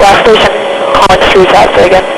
last station, calling 353 again.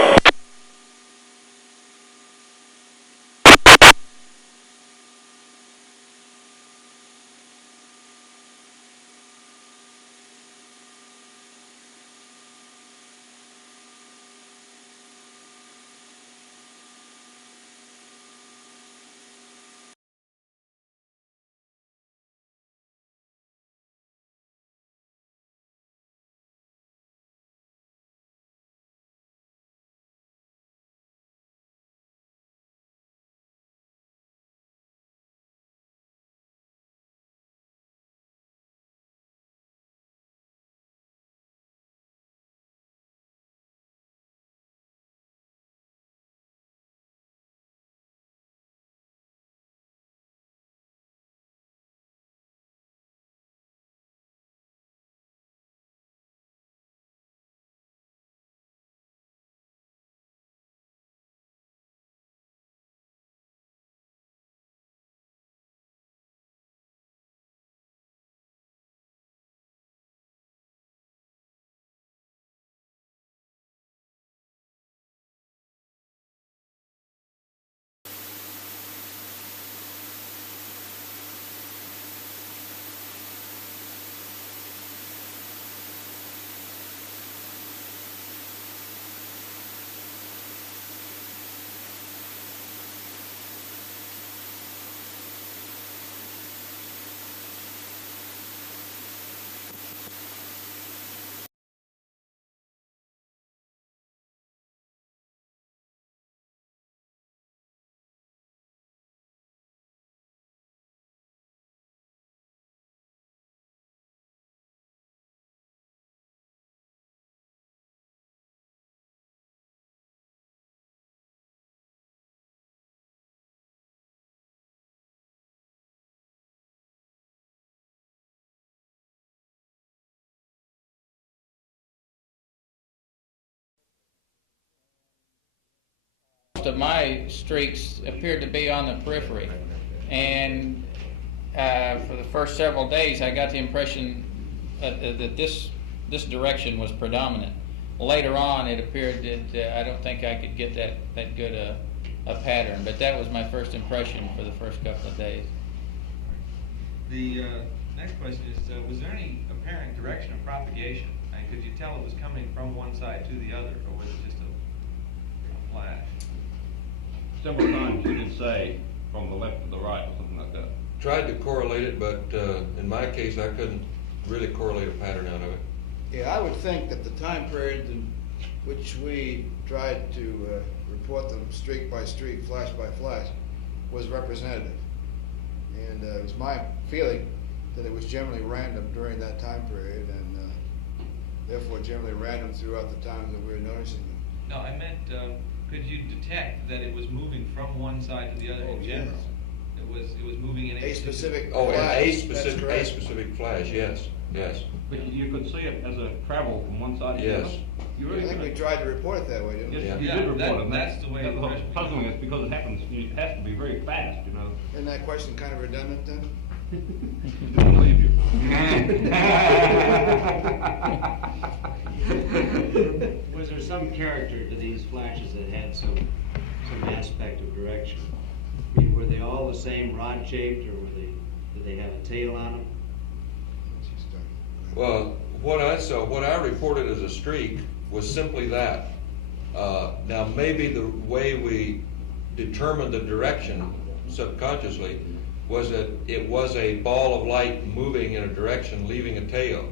Most of my streaks appeared to be on the periphery, and for the first several days I got the impression that this direction was predominant. Later on it appeared that I don't think I could get that good a pattern, but that was my first impression for the first couple of days. The next question is, was there any apparent direction of propagation? And could you tell it was coming from one side to the other, or was it just a flash? Several times you did say from the left to the right or something like that. Tried to correlate it, but in my case I couldn't really correlate a pattern out of it. Yeah, I would think that the time period in which we tried to report them streak by streak, flash by flash, was representative. And it was my feeling that it was generally random during that time period, and therefore generally random throughout the times that we were noticing them. No, I meant, could you detect that it was moving from one side to the other in general? Yes. It was moving in A specific Oh, flash, a specific flash, yes, yes. But you could see it as a travel from one side to the Yes. other. You I really think we could. tried to report it that way, didn't we? Yes, Yeah. you did report it. That's the way That's it what's was. puzzling is because it happens, it has to be very fast, you know. Isn't that question kind of redundant then? Didn't believe you. Was there some character to these flashes that had some aspect of direction? I mean, were they all the same rod shaped, or did they have a tail on them? Well, what I reported as a streak was simply that. Now maybe the way we determined the direction subconsciously was that it was a ball of light moving in a direction, leaving a tail.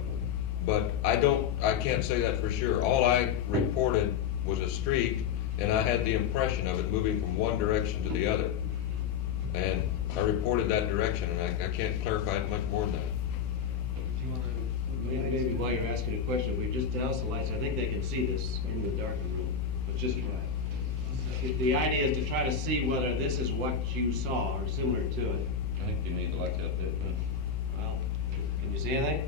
But I can't say that for sure. All I reported was a streak, and I had the impression of it moving from one direction to the other. And I reported that direction, and I can't clarify it much more than that. Do you want to? Maybe while you're asking a question, we just douse the lights. I think they can see this in the darkened room. But just try. The idea is to try to see whether this is what you saw or similar to it. I think you need the lights out there. Well, can you see anything?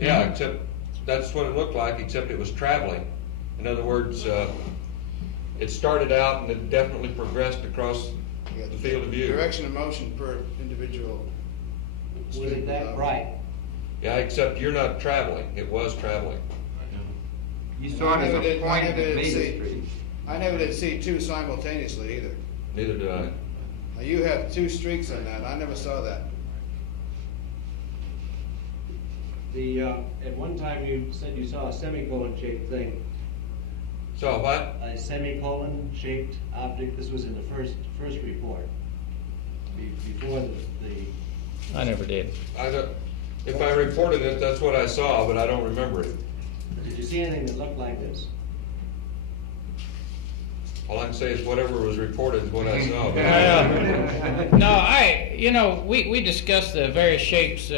Yeah, except that's what it looked like, except it was traveling. In other words, it started out and it definitely progressed across Yeah, the field of view. Direction of motion per individual. Was it that bright? Yeah, except you're not traveling. It was traveling. You And saw I it never as a did- I point never that did made see- a streak. I never did see two simultaneously either. Neither did I. Now, you have two streaks on that, I never saw that. At one time you said you saw a semicolon shaped thing, So what? a semicolon shaped object. This was in the first report. Before the I never did. I don't, if I reported it, that's what I saw, but I don't remember it. did you see anything that looked like this? All I can say is whatever was reported is what I saw. but- No, we discussed the various shapes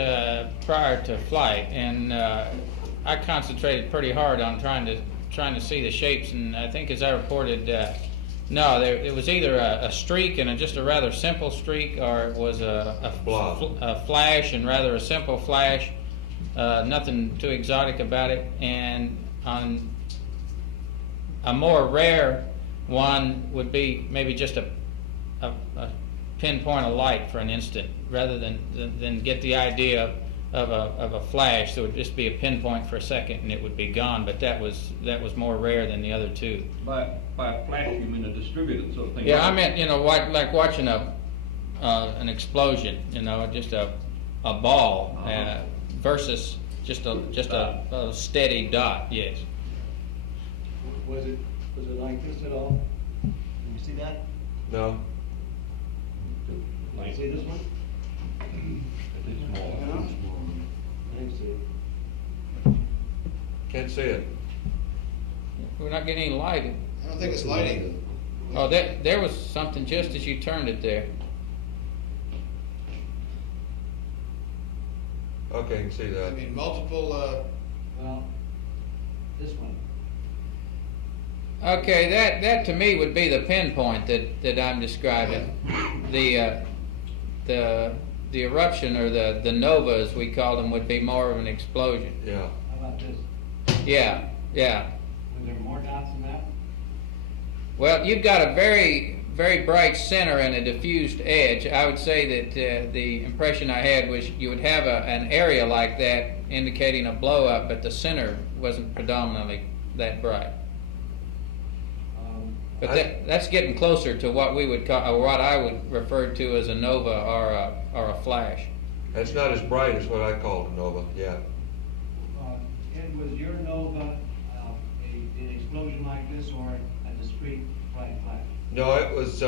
prior to flight, and I concentrated pretty hard on trying to see the shapes, and I think as I reported, it was either a streak and just a rather simple streak, or it was a Blob. a flash and rather a simple flash, nothing too exotic about it, and on a more rare one would be maybe just a pinpoint of light for an instant, rather than get the idea of a flash. So it would just be a pinpoint for a second and it would be gone. But that was more rare than the other two. By a flash, you mean a distributed sort of thing? Yeah, I meant like watching an explosion. Just a ball versus just a steady dot. Yes. Was it like this at all? Can you see that? No, Can you see this one? It's small. I can see it. can't see it. We're not getting any light. I don't think it's lighting. Oh, there was something just as you turned it there. Okay, I can see I that. mean, multiple, Well, this one. Okay, that to me would be the pinpoint that I'm describing. The eruption, or the nova as we call them, would be more of an explosion. Yeah. How about this? Yeah. Were there more dots than that? Well, you've got a very, very bright center and a diffused edge. I would say that the impression I had was you would have an area like that indicating a blow up, but the center wasn't predominantly that bright. But that's getting closer to what we would call, or what I would refer to as a nova or a flash. It's not as bright as what I call a nova, yeah. Ed, was your nova an explosion like this, or a discrete bright flash? No, it was,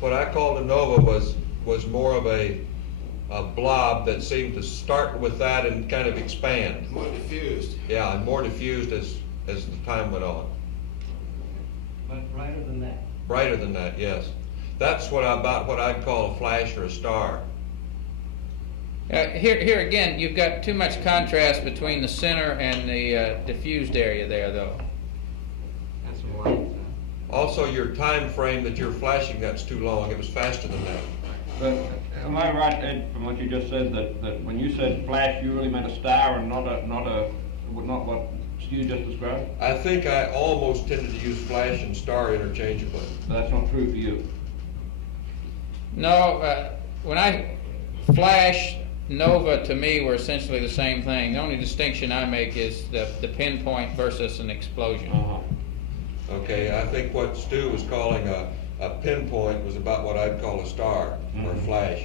what I called a nova was more of a blob that seemed to start with that and kind of expand. more diffused. Yeah, and more diffused as the time went on. But brighter than that? Brighter than that, yes. That's about what I'd call a flash or a star. Here again, you've got too much contrast between the center and the diffused area there, though. That's some light. Also, your time frame that you're flashing, that's too long. It was faster than that. But am I right, Ed, from what you just said, that when you said flash, you really meant a star and not what Stu just described? I think I almost tended to use flash and star interchangeably. That's not true for you. No, when I flash, nova to me were essentially the same thing. The only distinction I make is the pinpoint versus an explosion. Okay, I think what Stu was calling a pinpoint was about what I'd call a star or a flash.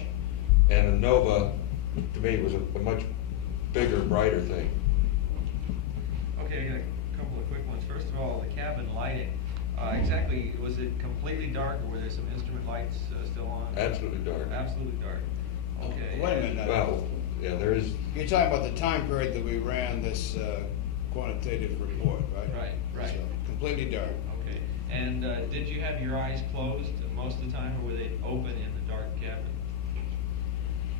And a nova, to me, was a much bigger, brighter thing. Okay, I got a couple of quick ones. First of all, the cabin lighting. Exactly, was it completely dark, or were there some instrument lights still on? Absolutely dark. Absolutely dark. Okay. Wait a minute now. Well, yeah, there is, You're talking about the time period that we ran this quantitative report, right? Right. So, completely dark. Okay. And did you have your eyes closed most of the time, or were they open in the dark cabin?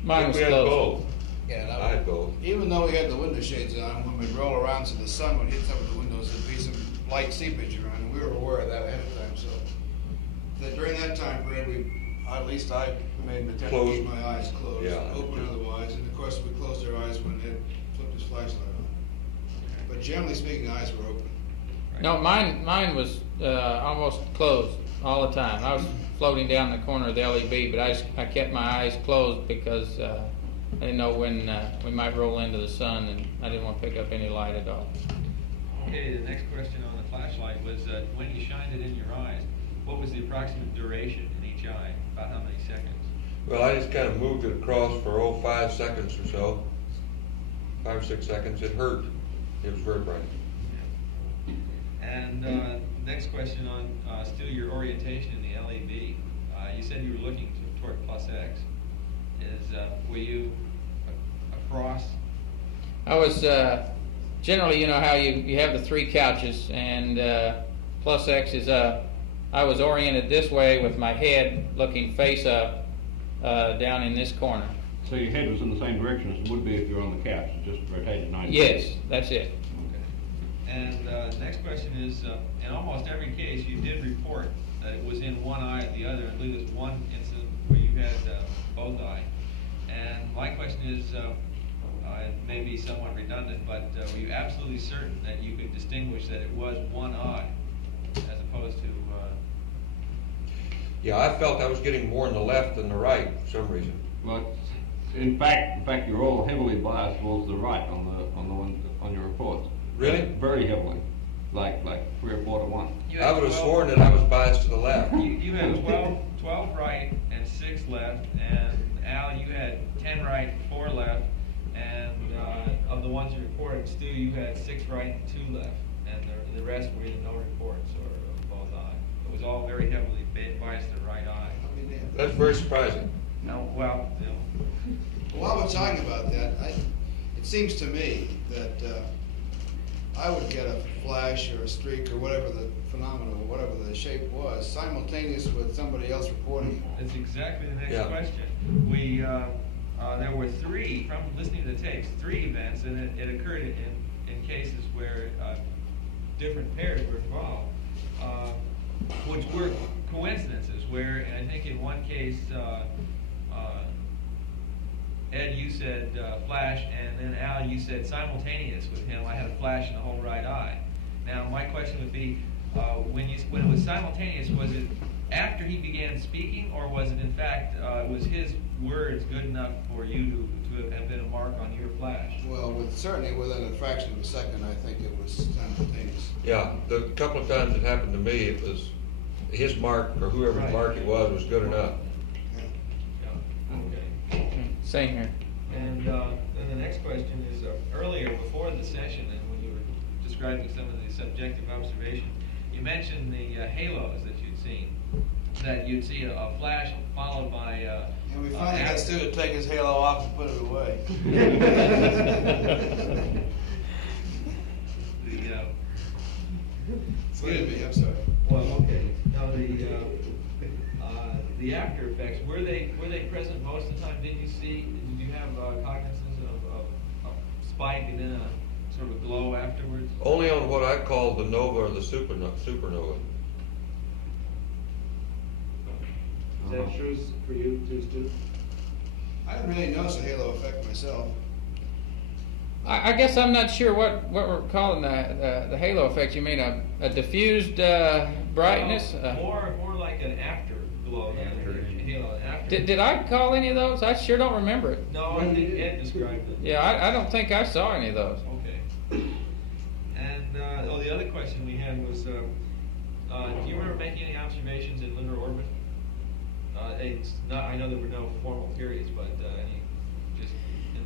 Mine was we had closed. both. Yeah, I had both. Even though we had the window shades on, when we'd roll around so the sun would hit some of the windows, there'd be some light seepage around, and we were aware of that ahead of time, so. During that time period, at least I made an attempt to keep my eyes closed, Yeah. open otherwise, and of course, we closed our eyes when Ed flipped his flashlight on. But generally speaking, eyes were open. No, mine was almost closed all the time. I was floating down the corner of the LEB, but I kept my eyes closed because I didn't know when we might roll into the sun, and I didn't want to pick up any light at all. Okay, the next question on the flashlight was, when you shined it in your eyes, what was the approximate duration in each eye? About how many seconds? Well, I just kind of moved it across for 5 seconds or so. 5 or 6 seconds. It hurt. It was very bright. And next question on still your orientation in the LEB. You said you were looking toward plus X. Were you across? I was generally, you know how you have the 3 couches, and plus X is up. I was oriented this way with my head looking face up down in this corner. So your head was in the same direction as it would be if you were on the couch, it just rotated 90 Yes, degrees. that's it. Okay. And next question is, in almost every case, you did report that it was in one eye or the other. I believe there's one incident where you had both eyes. And my question is, it may be somewhat redundant, but were you absolutely certain that you could distinguish that it was one eye as opposed to? Yeah, I felt I was getting more in the left than the right for some reason. But in fact, you're all heavily biased towards the right on your reports. Really? Very heavily, like 3 or 4 to 1. You I had would have 12 sworn that I was biased to the left. You had 12 right and 6 left, and Al, you had 10 right, 4 left, and of the ones you reported, Stu, you had 6 right and 2 left, and the rest were either no reports or both eyes. It was all very heavily biased to the right eye. That's very surprising. No, well, you know. While we're talking about that, it seems to me that I would get a flash or a streak or whatever the phenomenon, whatever the shape was, simultaneous with somebody else reporting it. That's exactly the next Yeah. question. We there were 3, from listening to the tapes, 3 events, and it occurred in cases where different pairs were involved, which were coincidences. Where, and I think in one case, Ed, you said flash, and then Al, you said simultaneous with him. I had a flash in the whole right eye. Now, my question would be, when it was simultaneous, was it after he began speaking, or was it in fact was his words good enough for you to have been a mark on your flash? Well, certainly within a fraction of a second, I think it was simultaneous. Yeah, the couple of times it happened to me, it was his mark or whoever's Right. mark it was good enough. Yeah. Okay. Same here. And then the next question is, earlier, before the session, and when you were describing some of the subjective observations, you mentioned the halos that you'd seen, that you'd see a flash followed by And we finally got Stu to take his halo off and put it away. Excuse me, I'm sorry. Well, okay. Now the after effects, were they present most of the time? Did you have cognizance of a spike and then a sort of a glow afterwards? Only on what I call the nova or the supernova. Is that true for you too, Stu? I didn't really notice a halo effect myself. I guess I'm not sure what we're calling the halo effect. You mean a diffused brightness? More like an afterglow than a halo. After. Did I call any of those? I sure don't remember it. No, I think Ed described it. Yeah, I don't think I saw any of those. Okay. And the other question we had was, do you remember making any observations in lunar orbit? It's not. I know there were no formal periods, but any just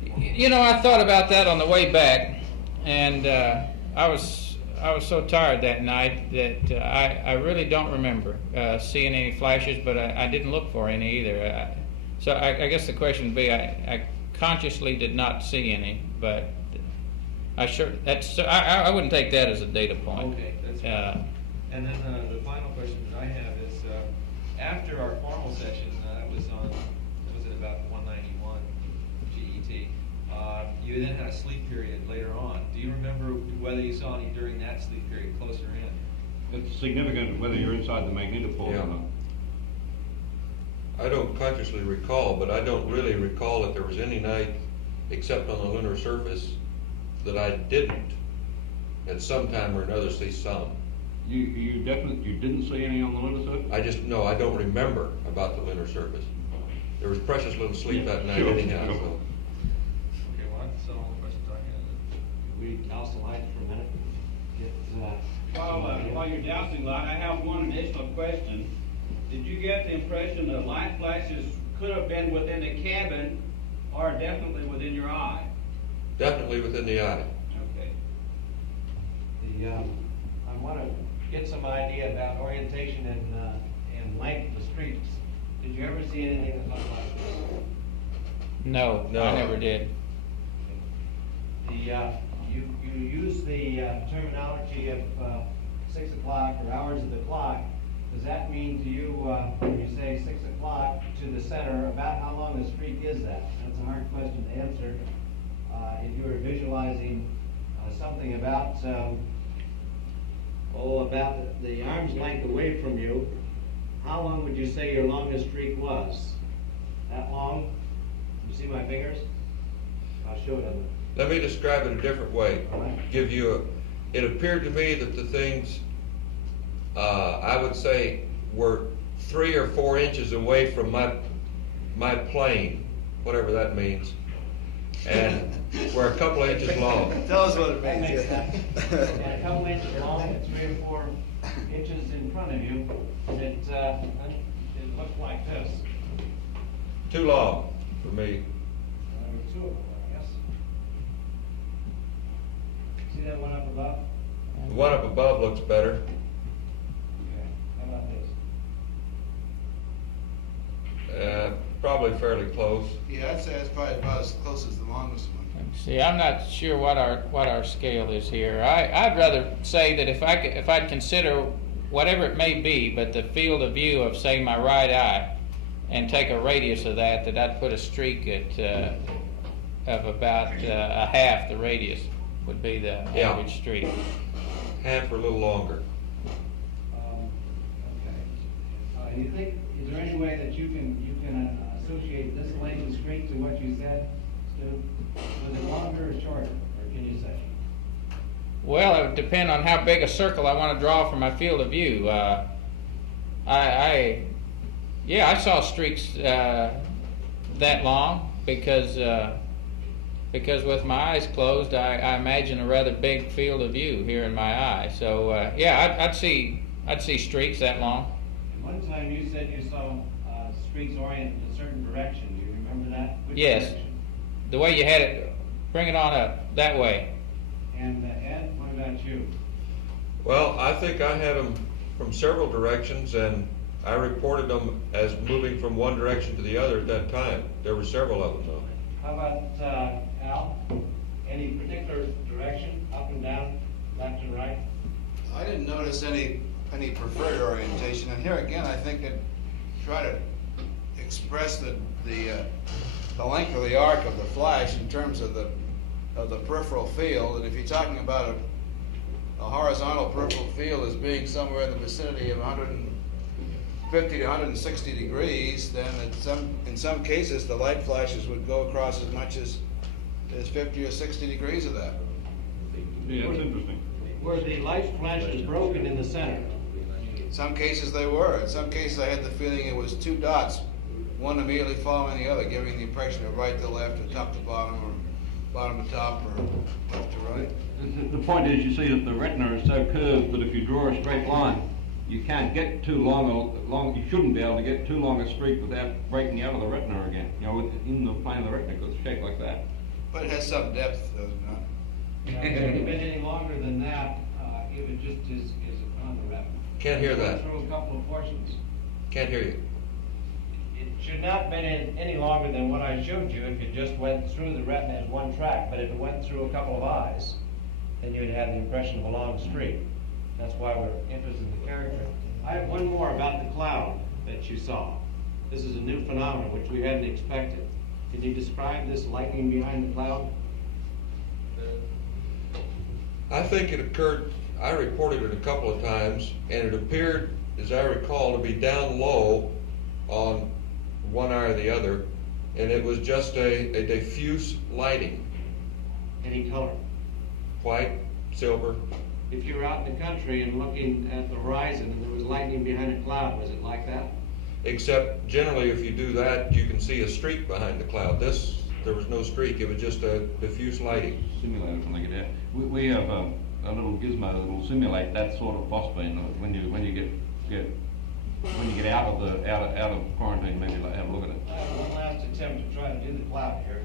informal. You know, I thought about that on the way back, and I was so tired that night that I really don't remember seeing any flashes, but I didn't look for any either. So I guess the question would be, I consciously did not see any, but I wouldn't take that as a data point. Okay, that's fine. And then the final question that I have is, after our formal session, that was at about 191 GET. You then had a sleep period later on. Do you remember whether you saw any during that sleep period closer in? It's significant whether you're inside the magnetopole Yeah. or not. I don't consciously recall, but I don't really recall that there was any night, except on the lunar surface, that I didn't, at some time or another, see some. You didn't see any on the lunar surface? I don't remember about the lunar surface. There was precious little sleep that night Sure, anyhow, sure. so. Okay, well, that's all the questions I had. We douse the light for a minute. Get while you're dousing light, I have one additional question. Did you get the impression that light flashes could have been within the cabin or definitely within your eye? Definitely within the eye. Okay. I want to get some idea about orientation and length of the streets. Did you ever see anything that looked like this? No, No. I never did. You use the terminology of 6 o'clock or hours of the clock. Does that mean to you, when you say 6 o'clock to the center, about how long a streak is that? That's a hard question to answer. If you were visualizing something about, about the arm's length away from you, how long would you say your longest streak was? That long? You see my fingers? I'll show it on the... Let me describe it a different way. All right. It appeared to me that the things, I would say, were 3 or 4 inches away from my plane, whatever that means, and were a couple of inches long. Tell us what it That means. makes sense. And a couple inches long, and 3 or 4 inches in front of you, it looks like this. Too long for me. There were 2 of them, I guess. See that one up above? The one up above looks better. Okay, how about this? Probably fairly close. Yeah, I'd say that's probably about as close as the longest one. See, I'm not sure what our scale is here. I'd rather say that if I'd consider whatever it may be, but the field of view of, say, my right eye, and take a radius of that I'd put a streak at of about a half the radius would be the Yeah. average streak. Half or a little longer. Okay. You think, is there any way that you can associate this length of streak to what you said, Stu? Was it longer or shorter, or can you say? Well, it would depend on how big a circle I want to draw from my field of view. I saw streaks that long because with my eyes closed, I imagine a rather big field of view here in my eye. So I'd see streaks that long. And one time you said you saw streaks oriented in a certain direction. Do you remember that? Which Yes. direction? The way you had it, bring it on up that way. And Ed, what about you? Well, I think I had them from several directions, and I reported them as moving from one direction to the other at that time. There were several of them, though. How about Al? Any particular direction, up and down, left and right? I didn't notice any preferred orientation, and here again, I think I'd try to express the length of the arc of the flash in terms of the peripheral field. And if you're talking about a horizontal peripheral field as being somewhere in the vicinity of 150 to 160 degrees, then in some cases the light flashes would go across as much as 50 or 60 degrees of that. Yeah, it's interesting. Were the light flashes broken in the center? In some cases they were. In some cases I had the feeling it was 2 dots, one immediately following the other, giving the impression of right to left, or top to bottom, or bottom to top, or left to right. The point is, you see that the retina is so curved that if you draw a straight line, you can't get too long. You shouldn't be able to get too long a streak without breaking out of the retina again. You know, in the plane of the retina, it's shaped like that. But it has some depth, does it not? If it had been any longer than that, if it just is on the retina. Can't hear that. Through a couple of portions. Can't hear you. It should not have been any longer than what I showed you if it just went through the retina as one track, but if it went through a couple of eyes, then you'd have the impression of a long streak. That's why we're interested in the character. I have one more about the cloud that you saw. This is a new phenomenon which we hadn't expected. Can you describe this lightning behind the cloud? I think it occurred, I reported it a couple of times, and it appeared, as I recall, to be down low on one eye or the other, and it was just a diffuse lighting. Any color? White, silver. If you were out in the country and looking at the horizon and there was lightning behind a cloud, was it like that? Except generally if you do that, you can see a streak behind the cloud. There was no streak, it was just a diffuse lighting. Simulated when they get out. We have a little gizmo that will simulate that sort of phosphene when you get out of quarantine. Maybe like have a look at it. One last attempt to try to do the cloud here.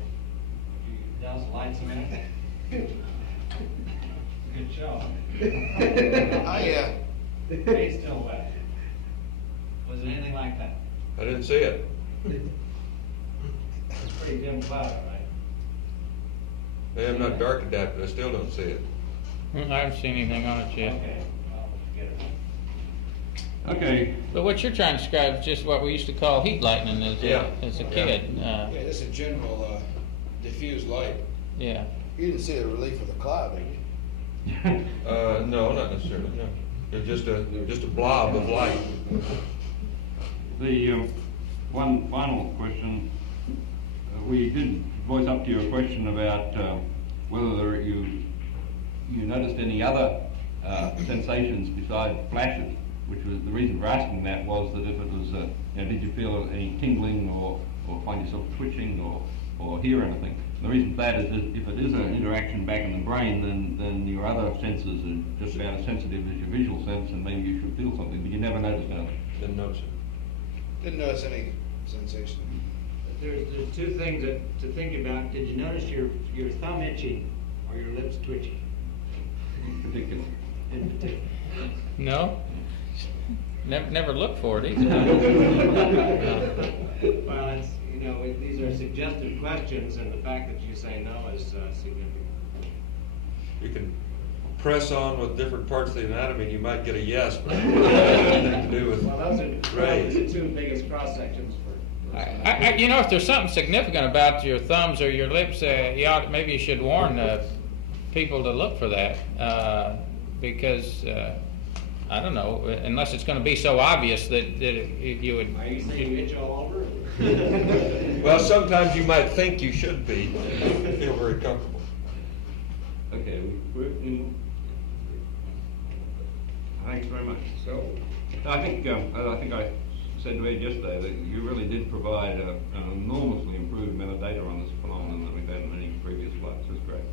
You douse the lights a minute. Good show. Hey, still wet. Was it anything like that? I didn't see it. It's pretty dim cloud, right? They have not darkened that, but I still don't see it. I haven't seen anything on it yet. Okay, well, forget it. Okay. But what you're trying to describe is just what we used to call heat lightning as Yeah. a kid. Yeah, just a general diffused light. Yeah. You didn't see the relief of the cloud, did you? No, not necessarily, no. It's just a blob of light. The one final question, we did voice up to your question about whether you noticed any other sensations besides flashes, which was the reason for asking that was that if it was, did you feel any tingling or find yourself twitching or hear anything? The reason for that is that if it is an interaction back in the brain, then your other senses are just about as sensitive as your visual sense, and maybe you should feel something, but you never noticed anything. Didn't notice it. Didn't notice any sensation. There's two things to think about. Did you notice your thumb itching or your lips twitching? In particular. In particular. No? Never looked for it either. Well, it's, these are suggestive questions, and the fact that you say no is significant. You can press on with different parts of the anatomy, and you might get a yes, but it has nothing to do with Well, those are probably the two biggest cross sections for. If there's something significant about your thumbs or your lips, maybe you should warn people to look for that, because I don't know, unless it's going to be so obvious that you would. Are you saying you itch all over? Well, sometimes you might think you should be, feel very comfortable. Okay, thanks very much. So, I think I said to Ed yesterday that you really did provide an enormously improved amount of data on this phenomenon that we've had in any previous flights. It's great.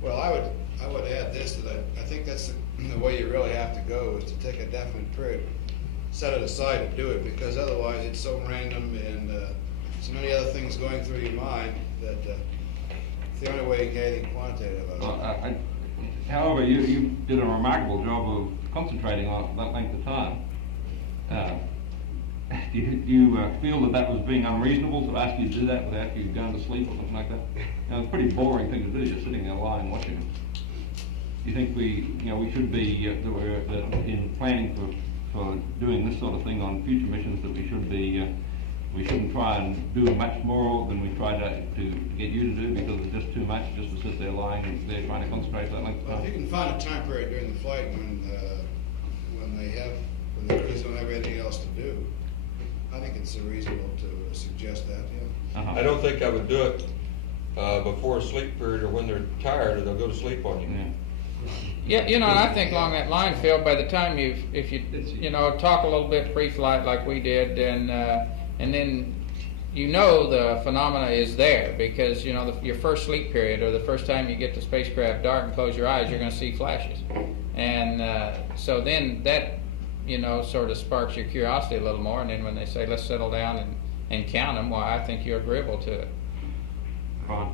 Well, I would add this, that I think that's the way you really have to go, is to take a definite period, set it aside to do it, because otherwise it's so random and so many other things going through your mind that it's the only way you get anything quantitative about it. However, you did a remarkable job of concentrating on that length of time. Do you feel that was being unreasonable to ask you to do that without you going to sleep or something like that? It's a pretty boring thing to do, just sitting there lying watching it. Do you think we should be that in planning for doing this sort of thing on future missions, that we shouldn't try and do much more than we try to get you to do, because it's just too much just to sit there lying there trying to concentrate that length of Well, if time? you can find a time period during the flight when the crews don't have anything else to do, I think it's reasonable to suggest that, yeah. Uh-huh. I don't think I would do it before a sleep period or when they're tired or they'll go to sleep on you. Yeah. Yeah, and I think along that line, Phil, by the time if you talk a little bit pre-flight like we did, and then the phenomena is there, because your first sleep period or the first time you get the spacecraft dark and close your eyes, you're going to see flashes, and so then that sort of sparks your curiosity a little more, and then when they say let's settle down and count them, well, I think you're agreeable to it. Fine.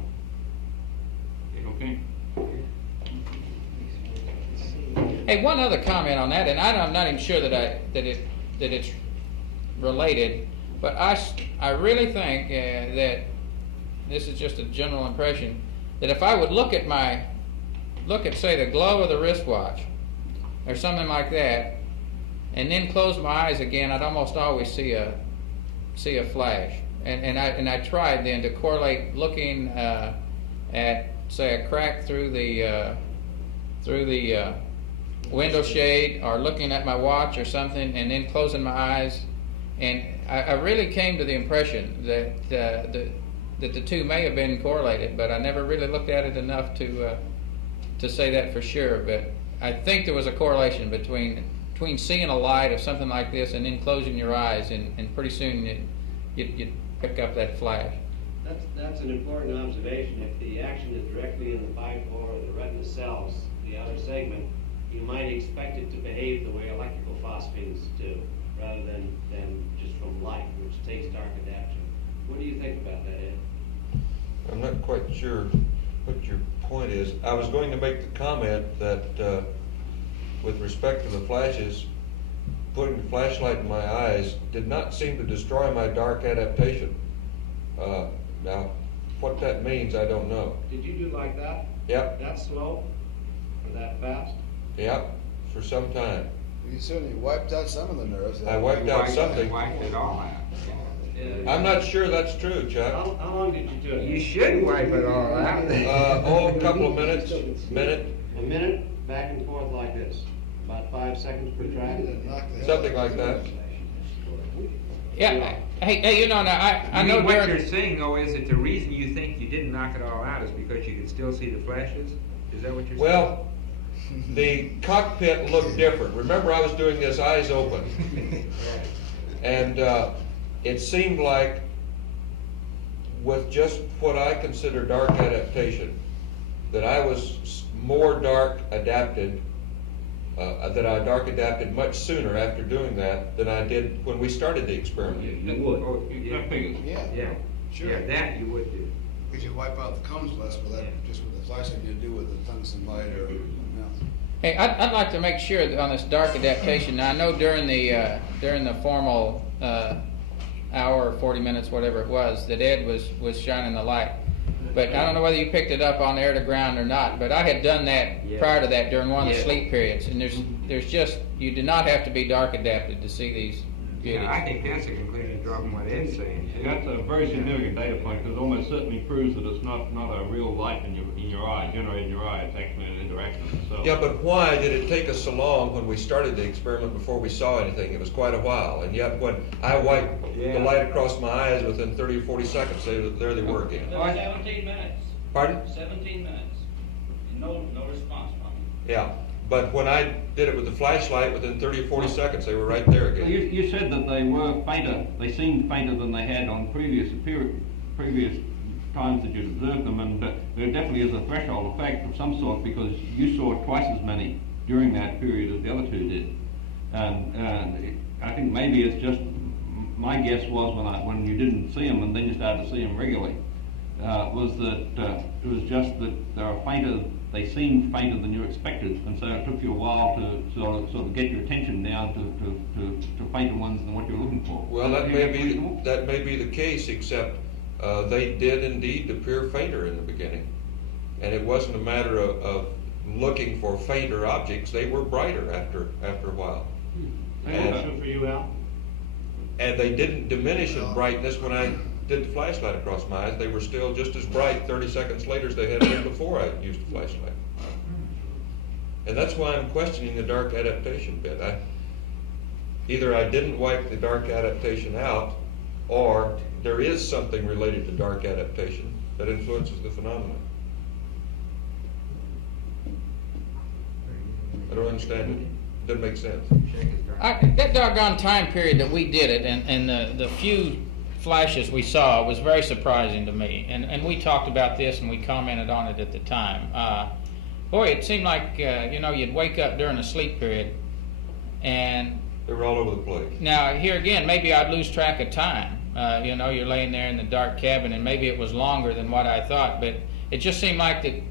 Okay. Hey, one other comment on that, and I'm not even sure that it's related, but I really think that this is just a general impression, that if I would look at say the glow of the wristwatch or something like that, and then close my eyes again, I'd almost always see a flash. And I tried then to correlate looking at say a crack through the window shade, or looking at my watch or something, and then closing my eyes, and I really came to the impression that the two may have been correlated, but I never really looked at it enough to say that for sure. But I think there was a correlation between seeing a light of something like this and then closing your eyes, and pretty soon you'd pick up that flash. That's an important observation. If the action is directly in the bipolar or the retina cells, the outer segment, you might expect it to behave the way electrical phosphines do, rather than just from light, which takes dark adaptation. What do you think about that, Ed? I'm not quite sure what your point is. I was going to make the comment that with respect to the flashes, putting the flashlight in my eyes did not seem to destroy my dark adaptation. Now, what that means, I don't know. Did you do like that? Yep, That slow? Or that fast? yep, for some time. You certainly wiped out some of the nerves. I wiped out something. Wiped it all out. I'm not sure that's true, Chuck. How long did you do it? You should wipe it all out. A couple of minutes, minute, A minute, back and forth like this. About 5 seconds per track. something like that. Yeah, hey, you know, now, I know What during, you're saying though is that the reason you think you didn't knock it all out is because you could still see the flashes? Is that what you're saying? Well, the cockpit looked different. Remember, I was doing this eyes open. And it seemed like with just what I consider dark adaptation, that I was more dark adapted, that I dark adapted much sooner after doing that than I did when we started the experiment. You would. That figures. Yeah, Yeah, sure. yeah, that you would do. Because you wipe out the cones less with that, just with the flashlight you do with the tungsten light or something else. hey, I'd like to make sure that on this dark adaptation, now I know during the formal hour or 40 minutes, whatever it was, that Ed was shining the light. But I don't know whether you picked it up on air to ground or not, but I had done that prior to that during one of the sleep periods. And there's just, you do not have to be dark adapted to see these beauties. Yeah, I think that's a conclusion drawn from what Ed's saying. That's a very significant data point, because it almost certainly proves that it's not a real light in your eye, generated in your eye. It's actually an interaction itself. Yeah, but why did it take us so long when we started the experiment before we saw anything? It was quite a while, and yet when I wiped the light across my eyes within 30 or 40 seconds, there they were again. 17 minutes. Pardon? 17 minutes. No response from you. Yeah, but when I did it with the flashlight, within 30 or 40 seconds, they were right there again. You said that they were fainter. They seemed fainter than they had on previous times that you observed them, and there definitely is a threshold effect of some sort, because you saw twice as many during that period as the other two did. And I think maybe it's just, my guess was when you didn't see them and then you started to see them regularly, was that it was just that they were fainter. They seemed fainter than you expected, and so it took you a while to sort of get your attention down to fainter ones than what you were looking for. Well, that may be the case, except they did indeed appear fainter in the beginning, and it wasn't a matter of looking for fainter objects. They were brighter after a while. Question for you, Al? And they didn't diminish in brightness when I did the flashlight across my eyes. They were still just as bright 30 seconds later as they had been before I used the flashlight. And that's why I'm questioning the dark adaptation bit. Either I didn't wipe the dark adaptation out, or there is something related to dark adaptation that influences the phenomenon. I don't understand it. Doesn't make sense. That doggone time period that we did it, and the few flashes we saw was very surprising to me. And we talked about this and we commented on it at the time. Boy, it seemed like, you'd wake up during a sleep period and... They were all over the place. Now, here again, maybe I'd lose track of time. You're laying there in the dark cabin, and maybe it was longer than what I thought, but it just seemed like that,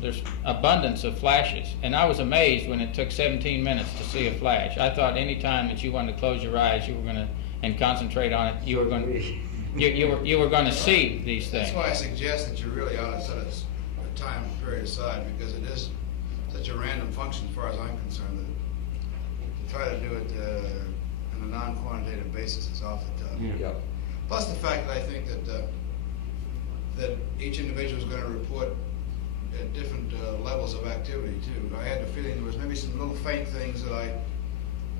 there's abundance of flashes. And I was amazed when it took 17 minutes to see a flash. I thought any time that you wanted to close your eyes, you were going to, and concentrate on it, you were going to see these things. That's why I suggest that you really ought to set a time period aside, because it is such a random function as far as I'm concerned, that to try to do it on a non-quantitative basis is off the top. Yeah. Plus the fact that I think that each individual is going to report at different levels of activity too. I had the feeling there was maybe some little faint things that I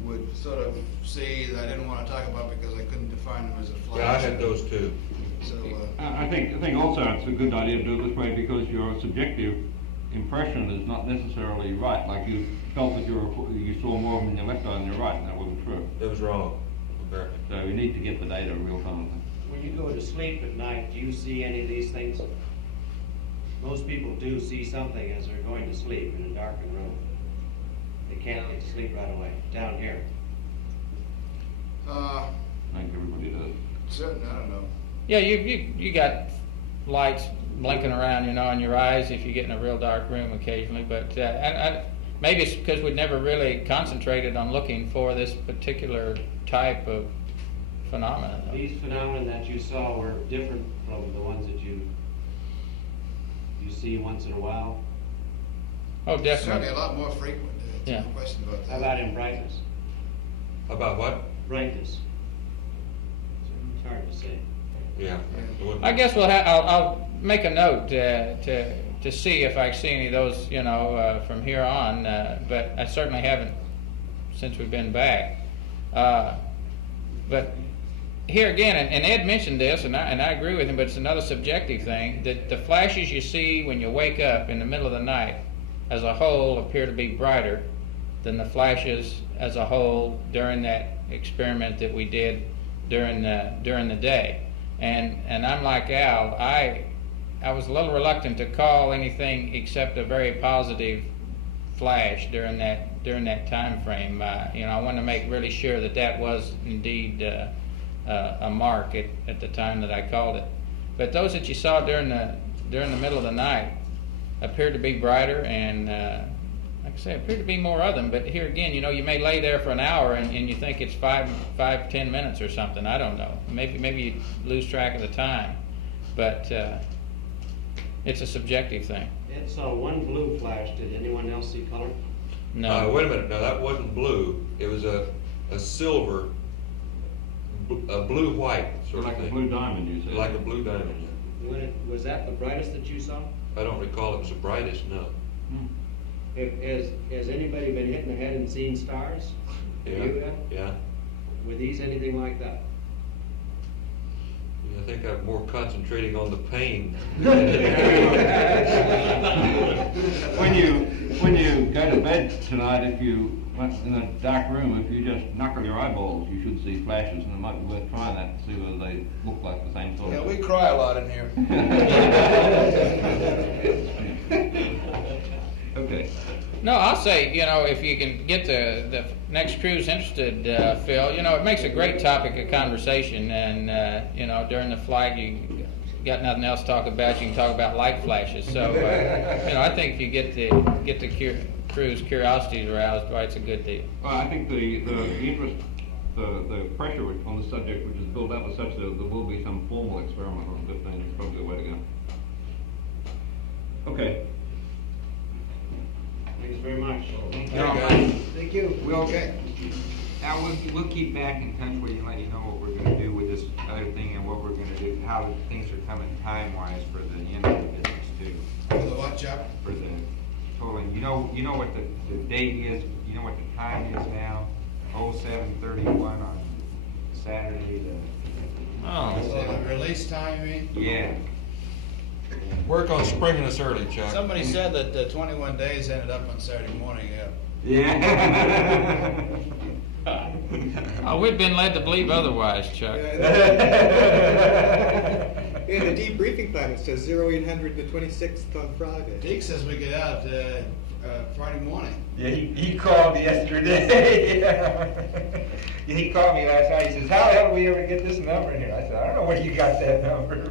would sort of see that I didn't want to talk about because I couldn't define them as a flash. Yeah, I had those too. So I think also it's a good idea to do it this way, because your subjective impression is not necessarily right. Like you felt that you saw more of them in your left eye than your right, and that wasn't true. It was wrong. Apparently. So we need to get the data real time. When you go to sleep at night, do you see any of these things? Most people do see something as they're going to sleep in a darkened room. They can't get to sleep right away, down here. I think everybody does. Certain, I don't know. Yeah, you got lights blinking around, you know, in your eyes if you get in a real dark room occasionally. But maybe it's because we'd never really concentrated on looking for this particular type of phenomenon. These phenomena that you saw were different from the ones that you see once in a while. Oh, Certainly definitely. a lot more frequent. Yeah. No question about that. How about in brightness? About what? Brightness. It's hard to say. Yeah. I guess I'll make a note to see if I see any of those, you know, from here on. But I certainly haven't since we've been back. But here again, and Ed mentioned this, and I agree with him, but it's another subjective thing, that the flashes you see when you wake up in the middle of the night as a whole appear to be brighter than the flashes as a whole during that experiment that we did during the day. And I'm like Al, I was a little reluctant to call anything except a very positive flash during that time frame. You know, I wanted to make really sure that was indeed a mark at the time that I called it. But those that you saw during the middle of the night appeared to be brighter, and like I say, appeared to be more of them. But here again, you know, you may lay there for an hour and you think it's 5-10 minutes or something. I don't know. Maybe you lose track of the time, but it's a subjective thing. Ed saw one blue flash. Did anyone else see color? No. Wait a minute. No, that wasn't blue. It was a silver, a blue-white sort of Like a thing. blue diamond, you said. Like a blue diamond. Was that the brightest that you saw? I don't recall it was the brightest. No. Has anybody been hit in the head and seen stars? Yeah. You have? Yeah. Were these anything like that? I think I'm more concentrating on the pain. When you go to bed tonight, if you in a dark room, if you just knuckle your eyeballs, you should see flashes, and it might be worth trying that to see whether they look like the same sort Yeah, of. we cry a lot in here. Okay. No, I'll say, you know, if you can get the next cruise interested, Phil, you know, it makes a great topic of conversation, and, you know, during the flight, you got nothing else to talk about, you can talk about light flashes. So, you know, I think if you get the crew's curiosity aroused, why, it's a good deal. Well, I think the interest, the pressure on the subject, which is built up, is such that there will be some formal experiment on 15. It's probably the way to go. Okay. Thanks very much. Thank you. We'll, Okay. Now, we'll keep back in touch with you and let you know what we're gonna do with this other thing and what we're gonna do, how the things are coming time-wise for the end of the business too. For the what, Chuck? For the tolling, you know what the date is, you know what the time is now? 07:31 on Saturday, The release time, you mean? yeah. Work on springing us early, Chuck. Somebody said that 21 days ended up on Saturday morning, yeah. Yeah. Oh, we've been led to believe otherwise, Chuck. In the debriefing plan, it says 0800 the 26th on Friday. Deke says we get out Friday morning. Yeah, he called yesterday. Yeah. He called me last night. He says, "How the hell do we ever get this number here?" I said, "I don't know where you got that number."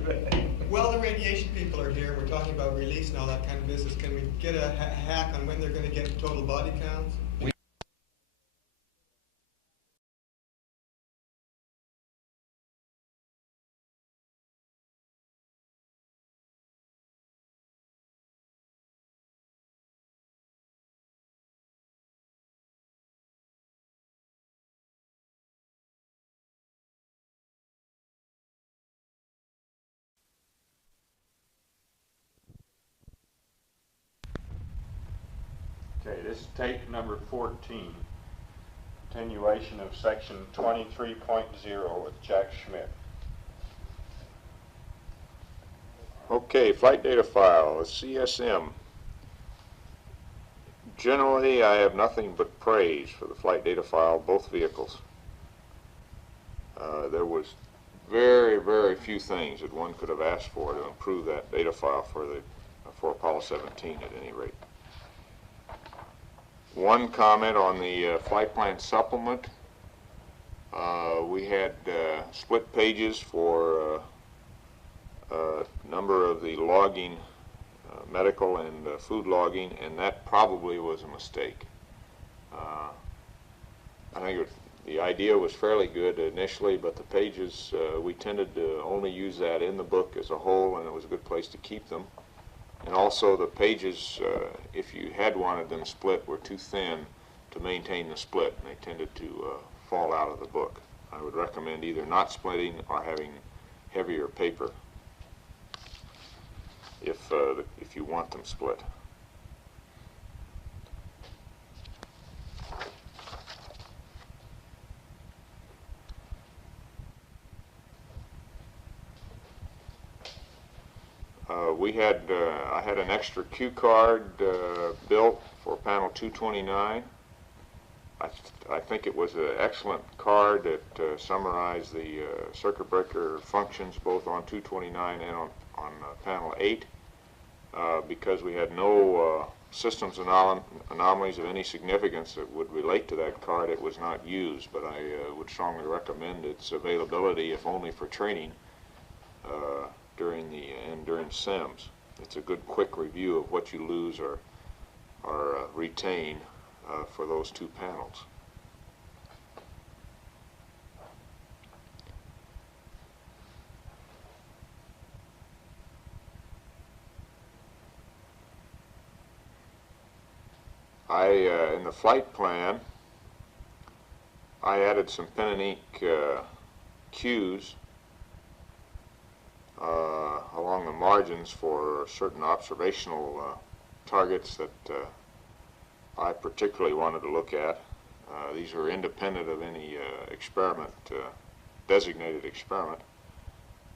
Well, the radiation people are here. We're talking about release and all that kind of business. Can we get a hack on when they're going to get total body counts? Okay, this is take number 14, continuation of section 23.0 with Jack Schmidt. Okay, flight data file, CSM. Generally, I have nothing but praise for the flight data file, both vehicles. There was very, very few things that one could have asked for to improve that data file for for Apollo 17 at any rate. One comment on the flight plan supplement. We had split pages for a number of the logging, medical and food logging, and that probably was a mistake. I think the idea was fairly good initially, but the pages, we tended to only use that in the book as a whole, and it was a good place to keep them. And also the pages, if you had wanted them split, were too thin to maintain the split, and they tended to fall out of the book. I would recommend either not splitting or having heavier paper if you want them split. I had an extra cue card built for panel 229. I think it was an excellent card that summarized the circuit breaker functions both on 229 and on panel 8. Because we had no systems anomalies of any significance that would relate to that card, it was not used, but I would strongly recommend its availability, if only for training during SIMS. It's a good quick review of what you lose or retain for those two panels. In the flight plan, I added some pen and ink cues along the margins for certain observational targets that I particularly wanted to look at. These are independent of any experiment, designated experiment,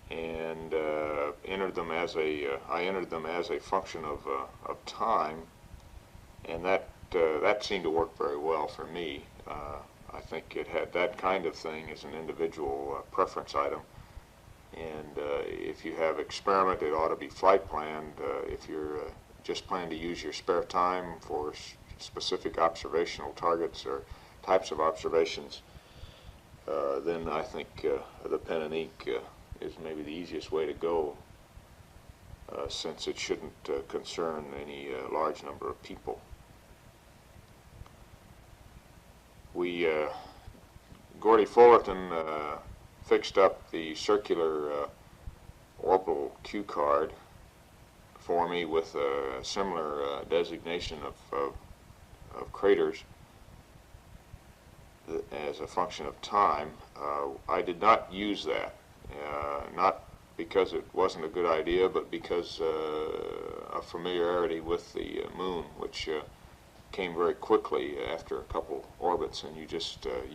and I entered them as a function of time, and that seemed to work very well for me. I think it had that kind of thing as an individual preference item. And if you have experiment, it ought to be flight planned. If you're just planning to use your spare time for specific observational targets or types of observations, then I think the pen and ink is maybe the easiest way to go, since it shouldn't concern any large number of people. Gordy Fullerton fixed up the circular orbital cue card for me with a similar designation of craters as a function of time. I did not use that, not because it wasn't a good idea, but because of familiarity with the moon, which came very quickly after a couple orbits, and you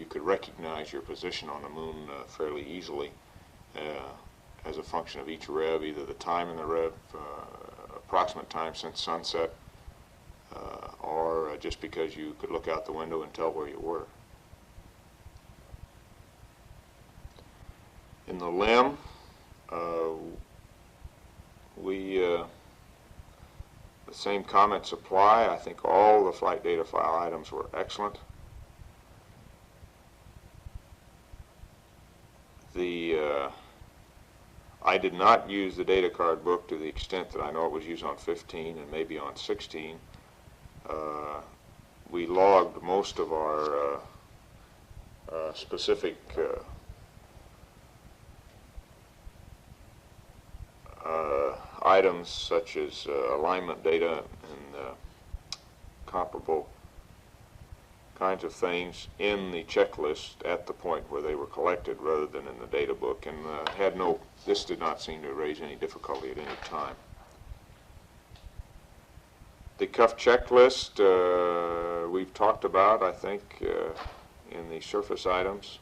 could recognize your position on the moon fairly easily as a function of each rev, either the time in the rev, approximate time since sunset, or just because you could look out the window and tell where you were. In the LIM, the same comments apply. I think all the flight data file items were excellent. I did not use the data card book to the extent that I know it was used on 15 and maybe on 16. We logged most of our specific items, such as alignment data and comparable kinds of things, in the checklist at the point where they were collected rather than in the data book, and this did not seem to raise any difficulty at any time. The cuff checklist we've talked about, I think, in the surface items.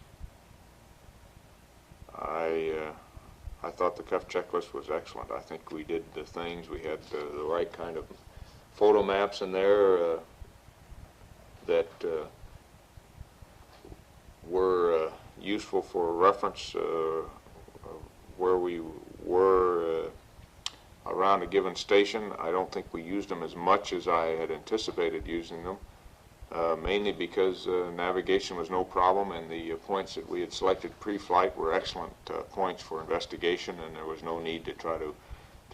I thought the cuff checklist was excellent. I think we did the things. We had the right kind of photo maps in there that were useful for reference where we were around a given station. I don't think we used them as much as I had anticipated using them, mainly because navigation was no problem and the points that we had selected pre-flight were excellent points for investigation, and there was no need to try to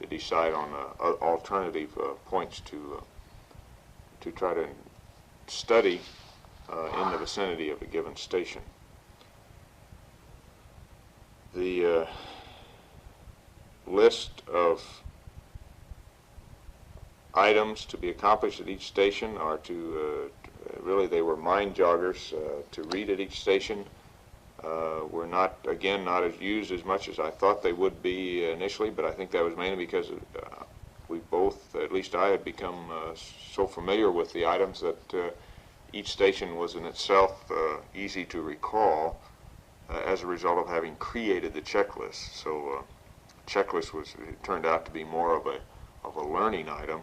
decide on alternative points to try to study in the vicinity of a given station. The list of items to be accomplished at each station are really they were mind joggers to read at each station. Were not as used as much as I thought they would be initially, but I think that was mainly because we both, at least I, had become so familiar with the items that each station was in itself easy to recall as a result of having created the checklist. So checklist turned out to be more of a learning item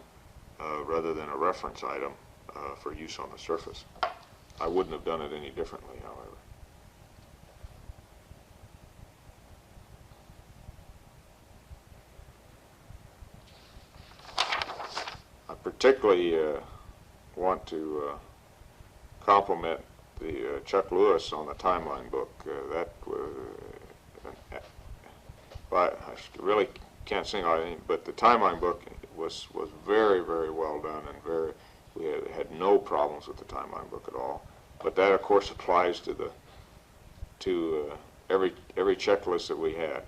rather than a reference item for use on the surface. I wouldn't have done it any differently, however. I particularly want to compliment the Chuck Lewis on the timeline book. I really can't sing out anything, but the timeline book was very, very well done, and we had no problems with the timeline book at all. But that, of course, applies to every checklist that we had.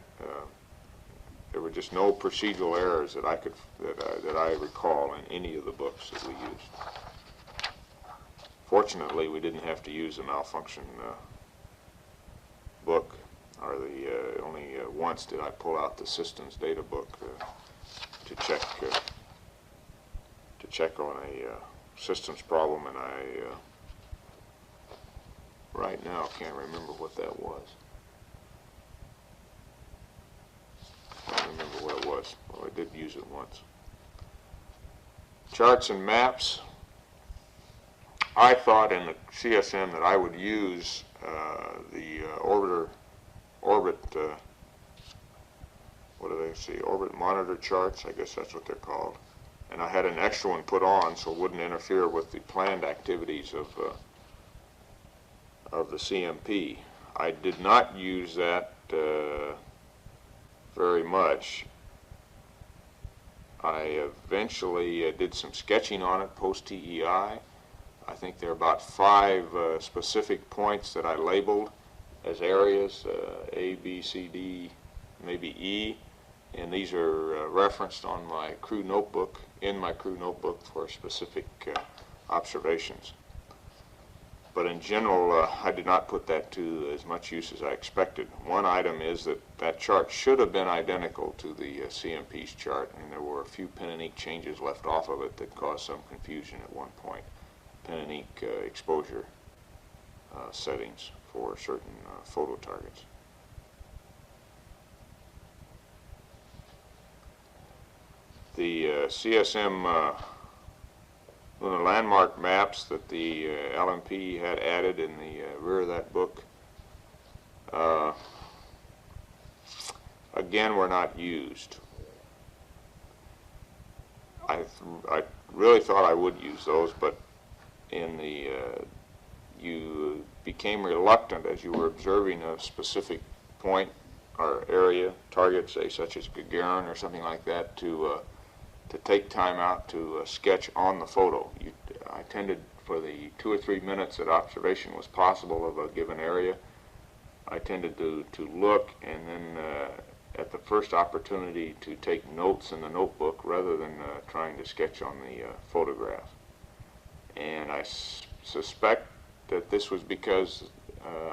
There were just no procedural errors that I recall in any of the books that we used. Fortunately, we didn't have to use the malfunction book, or only once did I pull out the systems data book to check on a systems problem, and I right now can't remember what that was. Can't remember what it was. Well, I did use it once. Charts and maps. I thought in the CSM that I would use the orbit monitor charts, I guess that's what they're called. And I had an extra one put on so it wouldn't interfere with the planned activities of the CMP. I did not use that very much. I eventually did some sketching on it post-TEI. I think there are about 5 specific points that I labeled as areas, A, B, C, D, maybe E, and these are referenced on my crew notebook, in my crew notebook for specific observations. But in general, I did not put that to as much use as I expected. One item is that chart should have been identical to the CMP's chart, and there were a few pen and ink changes left off of it that caused some confusion at one point. Pen and ink exposure settings for certain photo targets. The CSM lunar landmark maps that the LMP had added in the rear of that book, again, were not used. I really thought I would use those, but you became reluctant as you were observing a specific point or area, target, say such as Gagarin or something like that, to take time out to sketch on the photo. I tended, for the 2 or 3 minutes that observation was possible of a given area, I tended to look and then at the first opportunity to take notes in the notebook rather than trying to sketch on the photograph. And I suspect that this was because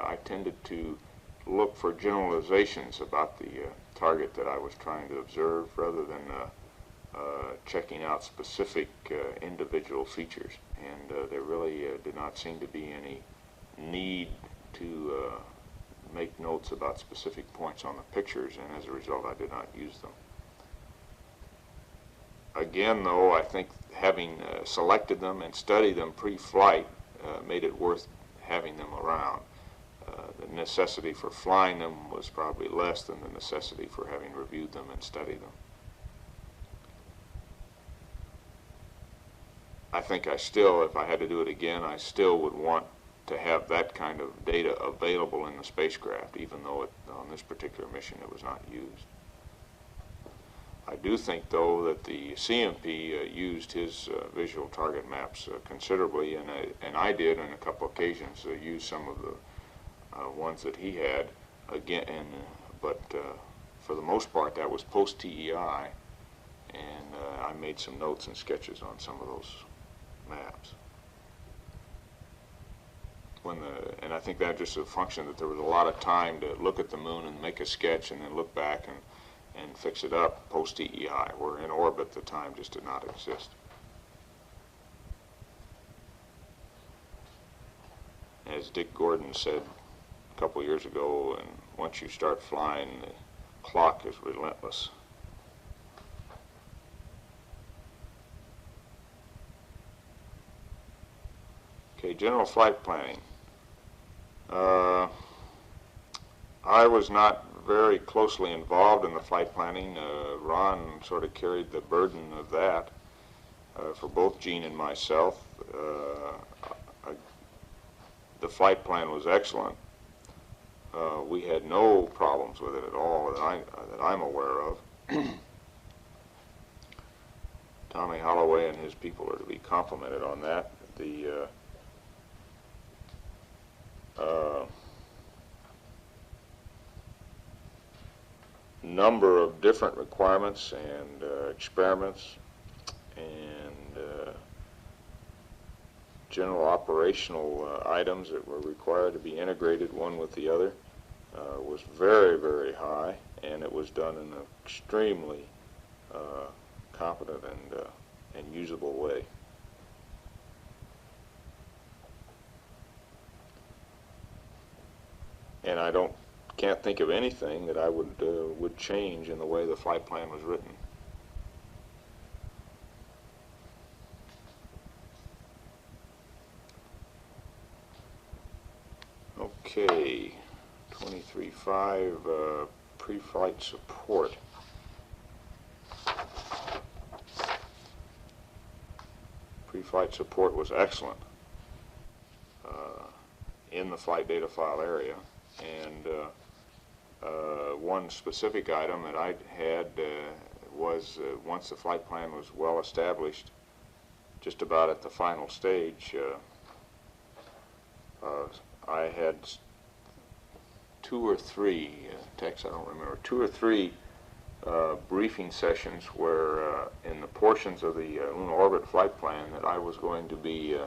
I tended to look for generalizations about the target that I was trying to observe rather than checking out specific individual features. And there really did not seem to be any need to make notes about specific points on the pictures, and as a result I did not use them. Again, though, I think having selected them and studied them pre-flight made it worth having them around. The necessity for flying them was probably less than the necessity for having reviewed them and studied them. I think I still, if I had to do it again, I still would want to have that kind of data available in the spacecraft, even though on this particular mission it was not used. I do think, though, that the CMP used his visual target maps considerably, and I did on a couple occasions use some of the ones that he had again, but for the most part that was post-TEI, and I made some notes and sketches on some of those maps. And I think that just a function that there was a lot of time to look at the moon and make a sketch and then look back and fix it up post-TEI, where in orbit the time just did not exist. As Dick Gordon said a couple years ago, and once you start flying, the clock is relentless. Okay, general flight planning. I was not very closely involved in the flight planning. Ron sort of carried the burden of that for both Gene and myself. The flight plan was excellent. We had no problems with it at all that I'm aware of. Tommy Holloway and his people are to be complimented on that. The number of different requirements and experiments and general operational items that were required to be integrated one with the other was very, very high, and it was done in an extremely competent and usable way. And I can't think of anything that I would change in the way the flight plan was written. Okay, 23.5 pre-flight support. Pre-flight support was excellent in the flight data file area. And one specific item that I had was once the flight plan was well established, just about at the final stage, I had two or three briefing sessions where in the portions of the lunar orbit flight plan that I was going to be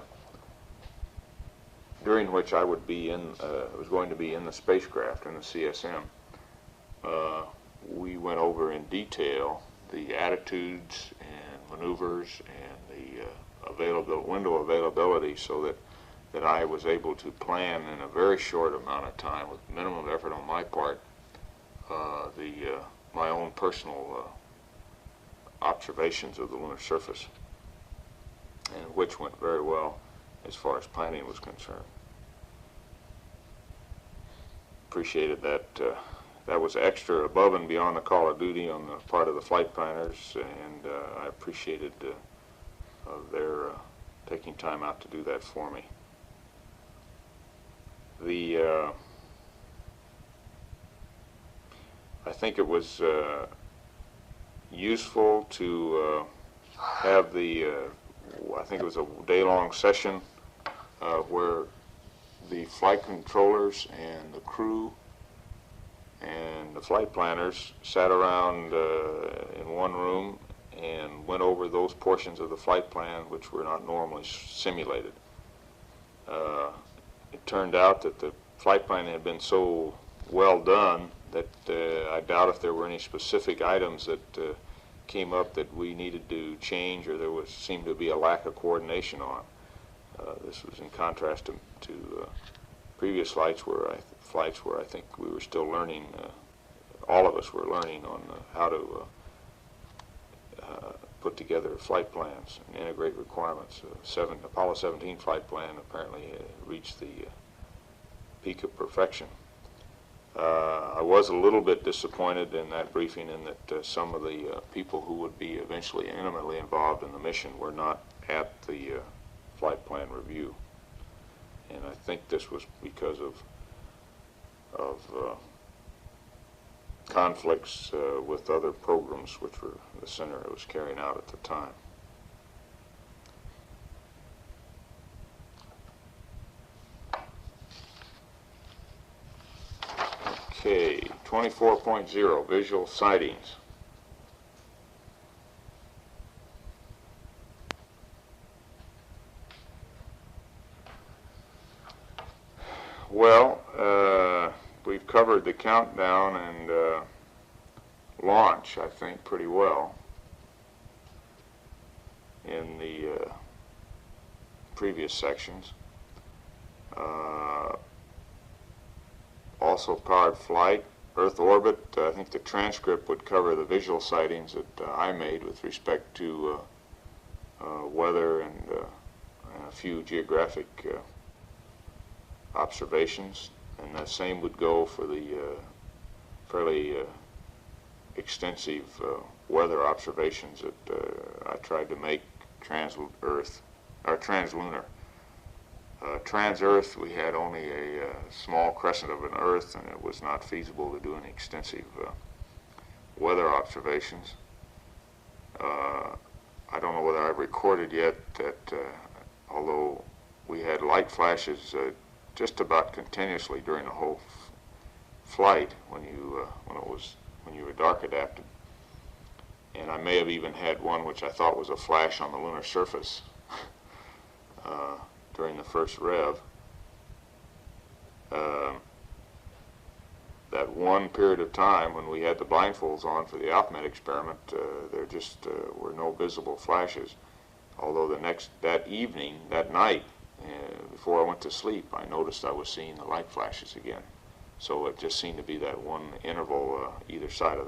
during which I would be was going to be in the spacecraft, in the CSM. We went over in detail the attitudes and maneuvers and the window availability, so that I was able to plan in a very short amount of time, with minimum effort on my part, my own personal observations of the lunar surface, and which went very well as far as planning was concerned. Appreciated that. That was extra above and beyond the call of duty on the part of the flight planners, and I appreciated their taking time out to do that for me. I think it was useful to have I think it was a day-long session where the flight controllers and the crew and the flight planners sat around in one room and went over those portions of the flight plan which were not normally simulated. It turned out that the flight plan had been so well done that I doubt if there were any specific items that came up that we needed to change, or there seemed to be a lack of coordination on. This was in contrast to previous flights where I think we were still learning, all of us were learning on how to put together flight plans and integrate requirements. Apollo 17 flight plan apparently reached the peak of perfection. I was a little bit disappointed in that briefing in that some of the people who would be eventually intimately involved in the mission were not at the flight plan review. And I think this was because of conflicts with other programs which were the center was carrying out at the time. Okay, 24.0, visual sightings. Well, we've covered the countdown and launch, I think, pretty well in the previous sections. Also powered flight, Earth orbit. I think the transcript would cover the visual sightings that I made with respect to weather and a few geographic observations, and the same would go for the fairly extensive weather observations that I tried to make trans-Earth or trans-lunar. Trans-Earth, we had only a small crescent of an Earth, and it was not feasible to do any extensive weather observations. I don't know whether I've recorded yet that although we had light flashes just about continuously during the whole flight when you were dark adapted, and I may have even had one which I thought was a flash on the lunar surface during the first rev. That one period of time when we had the blindfolds on for the AlphaMet experiment, there just were no visible flashes. Although that night, before I went to sleep, I noticed I was seeing the light flashes again. So it just seemed to be that one interval either side of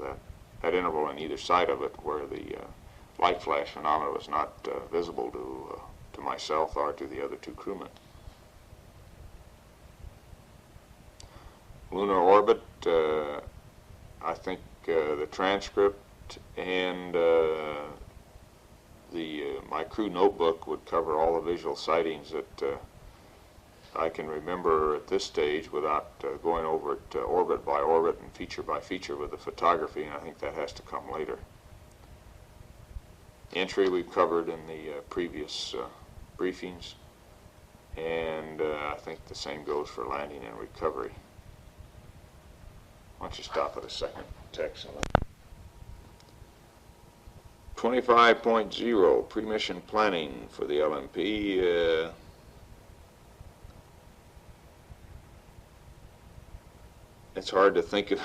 that interval on either side of it where the light flash phenomena was not visible to myself or to the other two crewmen. Lunar orbit, I think the transcript and my crew notebook would cover all the visual sightings that I can remember at this stage without going over it orbit by orbit and feature by feature with the photography, and I think that has to come later. Entry we've covered in the previous briefings, and I think the same goes for landing and recovery. Why don't you stop at a second text? 25.0, pre-mission planning for the LMP. It's hard to think of,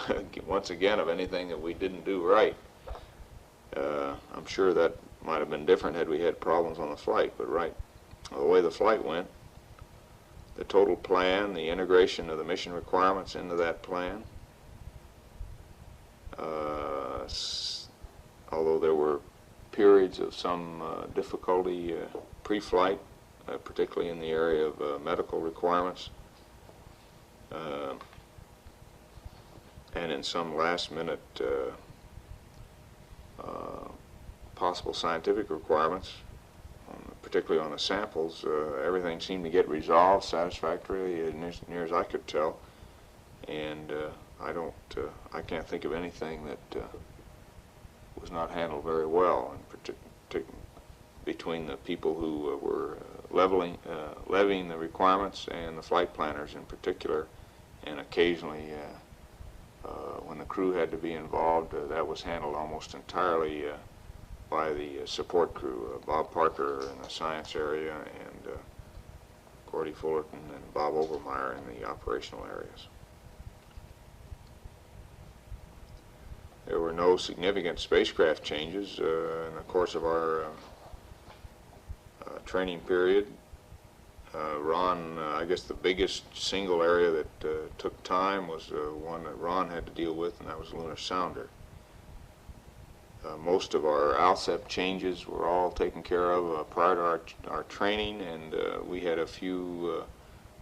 once again, of anything that we didn't do right. I'm sure that might have been different had we had problems on the flight, but right, the way the flight went, the total plan, the integration of the mission requirements into that plan, although there were periods of some difficulty pre-flight, particularly in the area of medical requirements, and in some last-minute possible scientific requirements, particularly on the samples, everything seemed to get resolved satisfactorily, as near as I could tell, and I can't think of anything that was not handled very well, and between the people who were levying the requirements and the flight planners in particular, and occasionally when the crew had to be involved, that was handled almost entirely by the support crew, Bob Parker in the science area and Gordy Fullerton and Bob Obermeyer in the operational areas. There were no significant spacecraft changes in the course of our training period. Ron, I guess the biggest single area that took time was one that Ron had to deal with, and that was Lunar Sounder. Most of our ALSEP changes were all taken care of prior to our training, and we had a few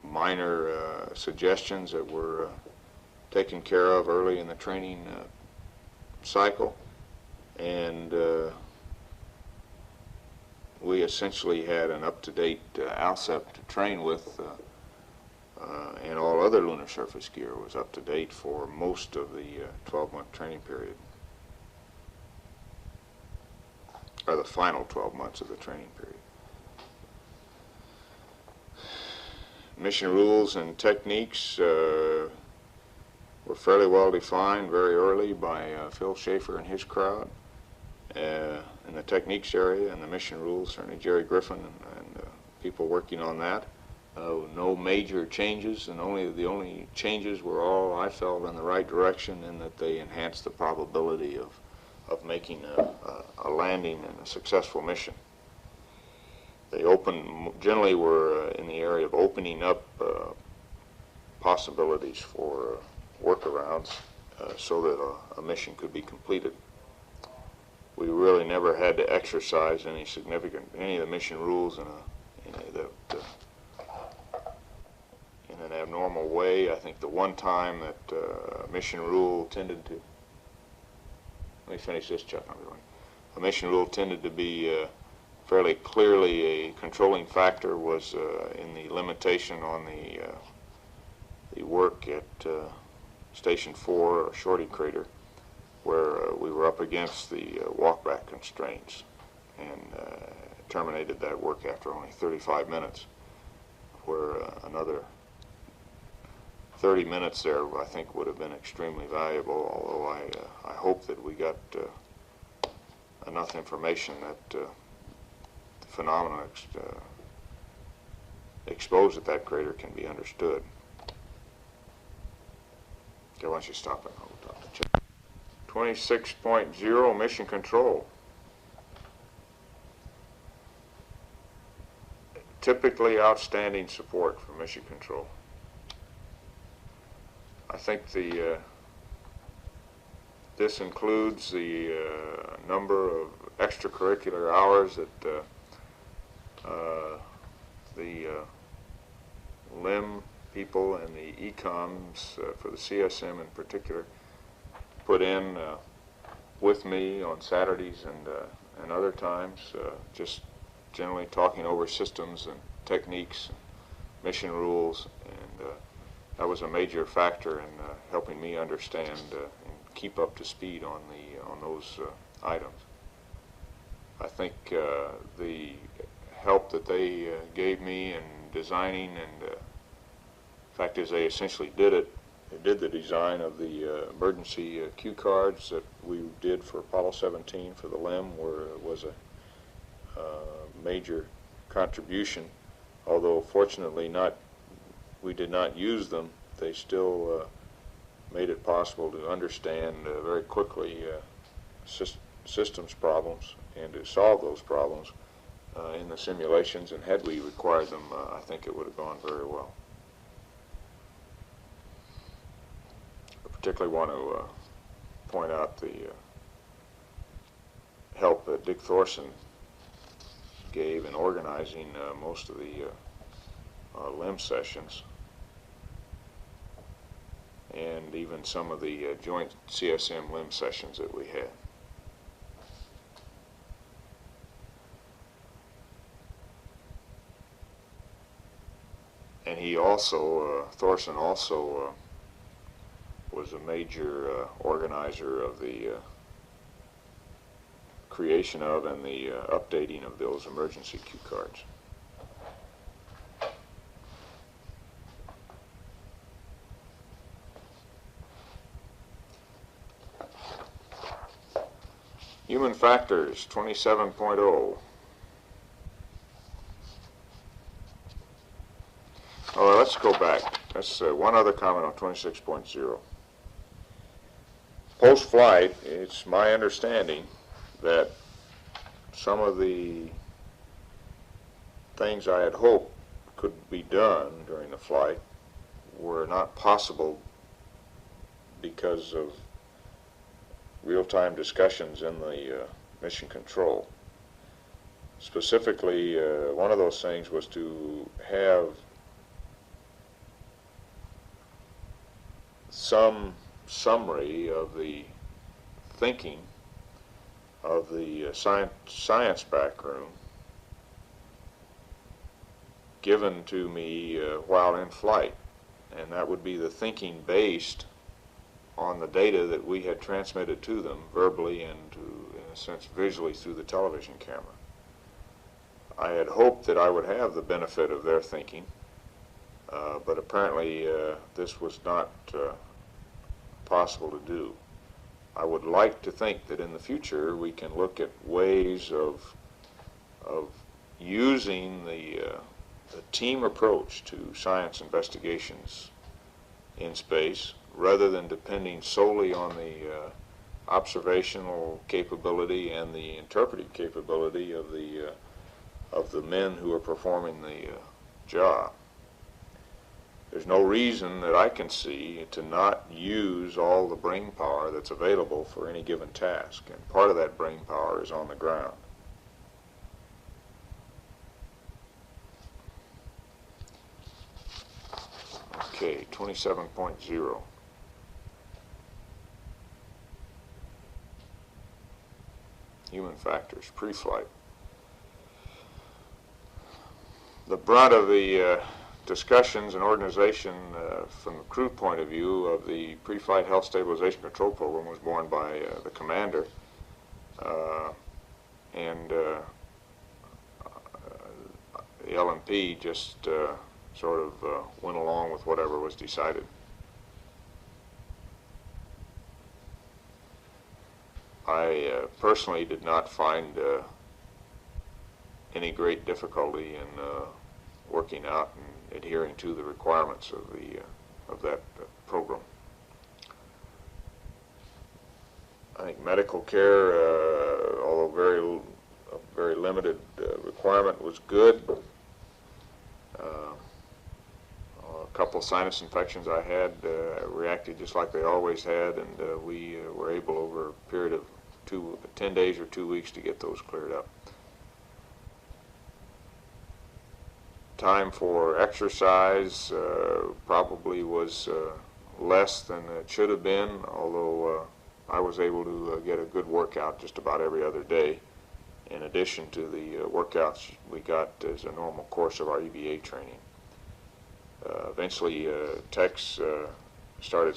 minor suggestions that were taken care of early in the training cycle, and we essentially had an up-to-date ALSEP to train with, and all other lunar surface gear was up to date for most of the 12-month training period, or the final 12 months of the training period. Mission rules and techniques were fairly well defined very early by Phil Schaefer and his crowd in the techniques area, and the mission rules, certainly Jerry Griffin and people working on that. No major changes, and the only changes were all, I felt, in the right direction, in that they enhanced the probability of making a landing and a successful mission. They generally were in the area of opening up possibilities for workarounds so that a mission could be completed. We really never had to exercise any of the mission rules in an abnormal way. I think the one time that mission rule tended to, let me finish this, Chuck, I'll be right. A mission rule tended to be fairly clearly a controlling factor was in the limitation on the work at Station 4, or Shorty Crater, where we were up against the walkback constraints, and terminated that work after only 35 minutes, where another 30 minutes there I think would have been extremely valuable, although I hope that we got enough information that the phenomena exposed at that crater can be understood. Okay, why don't you stop it? I'll talk to Chuck. 26.0 mission control. Typically outstanding support for mission control. I think this includes the number of extracurricular hours that the LIM people and the ECOMs for the CSM in particular put in with me on Saturdays and other times, just generally talking over systems and techniques, and mission rules, and that was a major factor in helping me understand and keep up to speed on those items. I think the help that they gave me in designing, and the fact is they essentially did the design of the emergency cue cards that we did for Apollo 17 for the LIM, was a major contribution. Although fortunately we did not use them, they still made it possible to understand very quickly systems problems and to solve those problems in the simulations, and had we required them, I think it would have gone very well. I particularly want to point out the help that Dick Thorson gave in organizing most of the LIM sessions, and even some of the joint CSM LIM sessions that we had. And he also, Thorson also was a major organizer of the creation of and the updating of those emergency cue cards. Human factors, 27.0. Oh, let's go back. That's one other comment on 26.0. Post-flight, it's my understanding that some of the things I had hoped could be done during the flight were not possible because of real-time discussions in the mission control. Specifically, one of those things was to have some summary of the thinking of the science backroom given to me while in flight, and that would be the thinking based on the data that we had transmitted to them verbally and in a sense visually through the television camera. I had hoped that I would have the benefit of their thinking, but apparently this was not possible to do. I would like to think that in the future we can look at ways of using the team approach to science investigations in space, rather than depending solely on the observational capability and the interpretive capability of the men who are performing the job. There's no reason that I can see to not use all the brain power that's available for any given task, and part of that brain power is on the ground. Okay, 27.0. Human factors, pre-flight. The brunt of the discussions and organization from the crew point of view of the pre-flight health stabilization control program was borne by the commander, and the LMP just sort of went along with whatever was decided. I personally did not find any great difficulty in working out and adhering to the requirements of that program. I think medical care, although very limited requirement, was good. A couple sinus infections I had reacted just like they always had, and we were able over a period of 10 days or 2 weeks to get those cleared up. Time for exercise probably was less than it should have been, although I was able to get a good workout just about every other day, in addition to the workouts we got as a normal course of our EVA training. Eventually, techs started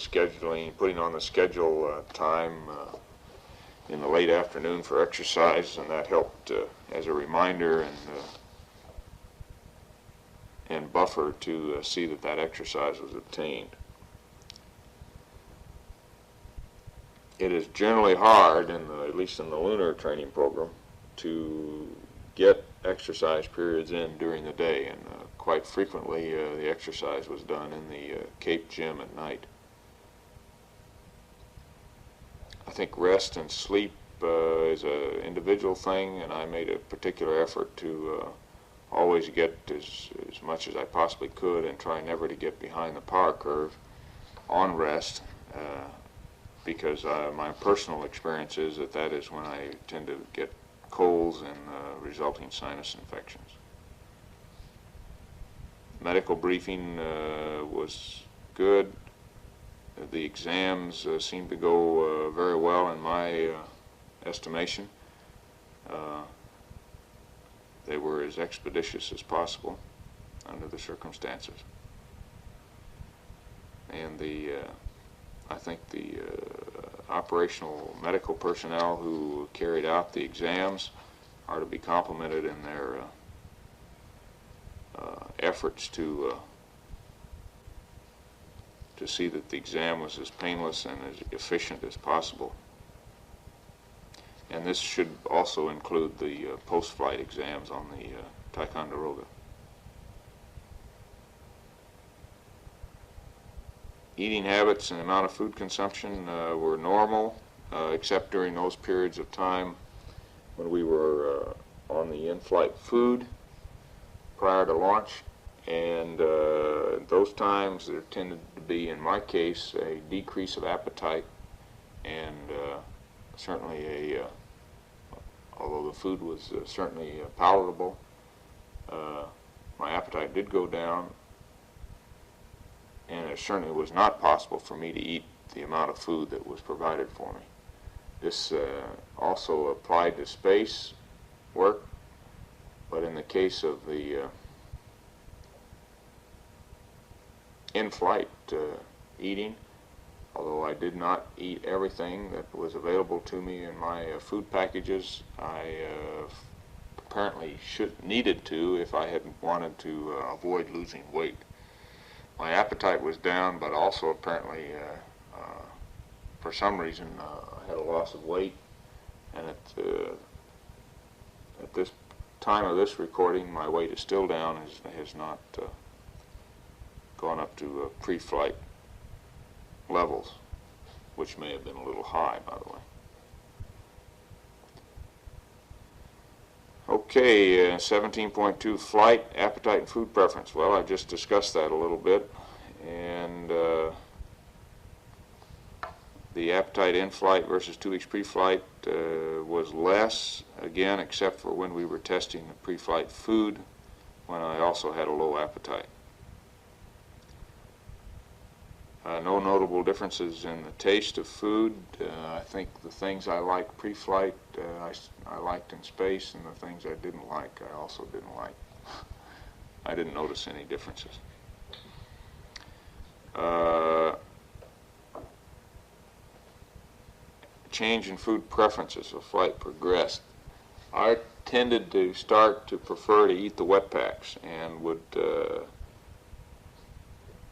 putting on the schedule time in the late afternoon for exercise, and that helped as a reminder and buffer to see that exercise was obtained. It is generally hard, at least in the lunar training program, to get exercise periods in during the day, and quite frequently the exercise was done in the Cape gym at night. I think rest and sleep is an individual thing, and I made a particular effort to always get as much as I possibly could and try never to get behind the power curve on rest, because my personal experience is that is when I tend to get colds and resulting sinus infections. Medical briefing was good. The exams seemed to go very well in my estimation. They were as expeditious as possible under the circumstances. And I think the operational medical personnel who carried out the exams are to be complimented in their efforts to see that the exam was as painless and as efficient as possible. And this should also include the post-flight exams on the Ticonderoga. Eating habits and amount of food consumption were normal, except during those periods of time when we were on the in-flight food prior to launch. And those times there tended to be, in my case, a decrease of appetite, and certainly although the food was certainly palatable, my appetite did go down, and it certainly was not possible for me to eat the amount of food that was provided for me. This also applied to space work, but in the case of the in-flight eating, although I did not eat everything that was available to me in my food packages. I apparently needed to if I had wanted to avoid losing weight. My appetite was down, but also apparently for some reason I had a loss of weight, and at this time of this recording my weight is still down, has not gone up to pre-flight levels, which may have been a little high, by the way. Okay, 17.2, flight, appetite, and food preference. Well, I just discussed that a little bit, and the appetite in flight versus 2 weeks pre-flight was less, again, except for when we were testing the pre-flight food, when I also had a low appetite. No notable differences in the taste of food. I think the things I liked pre-flight, I liked in space, and the things I didn't like, I also didn't like. I didn't notice any differences. Change in food preferences as flight progressed. I tended to start to prefer to eat the wet packs, and would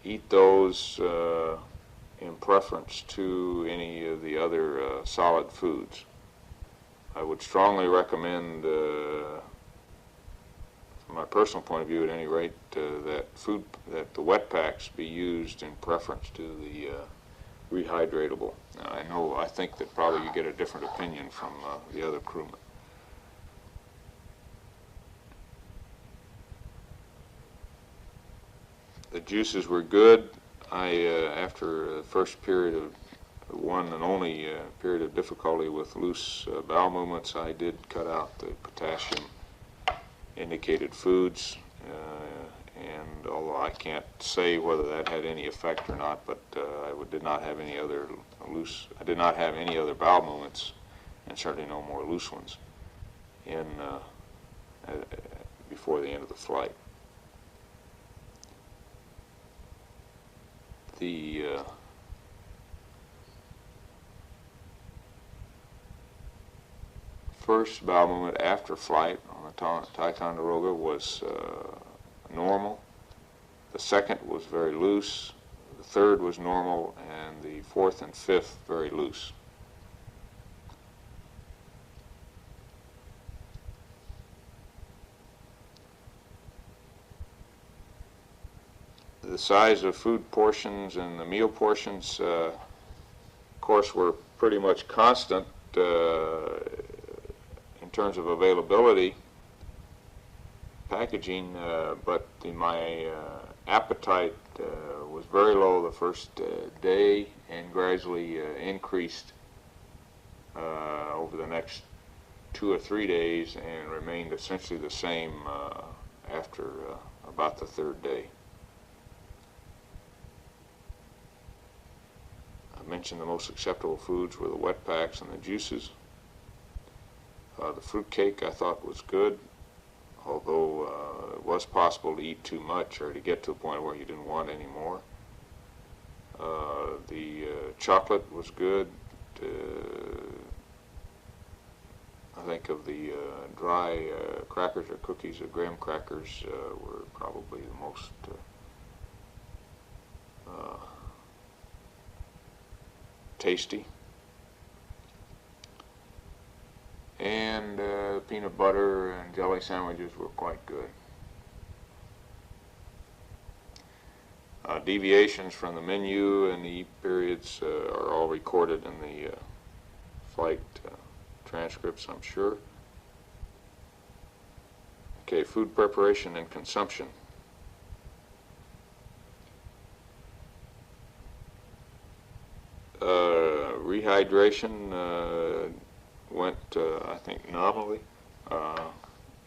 eat those in preference to any of the other solid foods. I would strongly recommend, from my personal point of view at any rate, that the wet packs be used in preference to the rehydratable. Now, I think that probably you get a different opinion from the other crewmen. The juices were good. After the first period of one and only period of difficulty with loose bowel movements, I did cut out the potassium indicated foods, and although I can't say whether that had any effect or not, but I did not have any other bowel movements, and certainly no more loose ones before the end of the flight. The first bowel movement after flight on the Ticonderoga was normal. The second was very loose. The third was normal, and the fourth and fifth very loose. The size of food portions and the meal portions, of course, were pretty much constant in terms of availability, packaging, but my appetite was very low the first day and gradually increased over the next 2 or 3 days, and remained essentially the same after about the third day. I mentioned the most acceptable foods were the wet packs and the juices. The fruit cake I thought was good, although it was possible to eat too much or to get to a point where you didn't want any more. The chocolate was good. I think of the dry crackers or cookies or graham crackers were probably the most tasty. And peanut butter and jelly sandwiches were quite good. Deviations from the menu and the periods are all recorded in the flight transcripts, I'm sure. Okay, food preparation and consumption. Rehydration went, I think, nominally,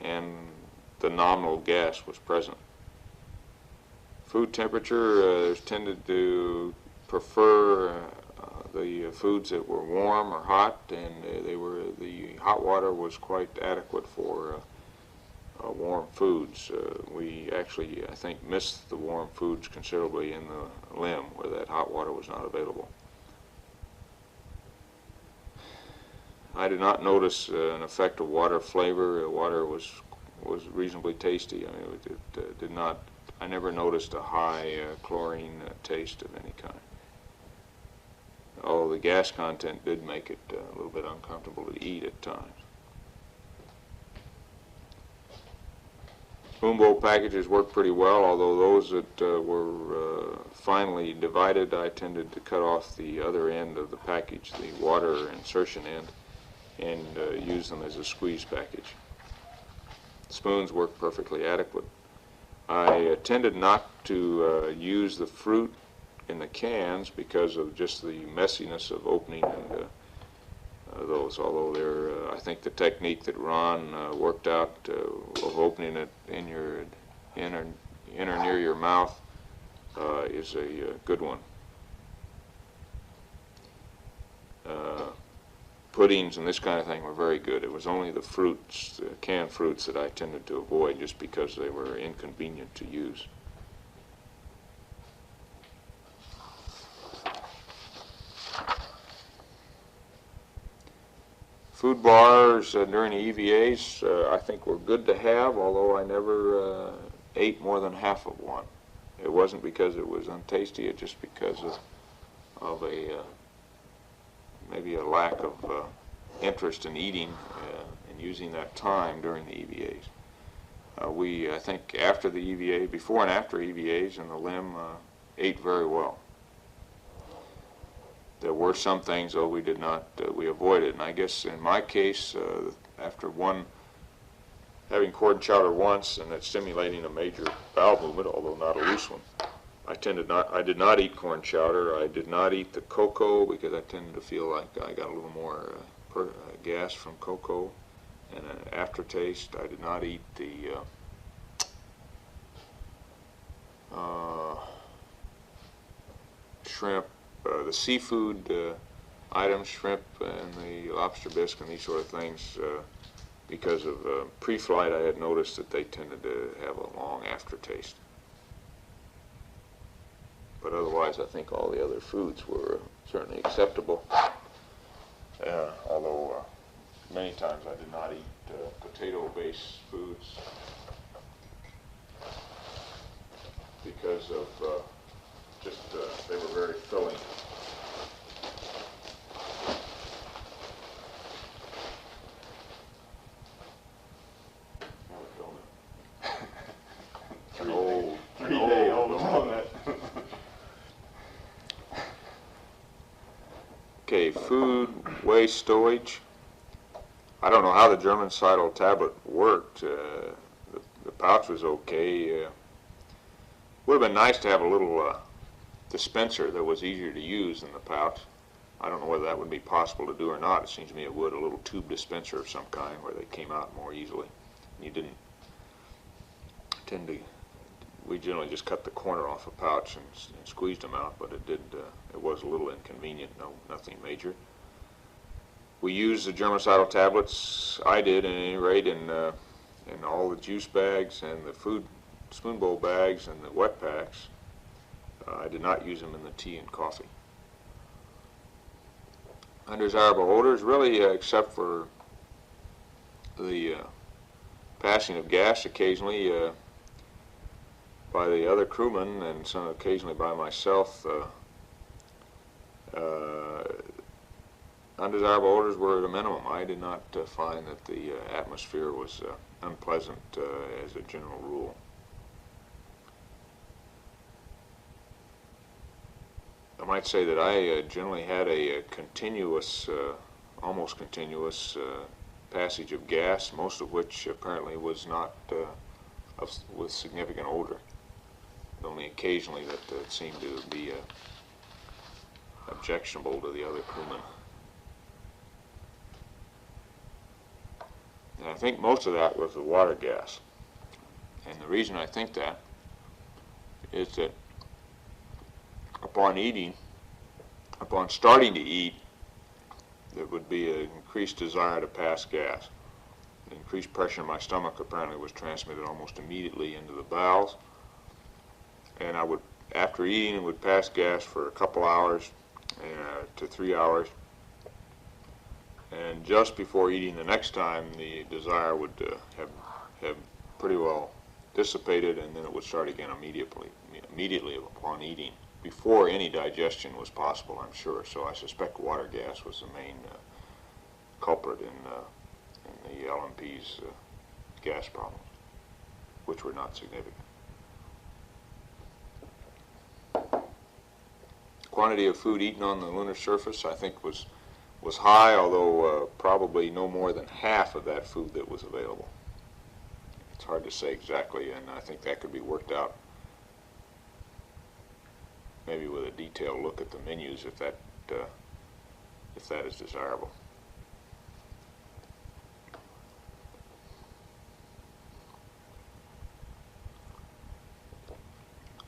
and the nominal gas was present. Food temperature tended to prefer the foods that were warm or hot, and the hot water was quite adequate for warm foods. We actually, I think, missed the warm foods considerably in the limb where that hot water was not available. I did not notice an effect of water flavor. Water was reasonably tasty. I mean, it did not. I never noticed a high chlorine taste of any kind. Although the gas content did make it a little bit uncomfortable to eat at times. Spoon bowl packages worked pretty well, although those that were finely divided, I tended to cut off the other end of the package, the water insertion end, and use them as a squeeze package. Spoons worked perfectly adequate. I tended not to use the fruit in the cans because of just the messiness of opening and those, although I think the technique that Ron worked out of opening it in your inner near your mouth is a good one. Puddings and this kind of thing were very good. It was only the fruits, the canned fruits, that I tended to avoid just because they were inconvenient to use. Food bars during the EVAs I think were good to have, although I never ate more than half of one. It wasn't because it was untasty, it's just because of a maybe a lack of interest in eating and using that time during the EVAs. I think after the EVA, before and after EVAs in the limb, ate very well. There were some things, though, we did not, we avoided. And I guess in my case, after having corn chowder once and it stimulating a major bowel movement, although not a loose one, I did not eat corn chowder. I did not eat the cocoa because I tended to feel like I got a little more gas from cocoa and an aftertaste. I did not eat the shrimp, the seafood items, shrimp and the lobster bisque and these sort of things, because of pre-flight I had noticed that they tended to have a long aftertaste. But otherwise I think all the other foods were certainly acceptable, although many times I did not eat potato-based foods because of they were very filling. Three-day old donut. Okay, food waste stowage. I don't know how the germicidal tablet worked. The pouch was okay. Would have been nice to have a little dispenser that was easier to use than the pouch. I don't know whether that would be possible to do or not. It seems to me it would, a little tube dispenser of some kind where they came out more easily. You didn't tend to, we generally just cut the corner off a pouch and squeezed them out, but it was a little inconvenient, nothing major. We used the germicidal tablets, I did at any rate, in all the juice bags and the food spoon bowl bags and the wet packs. I did not use them in the tea and coffee. Undesirable odors, really, except for the passing of gas occasionally by the other crewmen and some occasionally by myself. Undesirable odors were at a minimum. I did not find that the atmosphere was unpleasant as a general rule. I might say that I generally had a continuous, almost continuous passage of gas, most of which apparently was not with significant odor. Only occasionally that it seemed to be objectionable to the other crewmen. And I think most of that was the water gas. And the reason I think that is that upon eating, upon starting to eat, there would be an increased desire to pass gas. increased pressure in my stomach apparently was transmitted almost immediately into the bowels. And I would, after eating, would pass gas for a couple hours to 3 hours. And just before eating the next time, the desire would have pretty well dissipated, and then it would start again immediately upon eating, before any digestion was possible, I'm sure. So I suspect water gas was the main culprit in the LMP's gas problems, which were not significant. Quantity of food eaten on the lunar surface, I think, was high, although probably no more than half of that food that was available. It's hard to say exactly, and I think that could be worked out maybe with a detailed look at the menus if that is desirable.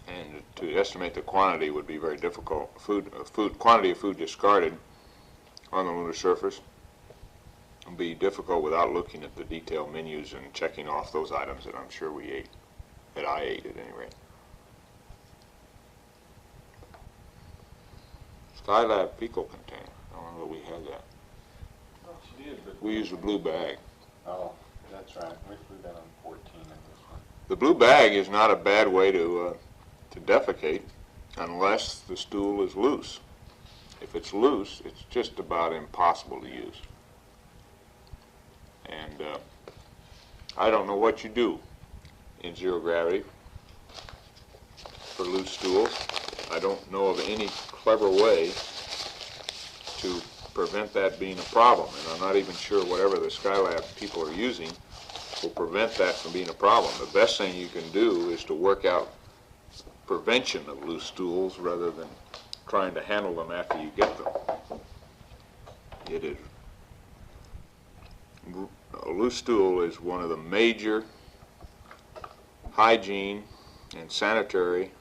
And to estimate the quantity would be very difficult. Quantity of food discarded on the lunar surface would be difficult without looking at the detailed menus and checking off those items that I'm sure we ate, that I ate at any rate. Skylab fecal container. I don't know that we had that. Well, she did, but We used a blue bag. oh, that's right. We flew that on 14 in this one. The blue bag is not a bad way to defecate unless the stool is loose. If it's loose, it's just about impossible to use. And I don't know what you do in zero gravity for loose stools. I don't know of any clever way to prevent that being a problem, and I'm not even sure whatever the Skylab people are using will prevent that from being a problem. The best thing you can do is to work out prevention of loose stools rather than trying to handle them after you get them. A loose stool is one of the major hygiene and sanitary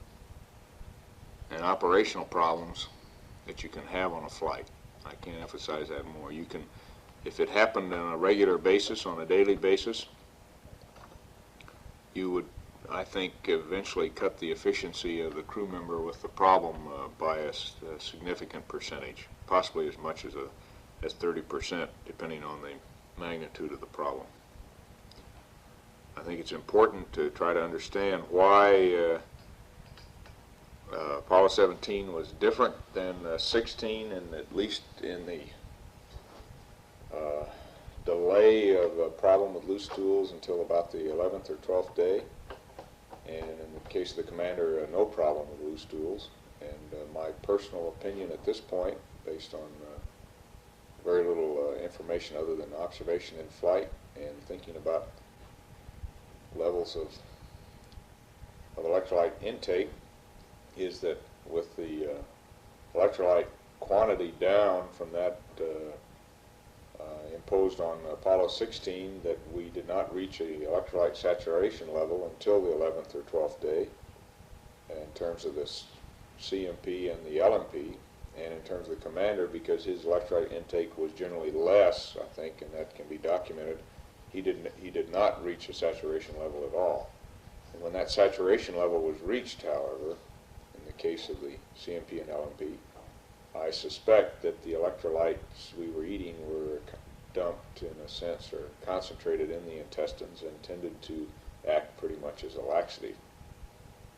and operational problems that you can have on a flight. I can't emphasize that more. You can, if it happened on a regular basis, on a daily basis, you would, I think, eventually cut the efficiency of the crew member with the problem by a significant percentage, possibly as much as 30%, depending on the magnitude of the problem. I think it's important to try to understand why Apollo 17 was different than 16, and at least in the delay of a problem with loose stools until about the 11th or 12th day. And in the case of the commander, no problem with loose stools. And my personal opinion at this point, based on very little information other than observation in flight and thinking about levels of electrolyte intake, is that with the electrolyte quantity down from that imposed on Apollo 16, that we did not reach a electrolyte saturation level until the 11th or 12th day in terms of this CMP and the LMP, and in terms of the commander, because his electrolyte intake was generally less, I think, and that can be documented, he did not reach a saturation level at all. And when that saturation level was reached, however, in the case of the CMP and LMP, I suspect that the electrolytes we were eating were dumped, in a sense, or concentrated in the intestines and tended to act pretty much as a laxative,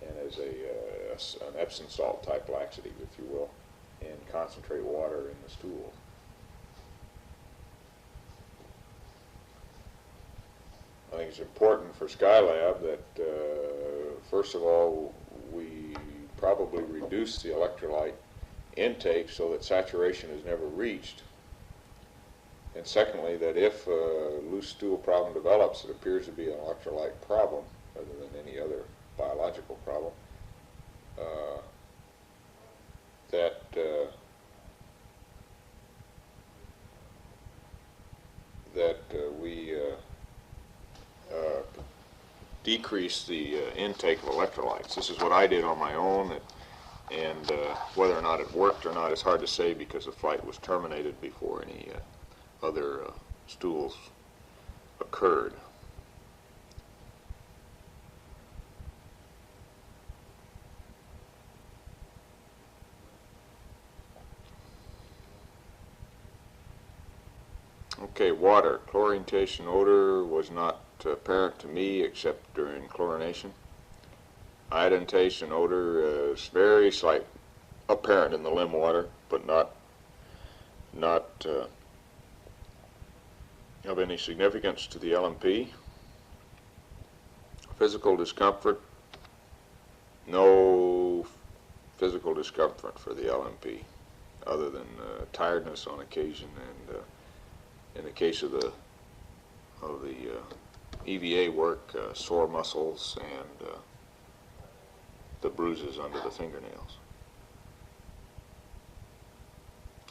and as an Epsom salt type laxative, if you will, and concentrate water in the stool. I think it's important for Skylab that, first of all, we probably reduce the electrolyte intake so that saturation is never reached. And secondly, that if a loose stool problem develops, it appears to be an electrolyte problem rather than any other biological problem, that we decrease the intake of electrolytes. This is what I did on my own, and whether or not it worked or not is hard to say, because the flight was terminated before any other stools occurred. Okay, water. Chlorination odor was not apparent to me except during chlorination. Iodentation odor is very slight, apparent in the limb water, but not of any significance to the LMP. Physical discomfort, no physical discomfort for the LMP, other than tiredness on occasion, and in the case of the EVA work, sore muscles and the bruises under the fingernails.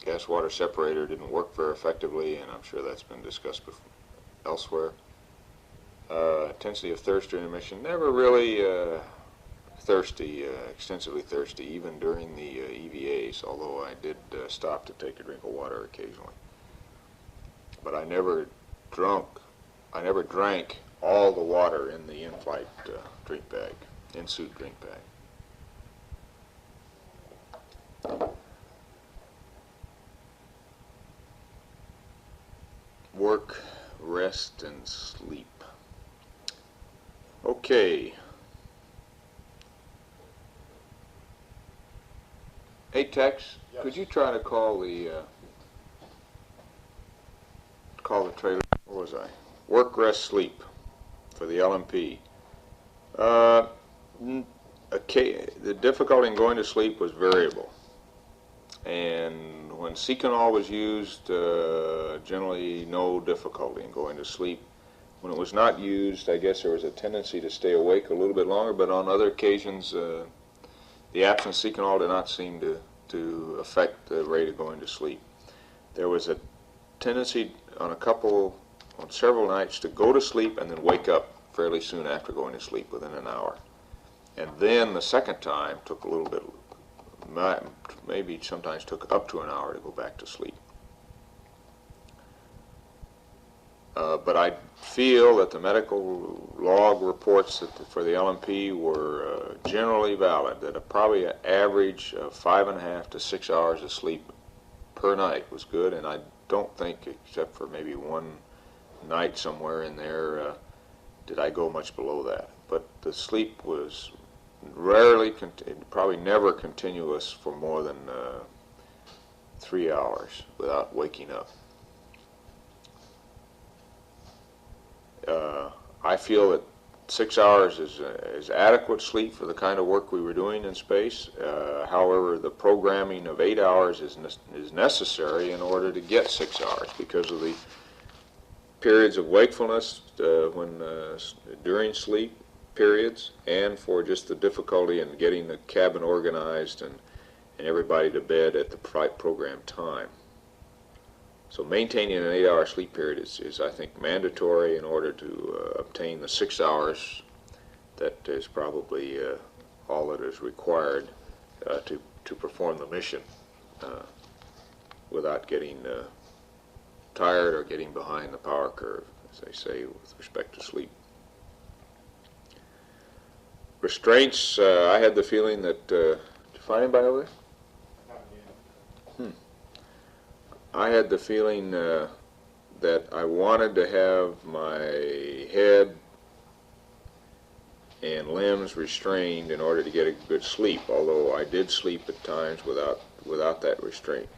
Gas water separator didn't work very effectively, and I'm sure that's been discussed elsewhere. Intensity of thirst during emission, never really thirsty, extensively thirsty, even during the EVAs, although I did stop to take a drink of water occasionally. But I never drank all the water in the in-flight drink bag, in-suit drink bag. Work, rest, and sleep. Okay. Hey Tex, yes. Could you try to call the trailer? Where was I? Work, rest, sleep for the LMP. The difficulty in going to sleep was variable, and when Secanol was used, generally no difficulty in going to sleep. When it was not used, I guess there was a tendency to stay awake a little bit longer, but on other occasions, the absence of Secanol did not seem to affect the rate of going to sleep. There was a tendency on several nights to go to sleep and then wake up fairly soon after going to sleep, within an hour. And then the second time took a little bit, maybe sometimes took up to an hour to go back to sleep. But I feel that the medical log reports for the LMP were generally valid, that probably an average of 5.5 to 6 hours of sleep per night was good, and I don't think, except for maybe one night somewhere in there, did I go much below that. But the sleep was rarely, probably never continuous for more than 3 hours without waking up. I feel that 6 hours is adequate sleep for the kind of work we were doing in space. However, the programming of 8 hours is necessary in order to get 6 hours because of the periods of wakefulness during sleep periods, and for just the difficulty in getting the cabin organized and everybody to bed at the programmed time. So maintaining an 8-hour sleep period is, I think, mandatory in order to obtain the 6 hours that is probably all that is required to perform the mission without getting tired or getting behind the power curve, as they say, with respect to sleep. Restraints, I had the feeling that, did you find anybody over there? I had the feeling that I wanted to have my head and limbs restrained in order to get a good sleep, although I did sleep at times without that restraint.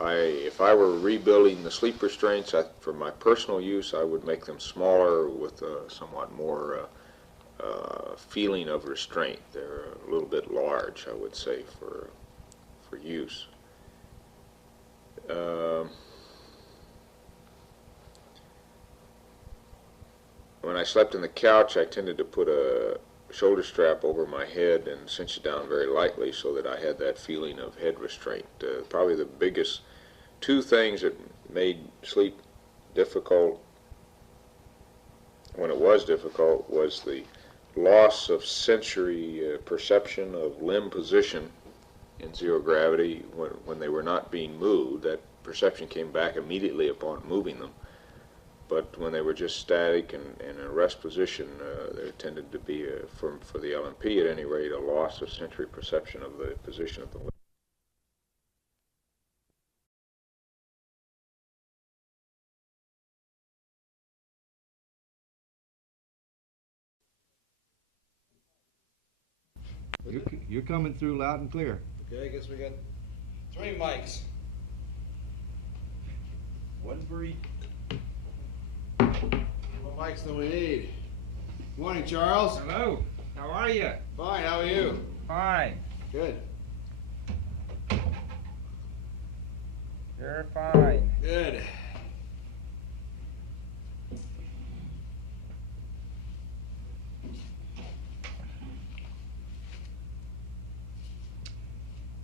If I were rebuilding the sleep restraints for my personal use, I would make them smaller with somewhat more feeling of restraint. They're a little bit large, I would say, for use. When I slept in the couch, I tended to put a shoulder strap over my head and cinch it down very lightly so that I had that feeling of head restraint. Probably the biggest two things that made sleep difficult, when it was difficult, was the loss of sensory perception of limb position in zero gravity when they were not being moved. That perception came back immediately upon moving them. but when they were just static and in a rest position, there tended to be, for the LMP at any rate, a loss of sensory perception of the position of the wave. You're coming through loud and clear. Okay, I guess we got 3 mics. One for each. More mics than we need. Morning, Charles. Hello, how are you? Fine, how are you? Fine. Good. You're fine. Good.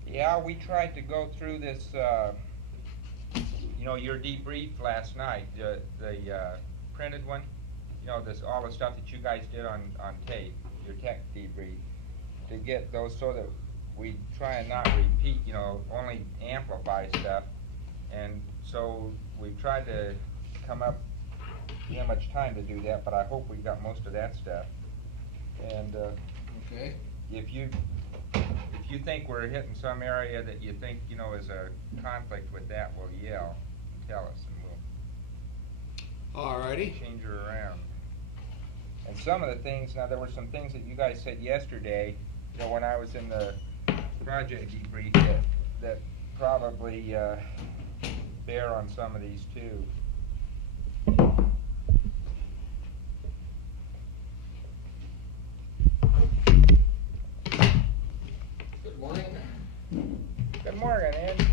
Yeah, we tried to go through this, you know, your debrief last night, the printed one, you know, this, all the stuff that you guys did on tape, your tech debrief, to get those so that we try and not repeat, you know, only amplify stuff. And so we've tried to come up, we don't have much time to do that, but I hope we got most of that stuff. And Okay. if you think we're hitting some area that you think, you know, is a conflict with that, we'll yell, tell us, and we'll Alrighty. change her around. And some of the things, now there were some things that you guys said yesterday, you know, when I was in the project debrief that probably bear on some of these too. Good morning. Good morning, Ed.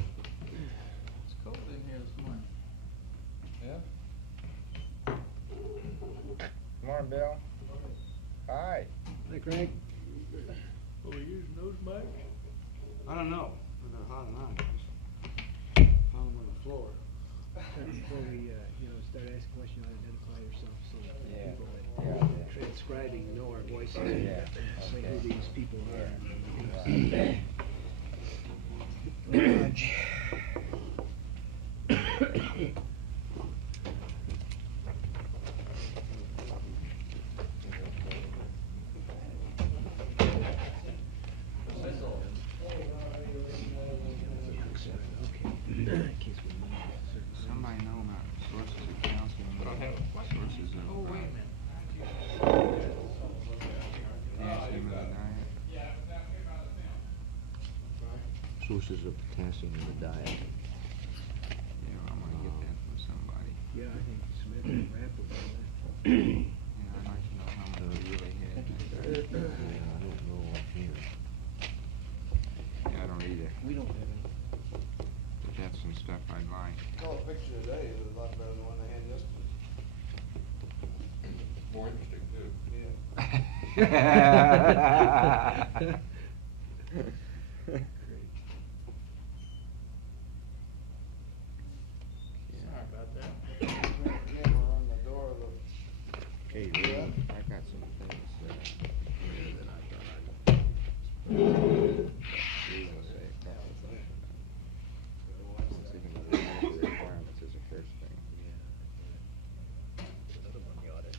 It's cold in here this morning. Yeah. Good morning, Bill. Hi. Hey, Craig. Are we using those mics? I don't know. Whether they're hot or not. Just found them on the floor. Before we, start asking questions, identify yourself so Yeah. people Yeah. that are transcribing know our voices. Yeah. Say who these people are. Somebody know about sources of calcium, sources of potassium in the diet. Sources of potassium in the diet. Yeah, I'm gonna get that from somebody. Yeah, I think Smith and Rapp was on that. Yeah, I'd like to know how much we really had. I don't know offhand. Yeah, I don't either, We don't have any. but that's some stuff I'd like. I saw a picture today. It was a lot better than the one they had yesterday. More interesting too. Sorry about that. Camera on the door of the. Okay, Yeah. I got some things here that I thought I'd say a couple of things about. Let's see, the requirements is the first thing. Another one, the audit.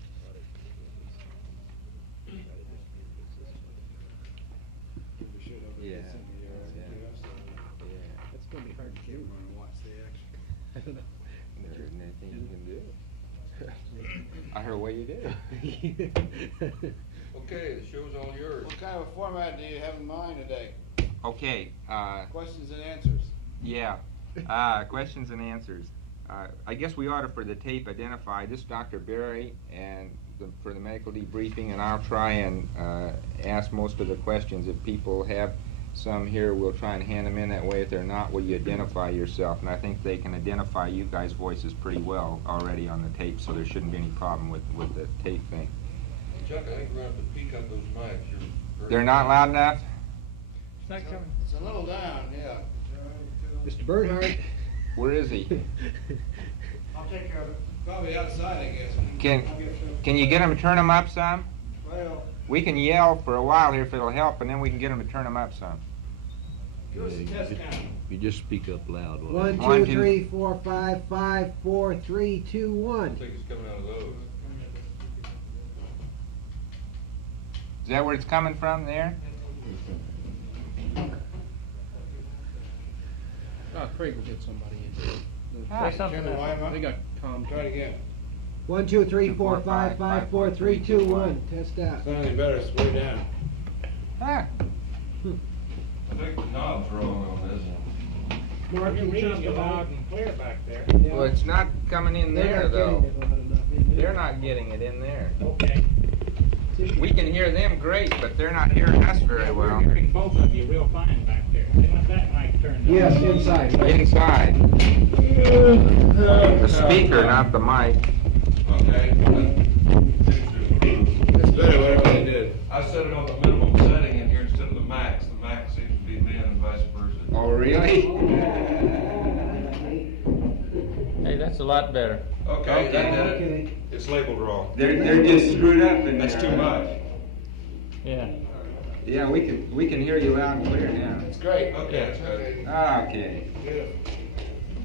We should have. Yeah, It's in the, yeah. Yeah. That's gonna be hard to do. Watch the action. I don't know. There isn't anything you can do. I heard what you did. Okay, the show's all yours. What kind of a format do you have in mind today? Okay, Questions and answers. yeah, questions and answers. I guess we ought to, for the tape, identify this Dr. Berry and for the medical debriefing, and I'll try and ask most of the questions. If people have some here, we'll try and hand them in that way. If they're not, will you identify yourself? And I think they can identify you guys' voices pretty well already on the tape, so there shouldn't be any problem with the tape thing. Chuck, I think we're going to have to peak up those mics. You're They're not loud enough? It's not coming. It's a little down, yeah. Mr. Bernhardt, Where is he? I'll take care of it. Probably outside, I guess. Can you get him to turn him up some? Well, We can yell for a while here if it'll help, and then we can get him to turn him up some. give us a test count. You just speak up loud. 1, 2, 1, 2. 3, 4, 5, 5, 4, 3, 2, 1. I think it's coming out of those. Is that where it's coming from there? Craig will get somebody in. Say something. They got calm. Try it again. 1, 2, 3, 4, 5, 5, 4, 3, 2, 1. Test out. Sounds any better, it's way down. Ah, I think the knob's wrong on this. Mark, You're you reading just it about. loud and clear back there. well, it's not coming in there, They're not though. getting it loud enough in there. They're not getting it in there. Okay. We can hear them great, but they're not hearing us very well. We're hearing both of you real fine back there. They want that mic turned on. Yes, inside. Inside. The speaker, not the mic. Okay. It's better, whatever they did. I set it on the minimum setting in here instead of the max. The max seems to be me and vice versa. Oh, really? Hey, that's a lot better. Okay, that did it. Okay. It's labeled wrong. They're just screwed up in there. That's too much. Yeah. Yeah, we can hear you loud and clear now. It's great. Okay, that's good. Okay, Beautiful.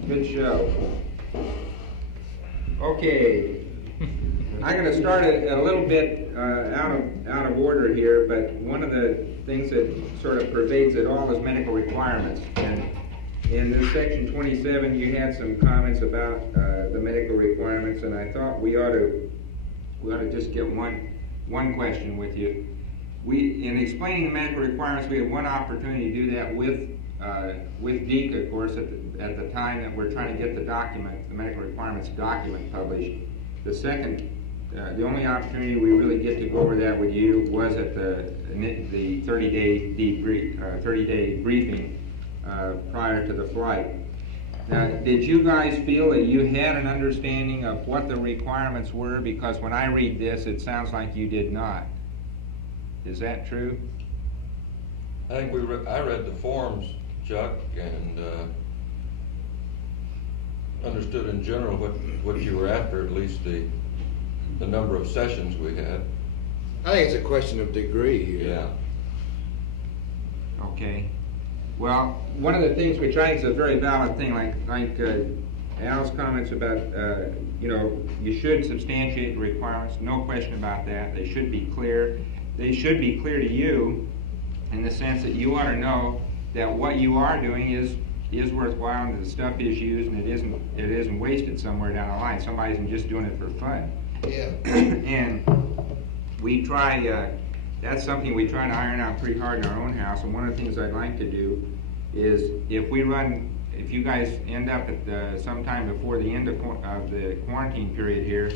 good show. Okay, I'm going to start a little bit out of order here, but one of the things that sort of pervades it all is medical requirements. And in this section 27, you had some comments about the medical requirements, and I thought we ought to just get one question with you. In explaining the medical requirements, we had one opportunity to do that with Deke, of course, at the time that we're trying to get the medical requirements document published. The only opportunity we really get to go over that with you was at the 30-day debrief, 30-day briefing prior to the flight. Now, did you guys feel that you had an understanding of what the requirements were? Because when I read this, it sounds like you did not. Is that true? I think I read the forms, Chuck, and understood in general what you were after, at least the number of sessions we had. I think it's a question of degree here. Yeah. Okay. Well, one of the things which I think is a very valid thing, like Al's comments about, you should substantiate the requirements, no question about that. They should be clear. They should be clear to you in the sense that you ought to know that what you are doing is worthwhile and that the stuff is used and it isn't wasted somewhere down the line. Somebody isn't just doing it for fun. Yeah. And we try, that's something we try to iron out pretty hard in our own house. And one of the things I'd like to do is if you guys end up at sometime before the end of the quarantine period here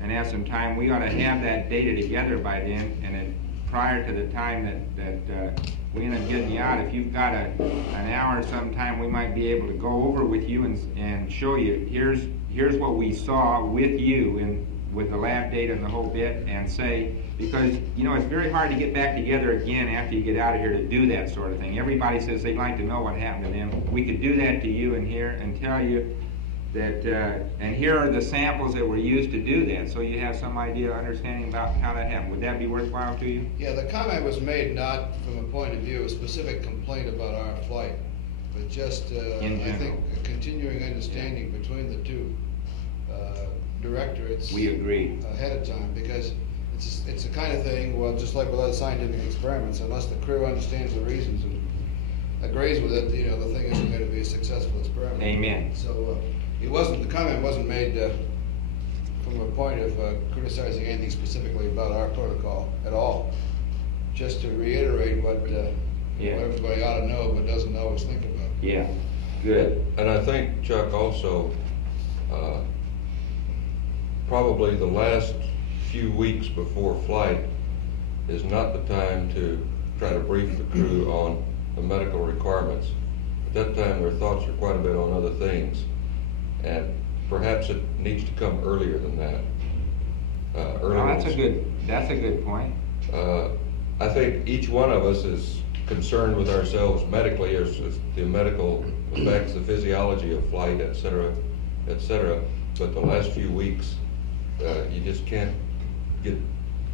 and have some time, we ought to have that data together by then, and then prior to the time that we end up getting you out, if you've got an hour sometime, we might be able to go over with you and show you, here's what we saw with you with the lab data and the whole bit, and say, because it's very hard to get back together again after you get out of here to do that sort of thing. Everybody says they'd like to know what happened to them. We could do that to you in here and tell you that, and here are the samples that were used to do that, so you have some idea, understanding about how that happened. Would that be worthwhile to you? Yeah, the comment was made not from a point of view, a specific complaint about our flight, but just, I think, a continuing understanding between the two directorates. We agree. Ahead of time, because it's the kind of thing, well, just like with other scientific experiments, unless the crew understands the reasons and agrees with it, the thing isn't going to be a successful experiment. Amen. So the comment wasn't made from a point of criticizing anything specifically about our protocol at all. Just to reiterate what everybody ought to know but doesn't always think about. Yeah, good. And I think, Chuck, also, probably the last few weeks before flight is not the time to try to brief the crew on the medical requirements. At that time, their thoughts are quite a bit on other things, and perhaps it needs to come earlier than that. That's a good point. I think each one of us is concerned with ourselves medically as the medical effects, the physiology of flight, et cetera, et cetera. But the last few weeks, you just can't get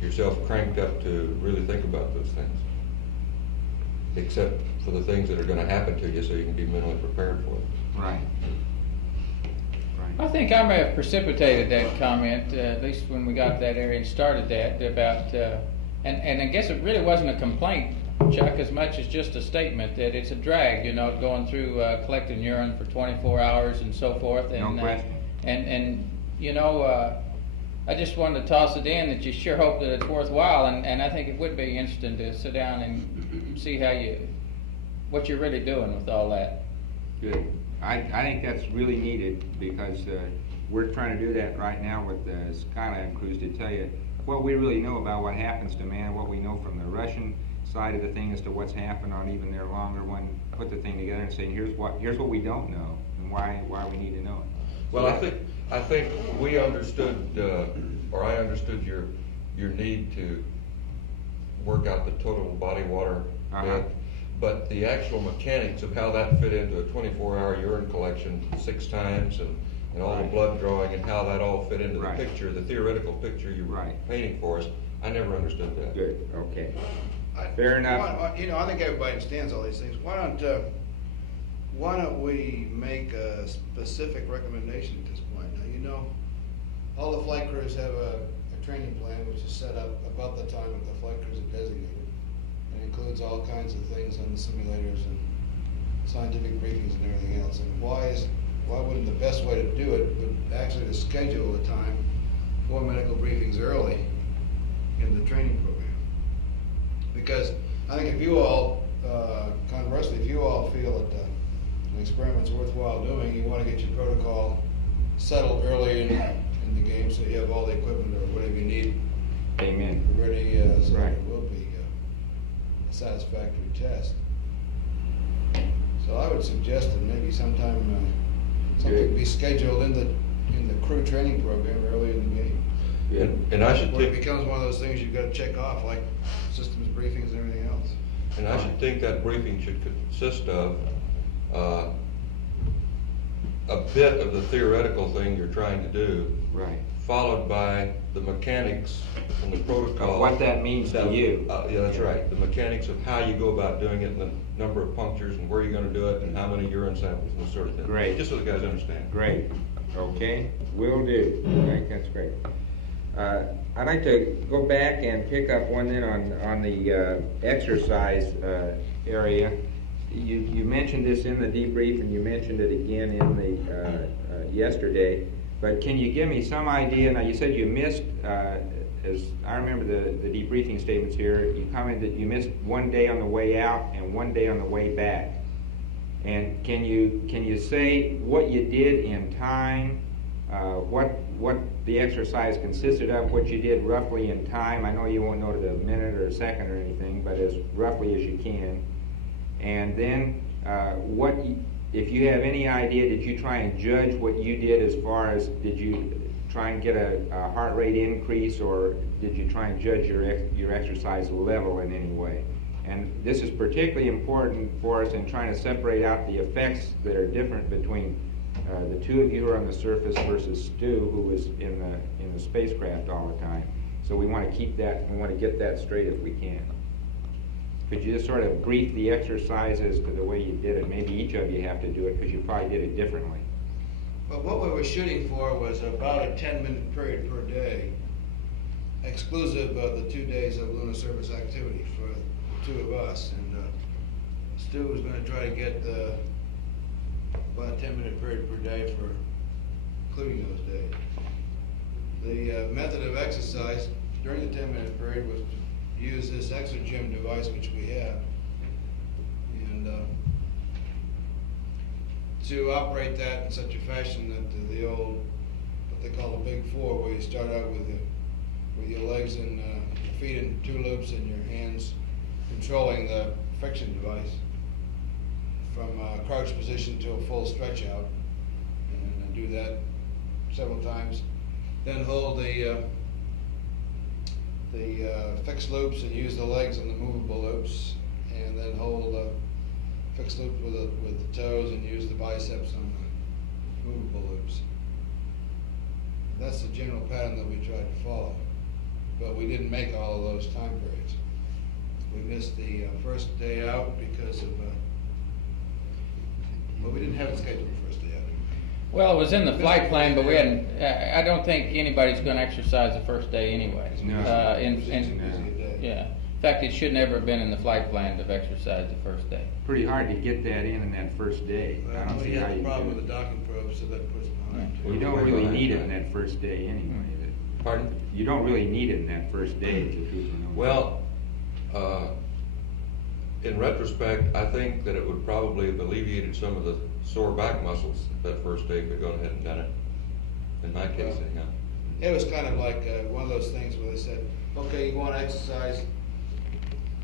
yourself cranked up to really think about those things, except for the things that are going to happen to you, so you can be mentally prepared for it. Right. I think I may have precipitated that comment, at least when we got to that area and started that, about, and I guess it really wasn't a complaint, Chuck, as much as just a statement that it's a drag, you know, going through collecting urine for 24 hours and so forth. And, No question. And you know, I just wanted to toss it in that you sure hope that it's worthwhile, and I think it would be interesting to sit down and see what you're really doing with all that. Good. I think that's really needed, because we're trying to do that right now with the Skylab crews, to tell you what we really know about what happens to man, what we know from the Russian side of the thing as to what's happened on even their longer one, put the thing together and say, here's what we don't know and why we need to know it. Well, I think we understood, or I understood your need to work out the total body water bit, but the actual mechanics of how that fit into a 24-hour urine collection 6 times and all the blood drawing and how that all fit into the picture, the theoretical picture you were painting for us, I never understood that. Good. Okay. Fair enough. You know, I think everybody understands all these things. Why don't we make a specific recommendation at this point? Now, you know, all the flight crews have a training plan which is set up about the time that the flight crews are designated. It includes all kinds of things on the simulators and scientific briefings and everything else. And why wouldn't the best way to do it would actually to schedule the time for medical briefings early in the training program? Because I think if you all, conversely, if you all feel that an experiment's worthwhile doing, you want to get your protocol settled early in the game so you have all the equipment or whatever you need. Amen. Ready, so it will be a satisfactory test. So I would suggest that maybe sometime something be scheduled in the crew training program early in the game. And I should Where it think, becomes one of those things you've got to check off, like systems briefings and everything else. and I should think that briefing should consist of a bit of the theoretical thing you're trying to do, followed by the mechanics and the protocol. Of what that means to you. Yeah, that's right. The mechanics of how you go about doing it, and the number of punctures, and where you're going to do it, and how many urine samples, and that sort of thing. Great. Just so the guys understand. Great. Okay. Will do. I think that's great. I'd like to go back and pick up one then on the exercise area. You mentioned this in the debrief, and you mentioned it again in the yesterday. But can you give me some idea? Now, you said you missed, as I remember the debriefing statements here, you commented that you missed 1 day on the way out and 1 day on the way back. And can you say what you did in time, what the exercise consisted of, what you did roughly in time? I know you won't know to the minute or a second or anything, but as roughly as you can. And then if you have any idea, did you try and judge what you did as far as, did you try and get a heart rate increase, or did you try and judge your exercise level in any way? And this is particularly important for us in trying to separate out the effects that are different between the two of you who are on the surface versus Stu, who was in the spacecraft all the time. So we want to keep that, we want to get that straight if we can. Could you just sort of brief the exercises to the way you did it? Maybe each of you have to do it because you probably did it differently. But what we were shooting for was about a 10-minute period per day, exclusive of the 2 days of lunar surface activity for the two of us. And Stu was going to try to get about a 10-minute period per day for including those days. The method of exercise during the 10-minute period was to use this exogym device which we have, and to operate that in such a fashion that the old, what they call the big four, where you start out with your legs and your feet in 2 loops and your hands controlling the friction device from a crouch position to a full stretch out, and do that several times. Then hold the fixed loops and use the legs on the movable loops, and then hold fixed loop with the toes and use the biceps on the movable loops. That's the general pattern that we tried to follow, but we didn't make all of those time periods. We missed the first day out because of, well, we didn't have it scheduled the first day out. Well, it was in the flight plan, but we hadn't, I don't think anybody's gonna exercise the first day anyway. No. Yeah. In fact, it should never have been in the flight plan to exercise the first day. Pretty hard to get that in that first day. I Well, don't we see how had you the problem do with the it. docking probe, so that puts it behind. You don't really need it in that first day anyway. Pardon? You don't really need it in that first day to do it. Well, in retrospect, I think that it would probably have alleviated some of the sore back muscles that first day if we'd gone ahead and done it. In my case, anyhow. It was kind of like one of those things where they said, okay, you want to exercise,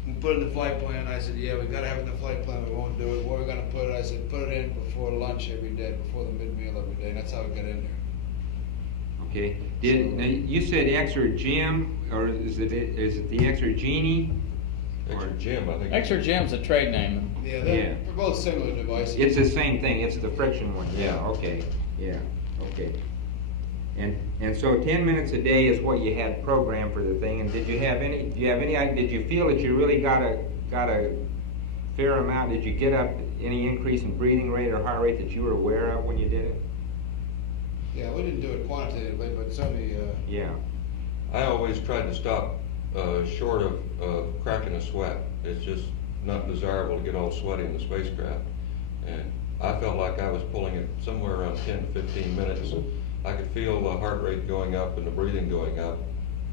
we put it in the flight plan. I said, yeah, we got to have it in the flight plan, we won't do it. Where are we going to put it? I said, put it in before lunch every day, before the mid-meal every day, and that's how it got in there. Okay. Now, you said Exergym, or is it the Exergenie? Exergym, I think. Exergym's a trade name. Yeah, Yeah. they're both similar devices. It's the same thing, it's the friction one, yeah, okay, yeah, okay. And so 10 minutes a day is what you had programmed for the thing, and did you feel that you really got a fair amount, did you get up any increase in breathing rate or heart rate that you were aware of when you did it? Yeah, we didn't do it quantitatively, but certainly, Yeah. I always tried to stop short of cracking a sweat. It's just not desirable to get all sweaty in the spacecraft. And I felt like I was pulling it somewhere around 10 to 15 minutes. I could feel the heart rate going up and the breathing going up,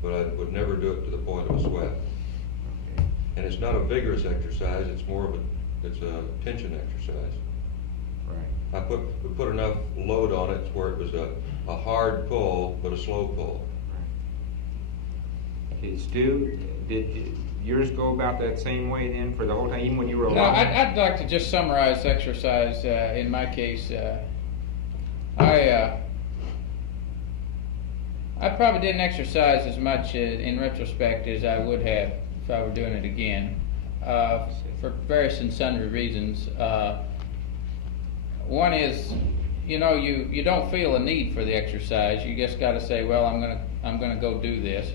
but I would never do it to the point of a sweat. And it's not a vigorous exercise, it's more of a tension exercise. Right. We put enough load on it to where it was a hard pull, but a slow pull. Okay, Stu, did yours go about that same way then for the whole time, even when you were No, alone? I'd like to just summarize exercise. In my case, I probably didn't exercise as much in retrospect as I would have if I were doing it again, for various and sundry reasons. One is, you don't feel a need for the exercise. You just got to say, well, I'm gonna go do this.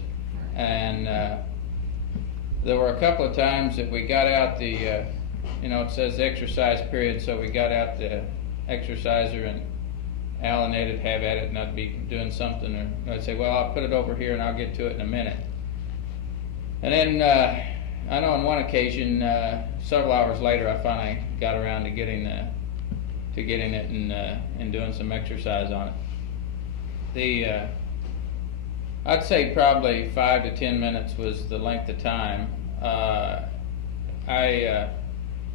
And there were a couple of times that we got out the, it says exercise period, so we got out the exerciser, and Al and Ed would have at it, and I'd be doing something, or I'd say, well, I'll put it over here and I'll get to it in a minute. And then I know on one occasion, several hours later, I finally got around to getting it and doing some exercise on it. I'd say probably 5 to 10 minutes was the length of time.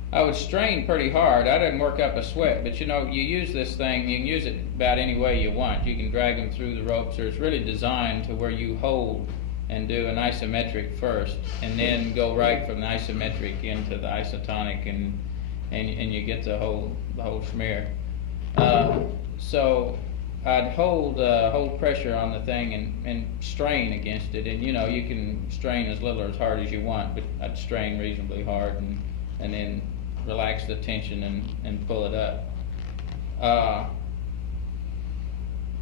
I would strain pretty hard. I didn't work up a sweat, but you use this thing, you can use it about any way you want. You can drag them through the ropes, or it's really designed to where you hold and do an isometric first, and then go right from the isometric into the isotonic, and you get the whole smear. So I'd hold pressure on the thing and strain against it, and you can strain as little or as hard as you want, but I'd strain reasonably hard and then relax the tension and pull it up.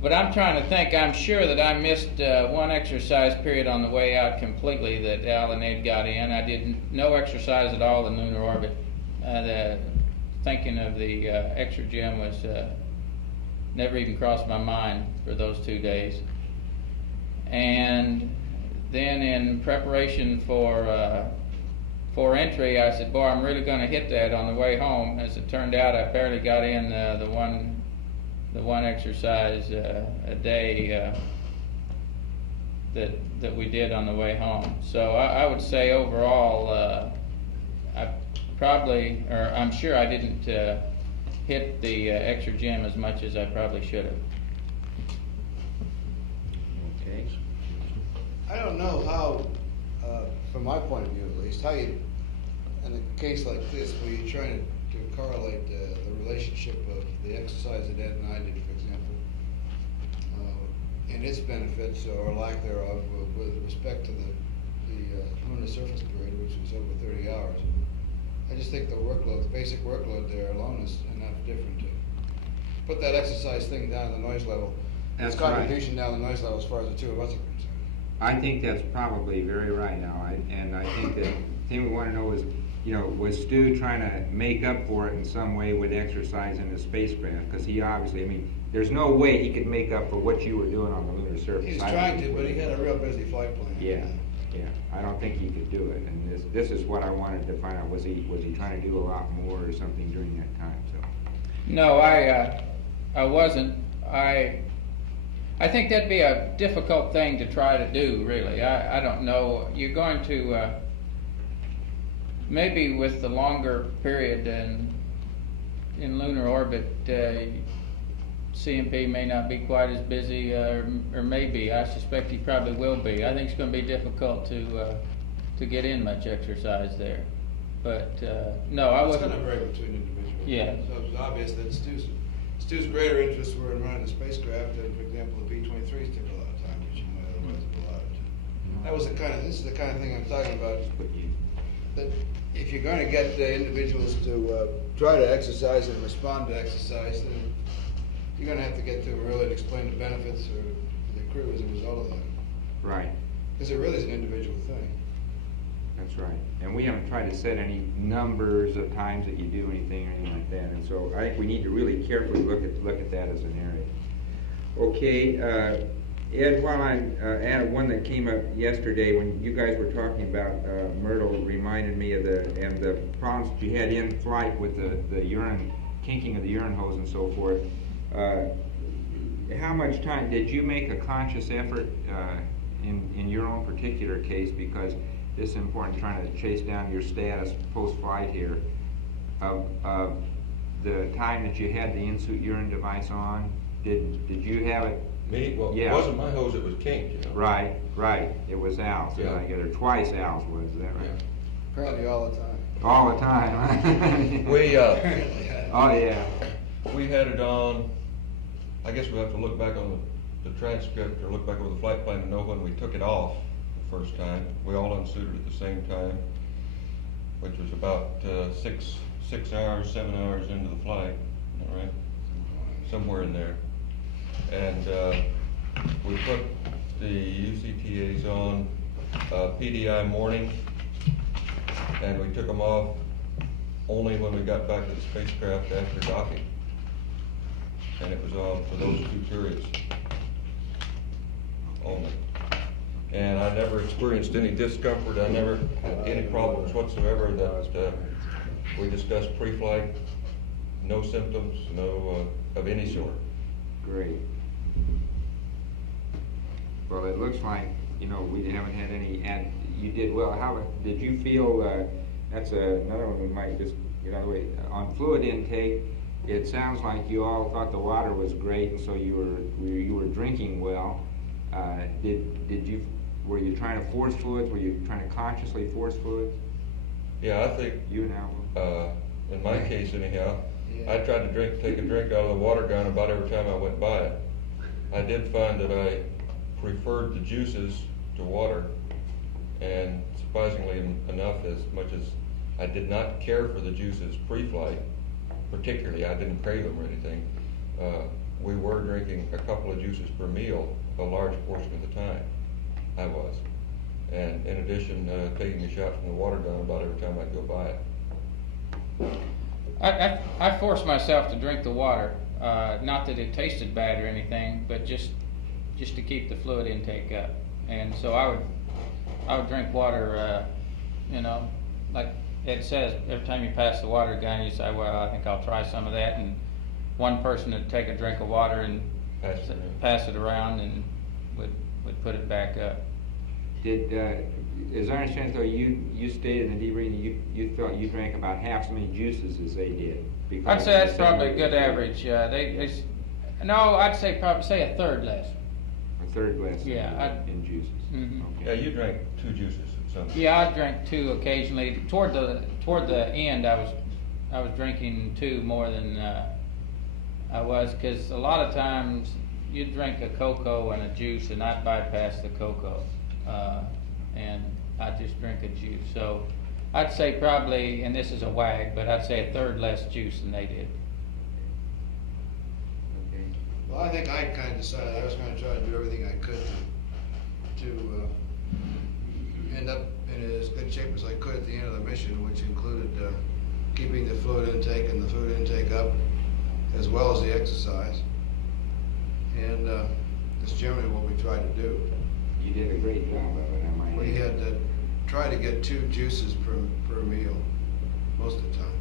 But I'm trying to think, I'm sure that I missed one exercise period on the way out completely that Al and Ed got in. I did no exercise at all in lunar orbit. Thinking of the Exergym was never even crossed my mind for those 2 days. And then in preparation for entry, I said, boy, I'm really going to hit that on the way home. As it turned out, I barely got in the one exercise a day that we did on the way home. So I would say overall, I'm sure I didn't hit the Exergym as much as I probably should have. Okay. I don't know how, from my point of view at least, how you, in a case like this, where you're trying to correlate the relationship of the exercise that Ed and I did, for example, and its benefits or lack thereof with respect to the lunar surface period, which was over 30 hours. I just think the workload, the basic workload there alone is enough different to put that exercise thing down the noise level. That's Its right. contribution down the noise level as far as the two of us are concerned. I think that's probably very right, Al. And I think that the thing we want to know is, was Stu trying to make up for it in some way with exercise in the spacecraft? Because he obviously, there's no way he could make up for what you were doing on the lunar surface. He was trying to, but he had a real busy flight plan. Yeah. I don't think he could do it. And this is what I wanted to find out. Was he trying to do a lot more or something during that time? So. No, I wasn't. I think that'd be a difficult thing to try to do, really. I don't know. You're going to, maybe with the longer period in lunar orbit, CMP may not be quite as busy, or maybe. I suspect he probably will be. I think it's going to be difficult to get in much exercise there. But, no, I wasn't. It's going to vary between individuals. Yeah. So it was obvious that Stu's greater interests were in running the spacecraft, and for example, the B-23s took a lot of time, which you might otherwise have allowed to. That was this is the kind of thing I'm talking about. That if you're going to get individuals to try to exercise and respond to exercise, then you're going to have to get to them early to explain the benefits or the crew as a result of that. Right. Because it really is an individual thing. That's right. And we haven't tried to set any numbers of times that you do anything or anything like that. And so I think we need to really carefully look at that as an area. Okay, Ed, while I added one that came up yesterday when you guys were talking about Myrtle, reminded me of the problems that you had in flight with the urine, kinking of the urine hose and so forth. How much time did you make a conscious effort in your own particular case, because this is important, trying to chase down your status post-flight here, of the time that you had the in-suit urine device on? Did you have it? Me? Well, yeah. It wasn't my hose, it was kinked, Right. It was Al's. Yeah. I get her twice Al's was, is that right? Yeah. Apparently all the time. All the time, huh? We, oh yeah. We had it on, I guess we'll have to look back on the transcript or look back over the flight plan to know when we took it off the first time. We all unsuited at the same time, which was about 6 hours, 7 hours into the flight, all right? Somewhere in there. And we put the UCTAs on PDI morning, and we took them off only when we got back to the spacecraft after docking. And it was on for those 2 periods only. And I never experienced any discomfort. I never had any problems whatsoever that we discussed pre-flight. No symptoms, no of any sort. Great. Well, it looks like, we haven't had any, you did well. How did you feel, that's another one we might just get out of the way. On fluid intake, it sounds like you all thought the water was great, and so you were drinking well. Were you trying to force fluids? Were you trying to consciously force fluids? Yeah, I think, you and Al? in my case anyhow, Yeah. I tried to take a drink out of the water gun about every time I went by it. I did find that I preferred the juices to water, and surprisingly enough, as much as I did not care for the juices pre-flight, particularly, I didn't crave them or anything, we were drinking a couple of juices per meal a large portion of the time. I was. And in addition, taking a shot from the water gun about every time I'd go by it. I forced myself to drink the water, not that it tasted bad or anything, but just to keep the fluid intake up. And so I would drink water, like Ed says, every time you pass the water gun, you say, well, I think I'll try some of that, and one person would take a drink of water and pass it around and would put it back up. As I understand, though, you stated in the debriefing you felt you drank about half as many juices as they did. I'd say that's probably a good average. I'd say probably a third less. A third less. Yeah, in juices. Mm-hmm. Yeah, you drank 2 juices at some point. Yeah, I drank 2 occasionally. Toward the end, I was drinking 2 more than I was, because a lot of times you'd drink a cocoa and a juice, and I'd bypass the cocoa, and I'd just drink a juice. So I'd say probably, and this is a wag, but I'd say a third less juice than they did. Okay. Well, I think I kind of decided I was gonna try to do everything I could to end up in as good shape as I could at the end of the mission, which included keeping the fluid intake and the food intake up, as well as the exercise. And that's generally what we tried to do. You did a great job of it, I might We add. had to try to get 2 juices per meal, most of the time.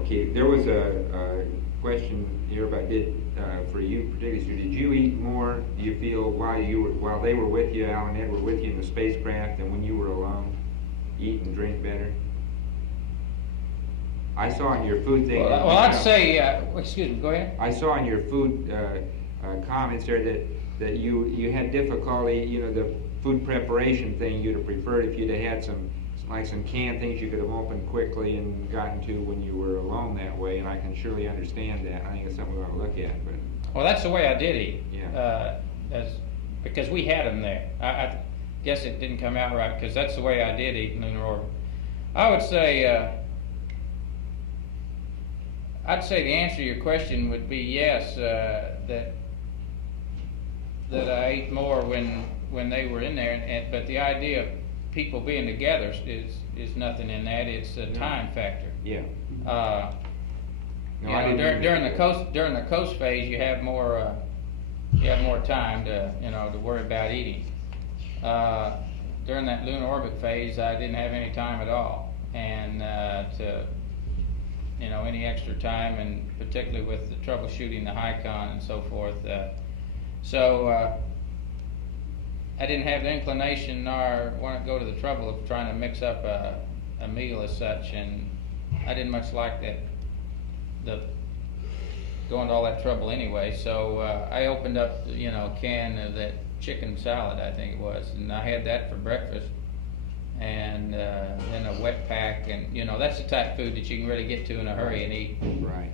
Okay, there was a question here about for you particularly, Sue, did you eat more, do you feel, while they were with you, Al and Ed were with you in the spacecraft, and when you were alone, eat and drink better? I saw in your food thing. Well, I'd say, excuse me, go ahead. I saw in your food comments there that you had difficulty, the food preparation thing you'd have preferred if you'd have had some canned things you could have opened quickly and gotten to when you were alone that way, and I can surely understand that. I think it's something we ought to look at, but. Well, that's the way I did eat. Yeah. Because we had them there. I guess it didn't come out right because that's the way I did eat in lunar orbit. I would say, I'd say the answer to your question would be yes. That I ate more when they were in there, but the idea of people being together is nothing in that. It's a time factor. Yeah. During the coast phase, you have more time to worry about eating. During that lunar orbit phase, I didn't have any time at all, and any extra time, and particularly with the troubleshooting the Hycon and so forth. So I didn't have the inclination nor want to go to the trouble of trying to mix up a meal as such, and I didn't much like going to all that trouble anyway. So I opened up, a can of that chicken salad, I think it was, and I had that for breakfast, and then a wet pack, and that's the type of food that you can really get to in a hurry and eat. Right.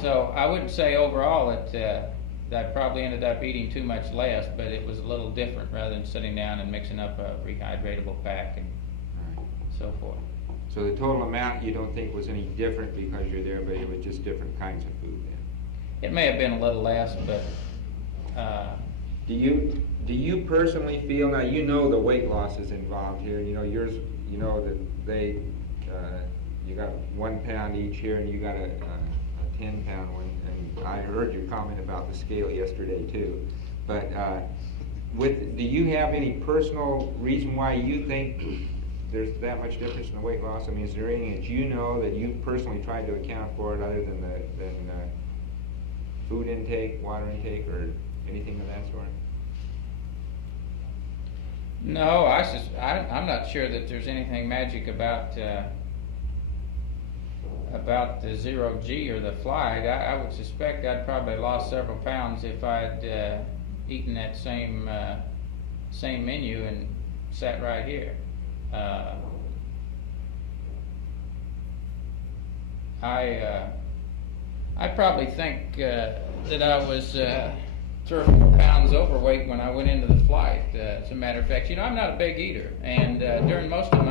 So I wouldn't say overall that I probably ended up eating too much less, but it was a little different rather than sitting down and mixing up a rehydratable pack and so forth. So the total amount you don't think was any different because you're there, but it was just different kinds of food then? It may have been a little less, but do you personally feel, now the weight loss is involved here, yours, that they you got 1 pound each here and you got a 10-pound one, and I heard your comment about the scale yesterday too, but do you have any personal reason why you think there's that much difference in the weight loss? I mean, is there anything that that you personally tried to account for it other than food intake, water intake, or anything of that sort? no, I'm not sure that there's anything magic about the 0G or the flight. I would suspect I'd probably lost several pounds if I'd eaten that same menu and sat right here. I probably think that I was 3 or 4 pounds overweight when I went into the flight. As a matter of fact, I'm not a big eater, and during most of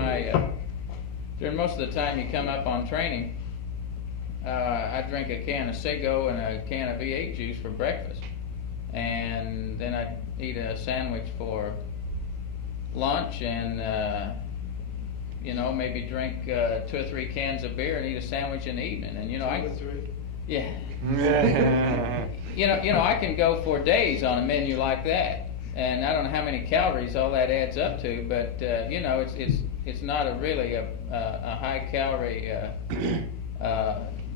the time you come up on training, I drink a can of Sago and a can of V8 juice for breakfast, and then I'd eat a sandwich for lunch, and maybe drink 2 or 3 cans of beer and eat a sandwich in the evening. And 2 or 3. Yeah. I can go for days on a menu like that, and I don't know how many calories all that adds up to, but it's not really a high calorie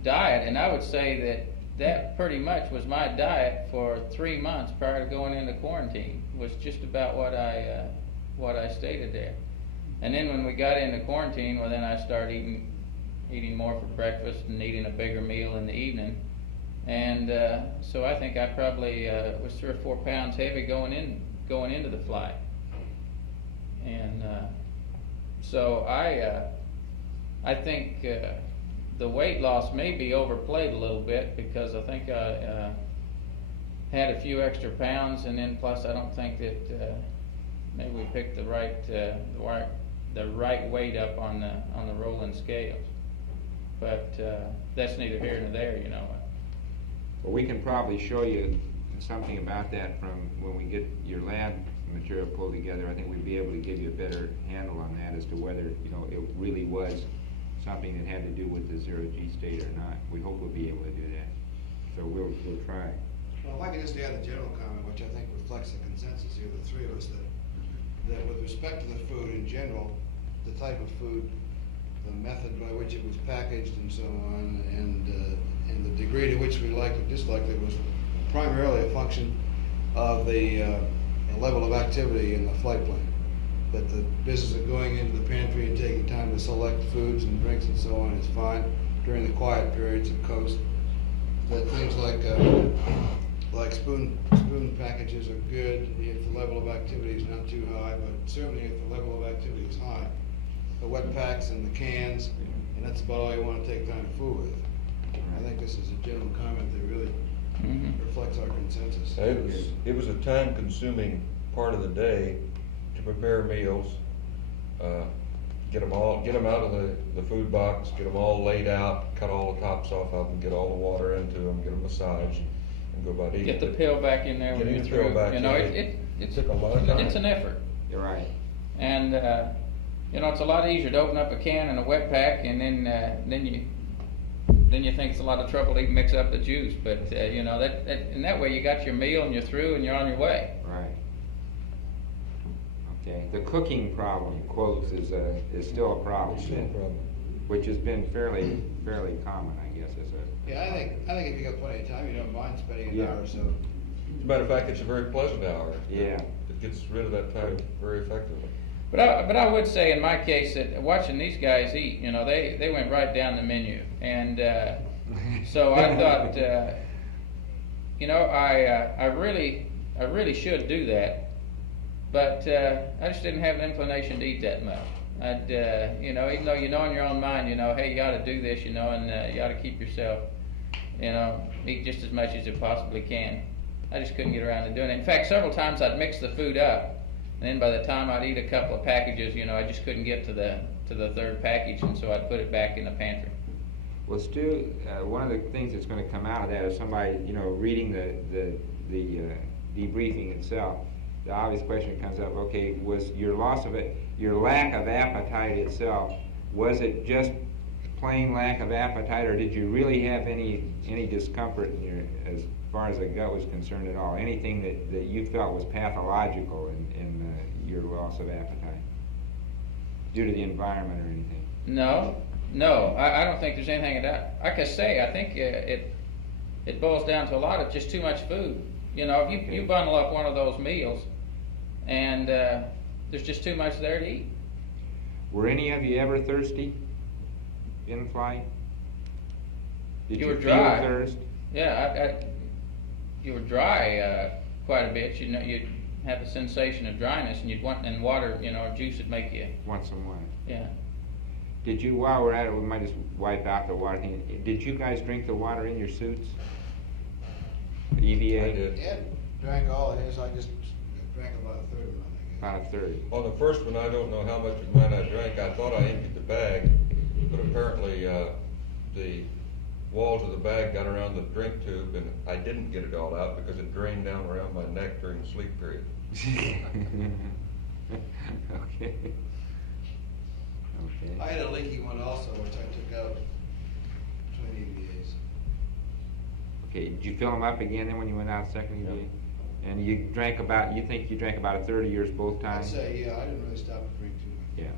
diet, and I would say that pretty much was my diet for 3 months prior to going into quarantine. Was just about what I stated there. And then when we got into quarantine, well, then I started eating more for breakfast and eating a bigger meal in the evening. And so I think I probably was 3 or 4 pounds heavy going into the flight. And so I think the weight loss may be overplayed a little bit, because I think I had a few extra pounds, and then plus I don't think that maybe we picked the right the right weight up on the rolling scales. But that's neither here nor there, you know. Well, we can probably show you something about that from when we get your lab material pulled together. I think we'd be able to give you a better handle on that as to whether, you know, it really was something that had to do with the zero-G state or not. We hope we'll be able to do that. So we'll try. Well, if I could just add a general comment, which I think reflects the consensus here, the three of us, that with respect to the food in general, the type of food, the method by which it was packaged and so on, and the degree to which we liked or disliked it was primarily a function of the level of activity in the flight plan. That the business of going into the pantry and taking time to select foods and drinks and so on is fine during the quiet periods of coast. That things like spoon packages are good if the level of activity is not too high, but certainly if the level of activity is high. The wet packs and the cans, and that's about all you want to take time to fool with. I think this is a general comment that really reflects our consensus. It was a time-consuming part of the day to prepare meals, get them out of the food box, get them all laid out, cut all the tops off of them, get all the water into them, get them massaged, and go about eating. Get the pill back in there when you're through. You know, it took a lot of time. It's an effort. You're right. And you know, it's a lot easier to open up a can in a wet pack, and then you think it's a lot of trouble to even mix up the juice. But you know, that in that way you got your meal and you're through and you're on your way. Right. Okay. The cooking problem, quotes, is still a problem. It's still a problem. Which has been fairly common, I guess. Yeah, I think if you got plenty of time, you don't mind spending an hour or so. As a matter of fact, it's a very pleasant hour. Yeah. It gets rid of that time very effectively. But I would say in my case that watching these guys eat, you know, they went right down the menu, and so I thought, you know, I really should do that, but I just didn't have an inclination to eat that much. You know, even though you know in your own mind, you know, hey, you ought to do this, you know, and you ought to keep yourself, you know, eat just as much as you possibly can. I just couldn't get around to doing it. In fact, several times I'd mix the food up. And then by the time I'd eat a couple of packages, you know, I just couldn't get to the third package, and so I'd put it back in the pantry. Well, Stu, one of the things that's going to come out of that is somebody, you know, reading the debriefing itself. The obvious question comes up: okay, was your lack of appetite itself, was it just plain lack of appetite, or did you really have any discomfort in your, as far as the gut was concerned at all? Anything that you felt was pathological in your loss of appetite due to the environment or anything? No, I don't think there's anything of that. Like I say, I think it boils down to a lot of just too much food. You know, if you bundle up one of those meals and there's just too much there to eat. Were any of you ever thirsty in flight? Did you were feel dry. thirst? Yeah, you were dry quite a bit. You know, you'd have a sensation of dryness, and you'd want, and water, you know, or juice would make you want some water. Yeah. Did you, while we're at it, we might just wipe out the water thing. Did you guys drink the water in your suits? EVA? I did. Ed drank all of his. I just drank about a third of mine, I guess. About a third. On the first one, I don't know how much of mine I drank. I thought I emptied the bag, but apparently the walls of the bag got around the drink tube, and I didn't get it all out because it drained down around my neck during the sleep period. Okay. I had a leaky one also, which I took out between EVAs. Okay, did you fill them up again then when you went out second EVA? And you think you drank about a third of yours both times? I'd say, yeah, I didn't really stop to drink too much. Yeah.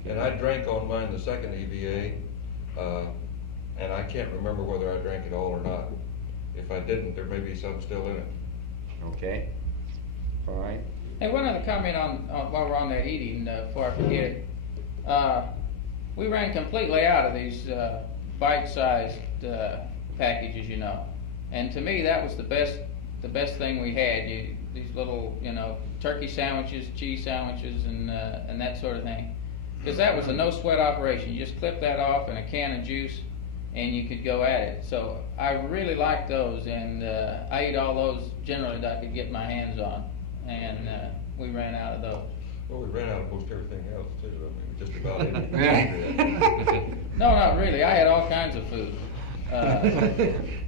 Okay. And I drank on mine the second EVA, and I can't remember whether I drank it all or not. If I didn't, there may be some still in it. Okay. All right. Hey, one other comment on while we're on that eating, before I forget it. We ran completely out of these bite-sized packages, you know, and to me that was the best thing we had. These little, you know, turkey sandwiches, cheese sandwiches, and that sort of thing, because that was a no-sweat operation. You just clip that off in a can of juice, and you could go at it. So I really liked those, and I ate all those generally that I could get my hands on, and we ran out of those. Well, we ran out of most everything else too, I mean, just about anything. No, not really. I had all kinds of food.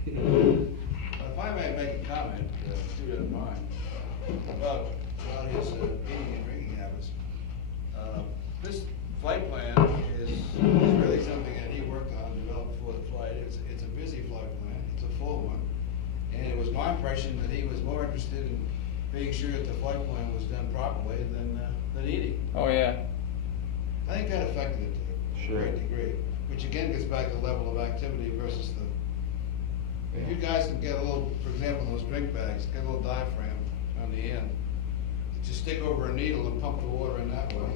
If I may make a comment, if you don't mind, about his eating and drinking habits. This flight plan is really something that he worked on and developed for the flight. It's a busy flight plan, it's a full one. And it was my impression that he was more interested in making sure that the flight plan was done properly than eating. Oh, yeah. I think that affected it to a great degree, which again gets back to the level of activity versus the, if you guys can get a little, for example, those drink bags, get a little diaphragm on the end, just stick over a needle and pump the water in that way,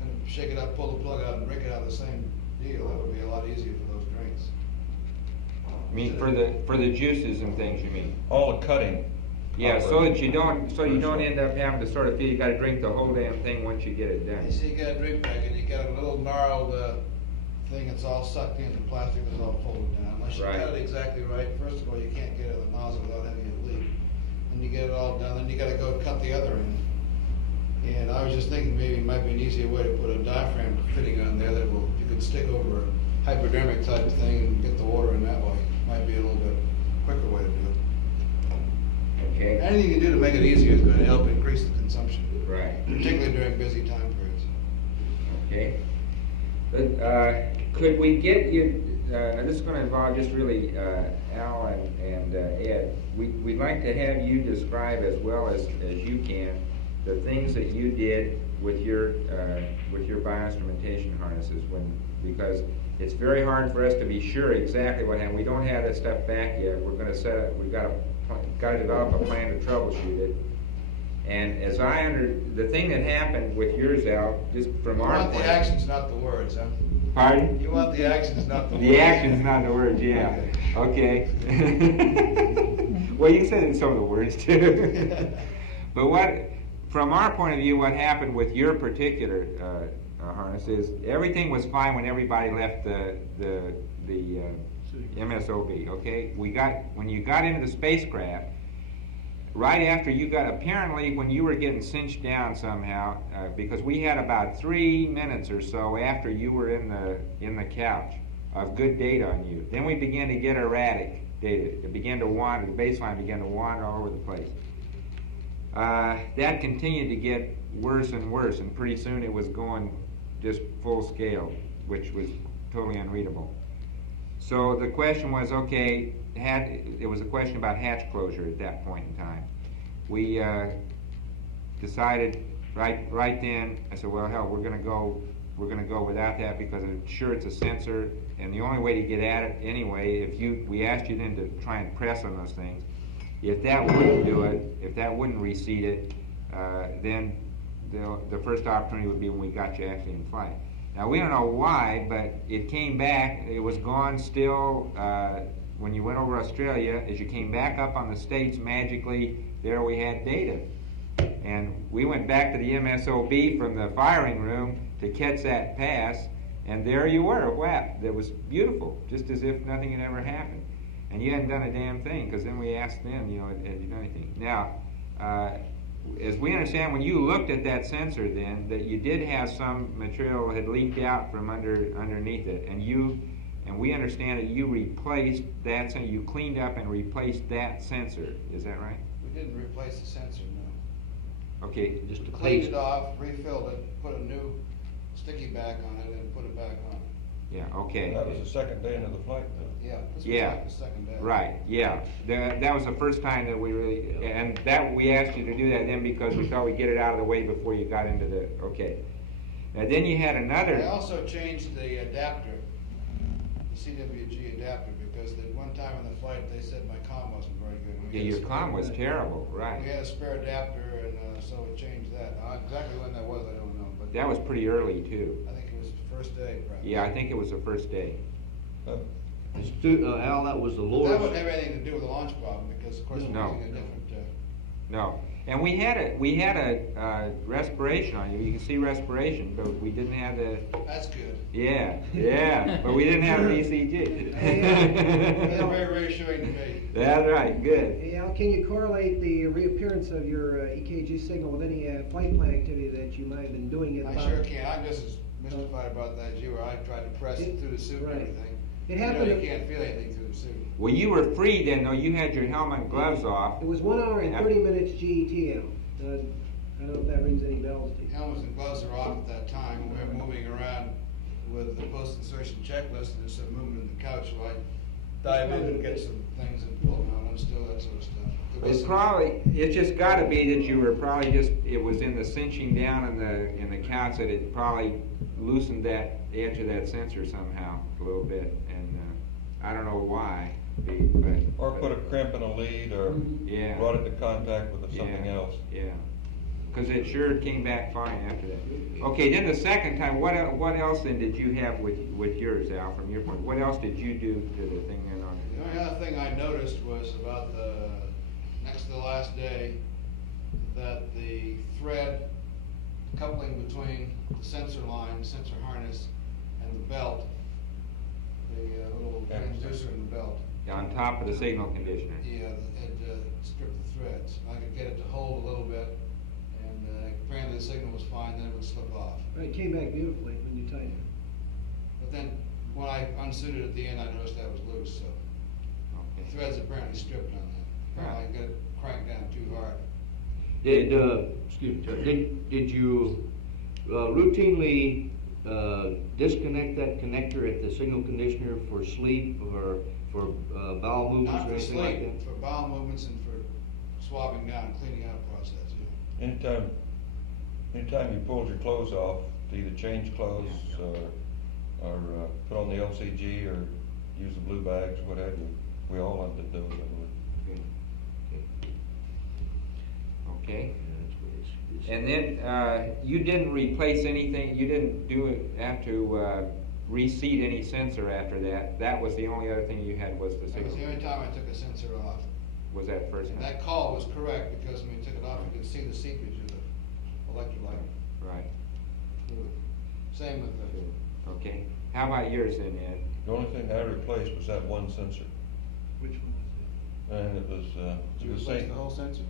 and shake it up, pull the plug out and drink it out of the same deal. That would be a lot easier for those drinks. I mean, for the juices and things, you mean? All the cutting. Yeah, so that you don't end up having to sort of feel you gotta drink the whole damn thing once you get it done. You see, you get a drink bag and you get a little gnarled thing that's all sucked in, the plastic is all folded down. Unless you Right. got it exactly right, first of all, you can't get it at the nozzle without having it leak. Then you get it all done, then you gotta go cut the other end. And I was just thinking maybe it might be an easier way to put a diaphragm fitting on there that you could stick over a hypodermic type of thing and get the water in that way. Might be a little bit quicker way to do it. Okay. Anything you can do to make it easier is going to help increase the consumption. Right. Particularly during busy time periods. Okay. But, could we get you, now this is gonna involve just really, Al and Ed. We'd like to have you describe as well as you can the things that you did with your bioinstrumentation harnesses because it's very hard for us to be sure exactly what happened. We don't have that stuff back yet. We're gonna we've got to develop a plan to troubleshoot it. And as the thing that happened with yours, Al, just from our point. You want the actions, not the words, huh? Pardon? You want the actions, not the words. The actions, not the words, yeah. Okay. Well, you said some of the words too. But from our point of view, what happened with your particular harness is everything was fine when everybody left the MSOB. Okay, when you got into the spacecraft, right after you got, apparently when you were getting cinched down somehow, because we had about 3 minutes or so after you were in the couch of good data on you. Then we began to get erratic data. It began to wander. The baseline began to wander all over the place. That continued to get worse and worse, and pretty soon it was going just full scale, which was totally unreadable. So the question was, okay, it was a question about hatch closure at that point in time. We decided right then. I said, well, hell, we're going to go without that because I'm sure it's a sensor, and the only way to get at it anyway, we asked you then to try and press on those things. If that wouldn't do it, if that wouldn't reseat it, then the first opportunity would be when we got you actually in flight. Now, we don't know why, but it came back. It was gone still. When you went over Australia, as you came back up on the States, magically, there we had data. And we went back to the MSOB from the firing room to Ketsat Pass, and there you were, WAP. That was beautiful, just as if nothing had ever happened. And you hadn't done a damn thing, because then we asked them, had you done anything? Now, as we understand, when you looked at that sensor then, that you did have some material had leaked out from underneath it, and we understand that you replaced that sensor, you cleaned up and replaced that sensor. Is that right? We didn't replace the sensor, no. Okay. Just cleaned it off, refilled it, put a new sticky back on it, and put it back on. Yeah, okay. That was the second day into the flight, though. Yeah, this was Yeah. like the second day. Right, yeah. That was the first time that we really, and that we asked you to do that then because we thought we'd get it out of the way before you got into the, okay. Now then you had another. I also changed the adapter, the CWG adapter, because at one time in the flight they said my comm wasn't very good. Yeah, your comm was terrible, right. We had a spare adapter, and so we changed that. Now, exactly when that was, I don't know. But That was pretty early too. I think it was the first day, probably. Yeah, I think it was the first day. Al, that was the Lord's. That wouldn't have anything to do with the launch problem, because of course we're No. using a different No. And we had a respiration on you. You can see respiration, but we didn't have the. That's good. Yeah, but we didn't have an ECG. They're very reassuring to me. That's right, good. Hey, Al, can you correlate the reappearance of your EKG signal with any flight plan activity that you might have been doing? I sure can. I'm just as mystified about that as you are. I tried to press it through the suit and everything. It happened. You can't feel anything through the suit. Well, you were free then, though. You had your helmet and gloves off. It was 1 hour and 30 minutes GET, Al. I don't know if that rings any bells to you. Helmets and gloves are off at that time, and we're moving around with the post-insertion checklist, and there's some movement in the couch, so I dive in and get some things and pull them out, unstill that sort of stuff. It's just got to be that you were probably it was in the cinching down in the couch that it probably loosened that edge of that sensor somehow a little bit, and I don't know why. Or put a crimp in a lead, or brought it to contact with something else. Yeah, because it sure came back fine after that. Okay, then the second time, what else then did you have with yours, Al, from your point? What else did you do to the thing then on it? The only other thing I noticed was about the next to the last day, that the thread coupling between the sensor line, sensor harness, and the belt, the little transducer in the belt. On top of the signal conditioner. Yeah, it stripped the threads. I could get it to hold a little bit, and apparently the signal was fine, then it would slip off. It came back beautifully when you tightened it. But then, when I unsuited at the end, I noticed that was loose, so the threads apparently stripped on that. Apparently I got it cranked down too hard. Did you routinely disconnect that connector at the signal conditioner for sleep or for bowel movements Not or for anything sleep, like that? for bowel movements and for swabbing down, cleaning out process, yeah. Anytime you pulled your clothes off, to either change clothes or put on the LCG or use the blue bags, what have you, we all undid those, I believe. Okay. And then you didn't replace anything. You didn't have to reseat any sensor after that. That was the only other thing you had was the That signal. was the only time I took a sensor off. Was that first time? That call was correct, because when you took it off, you could see the seepage of the electrolyte. Right. Same with the... Okay. How about yours then, Ed? The only thing I replaced was that one sensor. Which one was And it was, Did you replace the whole sensor?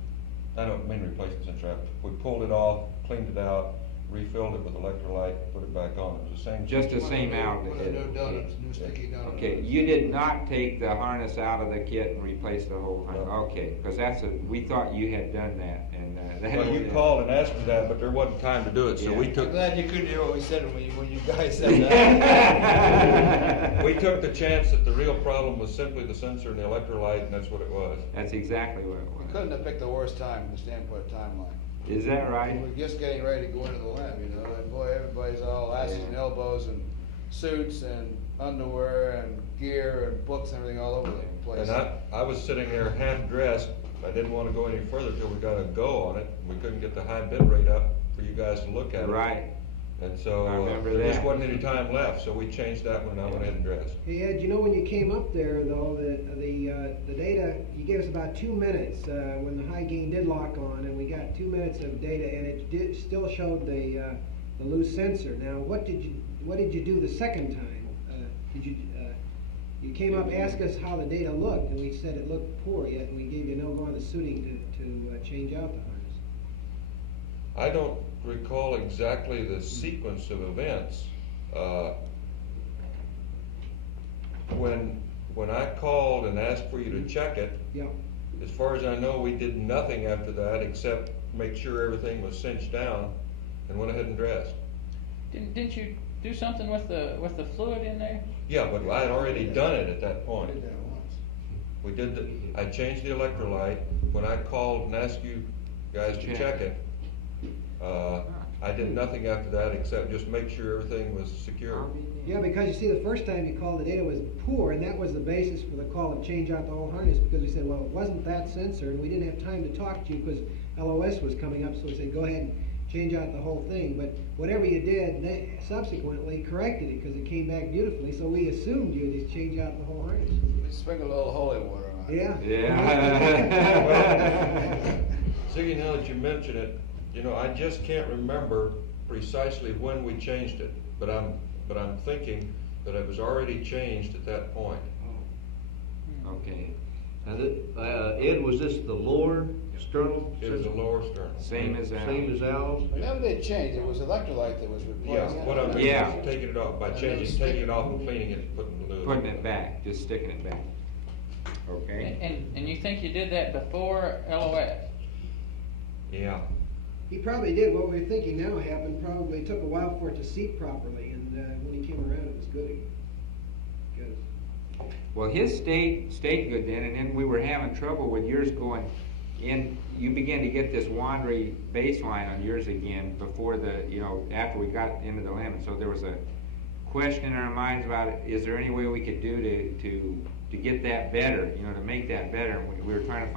I don't mean replace the sensor. We pulled it off, cleaned it out, refilled it with electrolyte, put it back on. It was the same. Just the same outlet. One of the new donuts, new sticky donuts. Okay, you did not take the harness out of the kit and replace the whole thing. No. Okay, because we thought you had done that, and that. Well, you called and asked me that, but there wasn't time to do it, so we took. I'm glad you couldn't hear what we said when you guys said that. We took the chance that the real problem was simply the sensor and the electrolyte, and that's what it was. That's exactly what it was. We couldn't have picked the worst time from the standpoint of timeline. Is that right? We're just getting ready to go into the lab, you know, and boy, everybody's all asses and elbows and suits and underwear and gear and books and everything all over the place. And I was sitting there half dressed. I didn't want to go any further till we got a go on it. We couldn't get the high bit rate up for you guys to look at it. Right. And so I remember there just that. wasn't any time left, so we changed that when I went ahead and dressed. Hey Ed, you know when you came up there though, the data, you gave us about 2 minutes when the high gain did lock on, and we got 2 minutes of data, and it still showed the loose sensor. Now, what did you do the second time? You came up, asked us how the data looked, and we said it looked poor, yet we gave you no go on the suiting to change out the harness. I don't recall exactly the sequence of events. When I called and asked for you to check it, as far as I know, we did nothing after that except make sure everything was cinched down and went ahead and dressed. Didn't you do something with the fluid in there? Yeah, but I had already done it at that point. We did that once. We did I changed the electrolyte. When I called and asked you guys to check it, I did nothing after that except just make sure everything was secure. Yeah, because you see, the first time you called, the data was poor, and that was the basis for the call to change out the whole harness, because we said, well, it wasn't that sensor, and we didn't have time to talk to you because LOS was coming up, so we said, go ahead and change out the whole thing. But whatever you did, they subsequently corrected it because it came back beautifully, so we assumed you would just change out the whole harness. We sprinkled a little holy water on it. Yeah. Yeah. Ziggy, now that you mention it, you know, I just can't remember precisely when we changed it, but I'm thinking that it was already changed at that point. Okay. Now, Ed, was this the lower sternal? It was the lower sternal. Same as Same as Al's? Remember they changed, it was electrolyte that was Yeah, replaced. what I'm doing Yeah. is taking it off, by taking it off and cleaning it and putting the new. putting it back, just sticking it back. Okay? And you think you did that before LOS? Yeah. He probably did. What we're thinking now happened, probably took a while for it to seat properly, and when he came around, it was good again. Good. Well, his stayed good then, and then we were having trouble with yours going in. You began to get this wandering baseline on yours again before after we got into the limit. So there was a question in our minds about, is there any way we could do to get that better, to make that better? And we were trying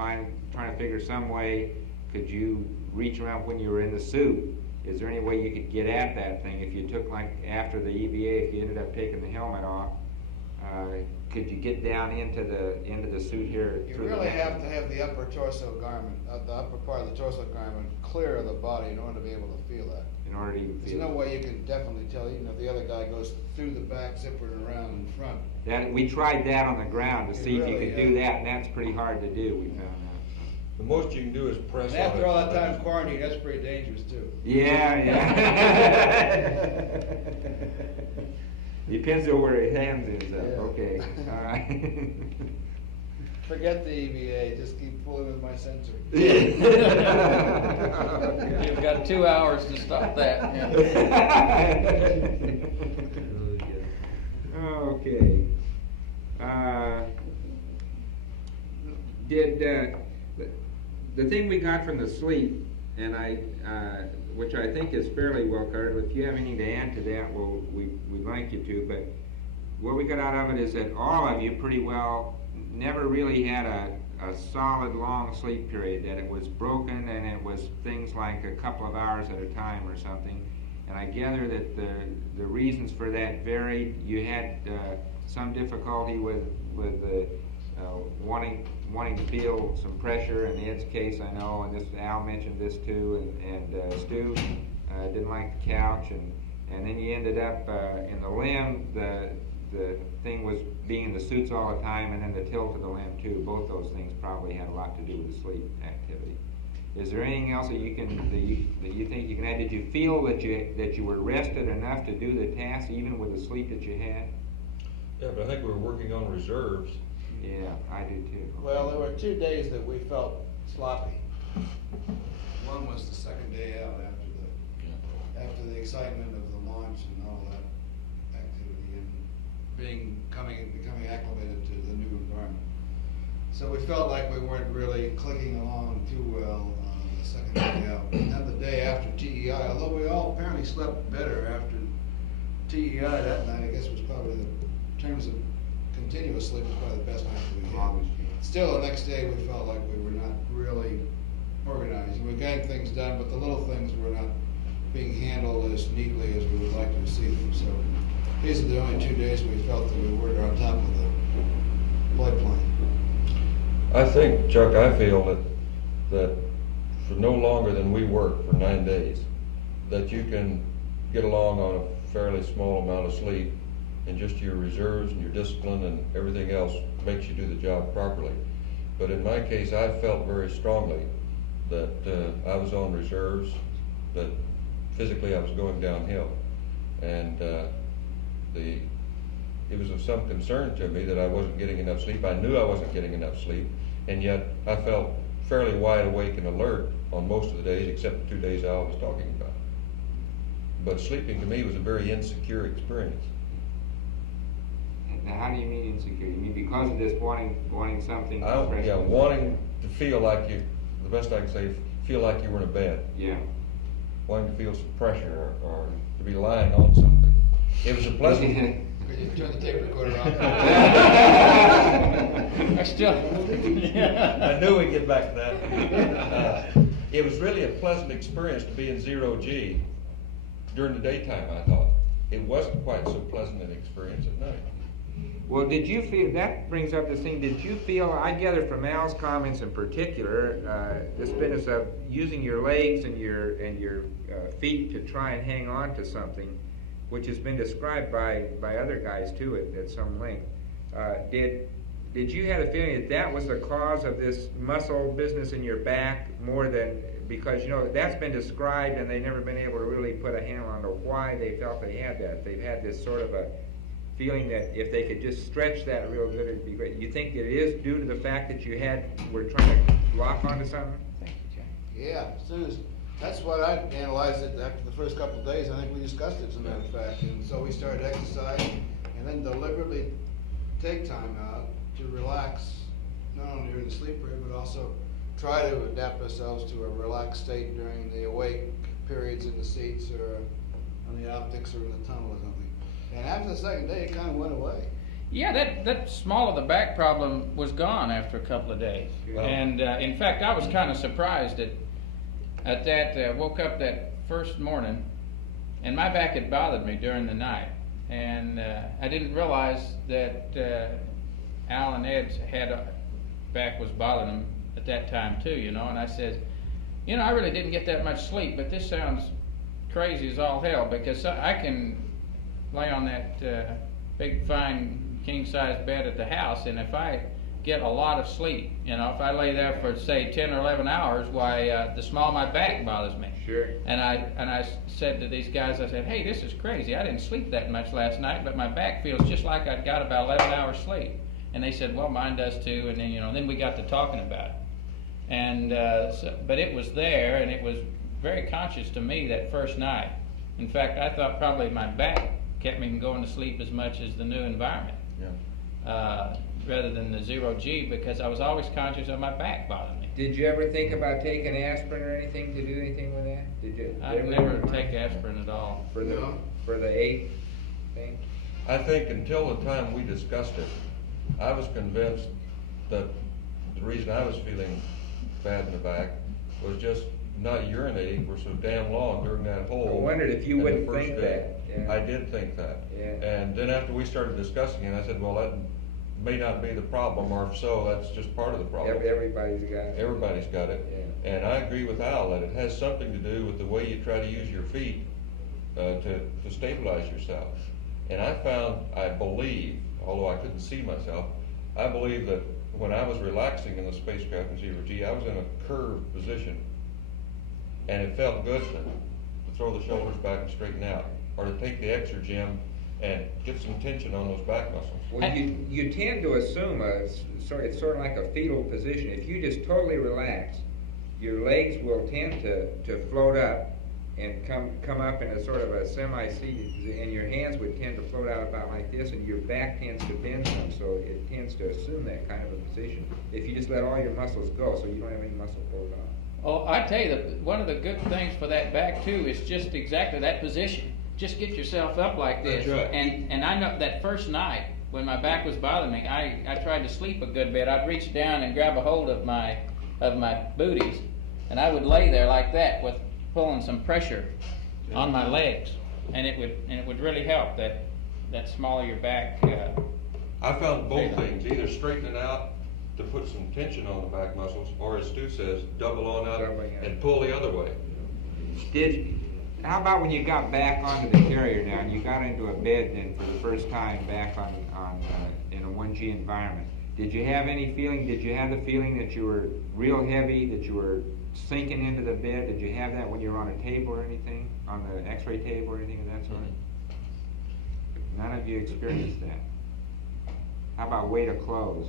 to figure some way. Could you reach around when you were in the suit? Is there any way you could get at that thing? If you took, like, after the EVA, if you ended up taking the helmet off, could you get down into the suit here? You really have to have the upper torso garment, the upper part of the torso garment clear of the body in order to be able to feel that. In order to even There's feel no it. way you can definitely tell, even if the other guy goes through the back, zippering around in front. We tried that on the ground to You see if really, you could do that, and that's pretty hard to do, we found out. The most you can do is press And on it. after all that time in quarantine, that's pretty dangerous too. Yeah. Depends on where his hands is up. Yeah. Okay, all right. Forget the EVA, just keep fooling with my sensor. You've got 2 hours to stop that. Okay. The thing we got from the sleep, and which I think is fairly well covered. If you have anything to add to that, we'd like you to. But what we got out of it is that all of you pretty well never really had a solid long sleep period. That it was broken, and it was things like a couple of hours at a time or something. And I gather that the reasons for that varied. You had some difficulty with wanting to feel some pressure. In Ed's case, I know, and Al mentioned this too, and Stu didn't like the couch, and then you ended up in the limb. The thing was being in the suits all the time, and then the tilt of the limb too. Both those things probably had a lot to do with the sleep activity. Is there anything else that you think you can add? Did you feel that you were rested enough to do the task even with the sleep that you had? Yeah, but I think we were working on reserves. Yeah, I do too. Well, there were 2 days that we felt sloppy. One was the second day out after the excitement of the launch and all that activity and becoming acclimated to the new environment. So we felt like we weren't really clicking along too well on the second day out. And then the day after TEI, although we all apparently slept better after TEI that night, I guess was probably in terms of continuous sleep was probably the best night that we had. Still, the next day we felt like we were not really organized. We were getting things done, but the little things were not being handled as neatly as we would like to see them. So these are the only 2 days we felt that we were on top of the blood plane. I think, Chuck, I feel that for no longer than we worked for 9 days, that you can get along on a fairly small amount of sleep, and just your reserves and your discipline and everything else makes you do the job properly. But in my case, I felt very strongly that I was on reserves, that physically I was going downhill, and it was of some concern to me that I wasn't getting enough sleep. I knew I wasn't getting enough sleep, and yet I felt fairly wide awake and alert on most of the days, except the 2 days Al was talking about. But sleeping to me was a very insecure experience. Now, how do you mean insecure? You mean because of this wanting something? Yeah, wanting to feel like the best I can say, feel like you were in a bed. Yeah. Wanting to feel some pressure or to be lying on something. It was a pleasant. Could you turn the tape recorder on? I knew we'd get back to that. It was really a pleasant experience to be in 0G during the daytime, I thought. It wasn't quite so pleasant an experience at night. Well, did you feel, that brings up this thing, did you feel, I gather from Al's comments in particular, this business of using your legs and your feet to try and hang on to something, which has been described by other guys too at some length. Did you have a feeling that that was the cause of this muscle business in your back more than, because that's been described and they've never been able to really put a handle on why they felt they had that. They've had this sort of a feeling that if they could just stretch that real good, it'd be great. You think it is due to the fact that you were trying to lock onto something? Yeah, as soon as, that's what I analyzed it after the first couple of days. I think we discussed it, as a matter of fact. And so we started exercising and then deliberately take time out to relax, not only during the sleep period, but also try to adapt ourselves to a relaxed state during the awake periods in the seats or on the optics or in the tunnel or something. And after the second day, it kind of went away. Yeah, that small of the back problem was gone after a couple of days. Wow. And in fact, I was kind of surprised at that. Woke up that first morning, and my back had bothered me during the night. And I didn't realize that Al and Ed's back was bothering them at that time too, And I said, I really didn't get that much sleep, but this sounds crazy as all hell, because I can lay on that big fine king-size bed at the house, and if I get a lot of sleep, if I lay there for say 10 or 11 hours, why the small of my back bothers me. Sure. And I said to these guys, I said, hey, this is crazy. I didn't sleep that much last night, but my back feels just like I'd got about 11 hours sleep. And they said, well, mine does too. And then then we got to talking about it. And but it was there, and it was very conscious to me that first night. In fact, I thought probably my back kept me from going to sleep as much as the new environment, rather than the 0G, because I was always conscious of my back bothering me. Did you ever think about taking aspirin or anything to do anything with that? Did you? I've never taken aspirin at all. For the 8th thing? I think until the time we discussed it, I was convinced that the reason I was feeling bad in the back was just not urinating for so damn long during that whole. I wondered if you wouldn't think that. Yeah. I did think that. Yeah. And then after we started discussing it, I said, well, that may not be the problem, or if so, that's just part of the problem. Everybody's got it. Everybody's got it. Yeah. And I agree with Al that it has something to do with the way you try to use your feet to stabilize yourself. And I believe, although I couldn't see myself, I believe that when I was relaxing in the spacecraft in 0G, I was in a curved position. And it felt good to throw the shoulders back and straighten out, or to take the exergym and get some tension on those back muscles. Well, you tend to assume it's sort of like a fetal position. If you just totally relax, your legs will tend to float up and come up in a sort of a semi-seated position, and your hands would tend to float out about like this, and your back tends to bend some, so it tends to assume that kind of a position. If you just let all your muscles go, so you don't have any muscle float on. Oh, I tell you, that one of the good things for that back too is just exactly that position. Just get yourself up like this. That's right. And I know that first night when my back was bothering me, I tried to sleep a good bit. I'd reach down and grab a hold of my booties, and I would lay there like that with pulling some pressure on my legs, and it would really help that small of your back. I found both things, either straightening out to put some tension on the back muscles, or as Stu says, double on out and pull the other way. How about when you got back onto the carrier now, and you got into a bed then for the first time back in a 1G environment? Did you have any feeling? Did you have the feeling that you were real heavy, that you were sinking into the bed? Did you have that when you were on a table or anything, on the X-ray table or anything of that sort? None of you experienced that. How about weight of clothes?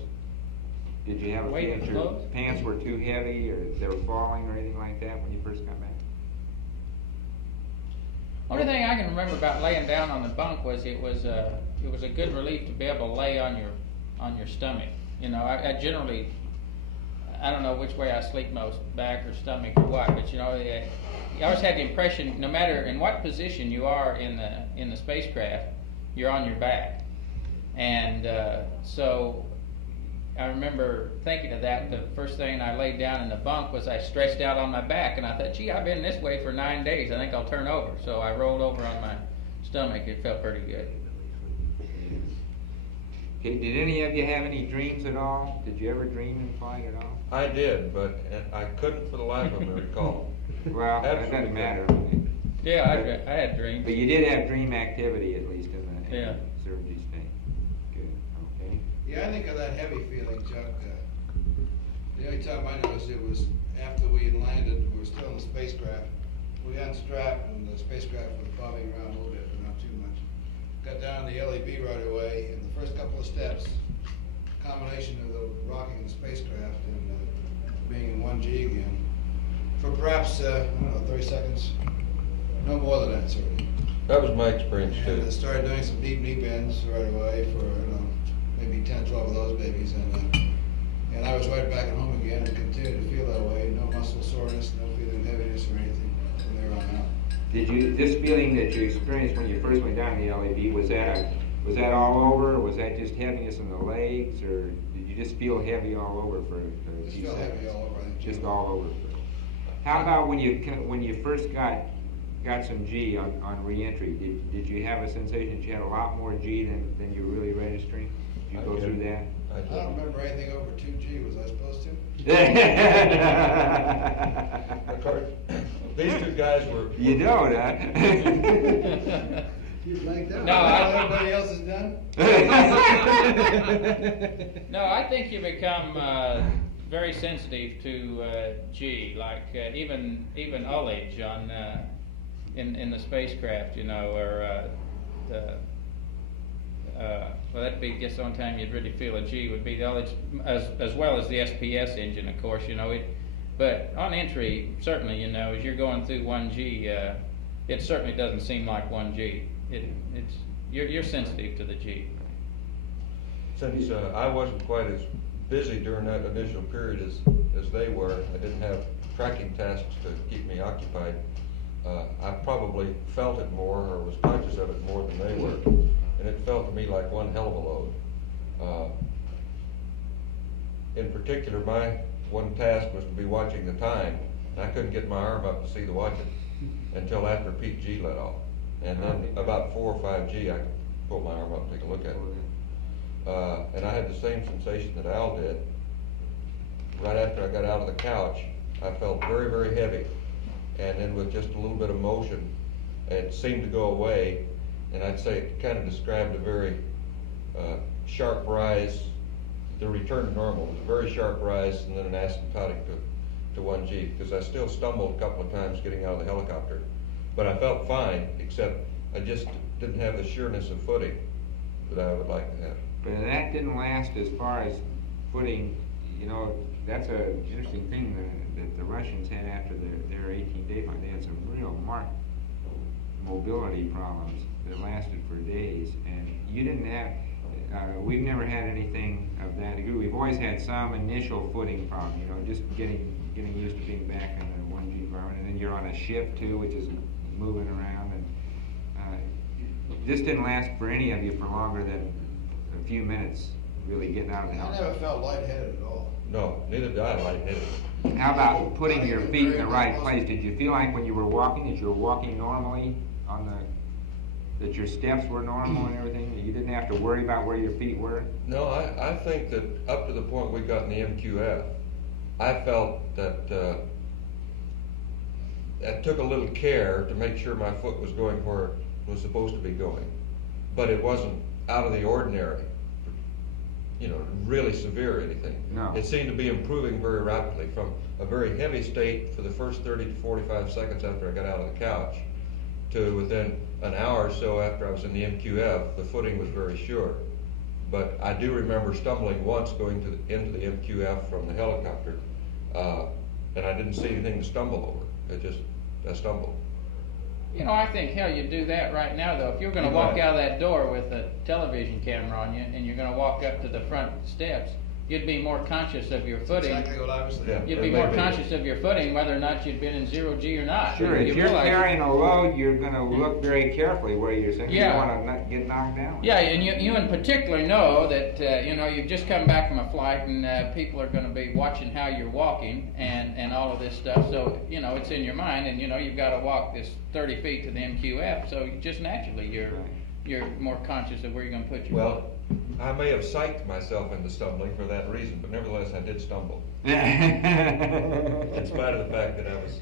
Did you have a feeling that your pants were too heavy, or they were falling, or anything like that when you first got back? Only thing I can remember about laying down on the bunk was it was a good relief to be able to lay on your stomach. I generally, I don't know which way I sleep most, back or stomach or what, but you always had the impression, no matter in what position you are in the spacecraft, you're on your back. And so I remember thinking of that. The first thing I laid down in the bunk was I stretched out on my back, and I thought, gee, I've been this way for 9 days. I think I'll turn over. So I rolled over on my stomach. It felt pretty good. Okay, did any of you have any dreams at all? Did you ever dream in flight at all? I did, but I couldn't for the life of me recall. Well, that Absolutely doesn't matter. Yeah, I had dreams. But you did have dream activity, at least, in the Yeah. surgery state. Good, okay. Yeah, I think of that heavy feeling, Chuck. The only time I noticed it was after we had landed, we were still in the spacecraft. We unstrapped and the spacecraft was bobbing around a little bit, but not too much. Got down the LEB right away, and the first couple of steps, combination of the rocking the spacecraft and being in 1G again, for perhaps, I don't know, 30 seconds, no more than that, certainly. That was my experience And too. I started doing some deep knee bends right away for, maybe 10, 12 of those babies, and I was right back at home again and continued to feel that way. No muscle soreness, no feeling of heaviness or anything from there on out. Did you, this feeling that you experienced when you first went down the LEB, was that all over, or was that just heaviness in the legs, or did you just feel heavy all over for a Just few felt seconds? heavy all over, I think. Just all over. How about when you first got some G on re-entry? Did you have a sensation that you had a lot more G than you were really registering? Did you go through that? I don't remember anything over 2G, was I supposed to? Of course, these two guys were. You don't, huh? You like that? No, Everybody else is done? No, I think you become very sensitive to G, like even ullage on in the spacecraft, or well, that'd be just the only time you'd really feel a G would be the ullage, as well as the SPS engine, of course, But on entry, certainly, as you're going through 1G, it certainly doesn't seem like 1G. You're sensitive to the G. Since I wasn't quite as busy during that initial period as they were, I didn't have tracking tasks to keep me occupied. I probably felt it more or was conscious of it more than they were, and it felt to me like one hell of a load. In particular, my one task was to be watching the time, and I couldn't get my arm up to see the watch until after peak G let off. And then about 4 or 5G, I could pull my arm up and take a look at it. And I had the same sensation that Al did. Right after I got out of the couch, I felt very, very heavy. And then with just a little bit of motion, it seemed to go away. And I'd say it kind of described a very sharp rise. The return to normal was a very sharp rise and then an asymptotic to 1G, because I still stumbled a couple of times getting out of the helicopter. But I felt fine, except I just didn't have the sureness of footing that I would like to have. But that didn't last as far as footing. That's an interesting thing that the Russians had after their 18-day flight. They had some real marked mobility problems that lasted for days, and you didn't have. We've never had anything of that degree. We've always had some initial footing problem. Just getting used to being back in the 1G environment, and then you're on a ship too, which is moving around, and this didn't last for any of you for longer than a few minutes. Really getting out of the I helicopter. never felt lightheaded at all. No, neither did I lightheaded. How about putting your feet in the right place? Did you feel like when you were walking that you were walking normally that your steps were normal and everything? That you didn't have to worry about where your feet were? No, I think that up to the point we got in the MQF, I felt that I took a little care to make sure my foot was going where it was supposed to be going. But it wasn't out of the ordinary, really severe or anything. No. It seemed to be improving very rapidly from a very heavy state for the first 30 to 45 seconds after I got out of the couch to within an hour or so after I was in the MQF, the footing was very sure. But I do remember stumbling once going into the MQF from the helicopter, and I didn't see anything to stumble over. I stumbled. I think, hell, you'd do that right now, though. If you're going to walk out of that door with a television camera on you and you're going to walk up to the front steps, you'd be more conscious of your footing. Exactly what I was thinking. Yeah, You'd be more conscious of your footing, whether or not you'd been in 0G or not. Sure, if you're carrying a load, you're going to look very carefully where you're sitting. Yeah. You don't want to not get knocked down. Yeah, and you in particular know that, you've just come back from a flight and people are going to be watching how you're walking and all of this stuff. So, it's in your mind, and, you've got to walk this 30 feet to the MQF, so just naturally you're more conscious of where you're going to put your foot. Well, I may have psyched myself into stumbling for that reason, but nevertheless, I did stumble. In spite of the fact that I was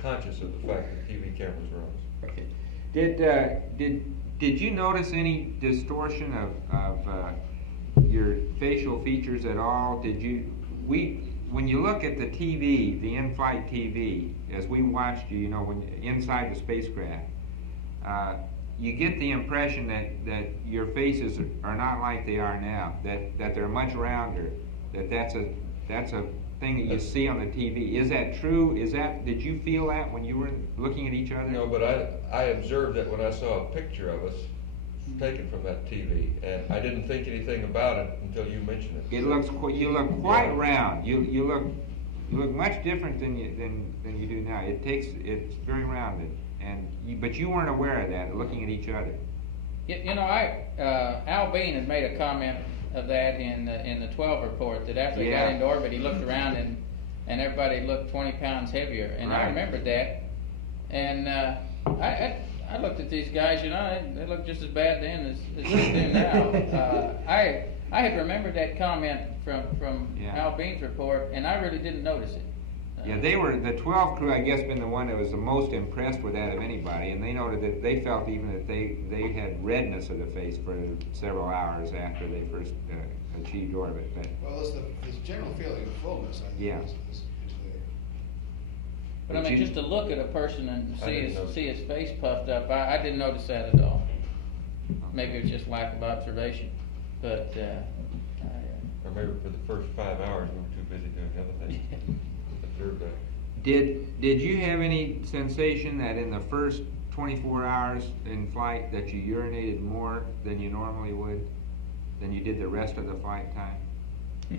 conscious of the fact that TV cameras were on. Okay. Did you notice any distortion of your facial features at all? When you look at the TV, the in-flight TV, as we watched you, when inside the spacecraft, you get the impression that your faces are not like they are now. That they're much rounder. That's a thing that you see on the TV. Is that true? Did you feel that when you were looking at each other? No, but I observed that when I saw a picture of us taken from that TV, and I didn't think anything about it until you mentioned it. You look quite round. You look much different than you do now. It's very rounded, but you weren't aware of that looking at each other. Al Bean had made a comment of that in the 12 report, that after he got into orbit, he looked around and everybody looked 20 pounds heavier, and I remembered that, and I looked at these guys, they look just as bad then as they do now. I had remembered that comment from Al Bean's report, and I really didn't notice it. The 12 crew, I guess, been the one that was the most impressed with that of anybody, and they noted that they felt even that they had redness of the face for several hours after they first achieved orbit. Well, it's the general feeling of fullness, I think. Yeah. Is there. But I mean, just to look at a person and see his face puffed up, I didn't notice that at all. Maybe it was just lack of observation, but or maybe for the first 5 hours we were too busy doing other things. Observed that. Did you have any sensation that in the first 24 hours in flight that you urinated more than you normally would, than you did the rest of the flight time? I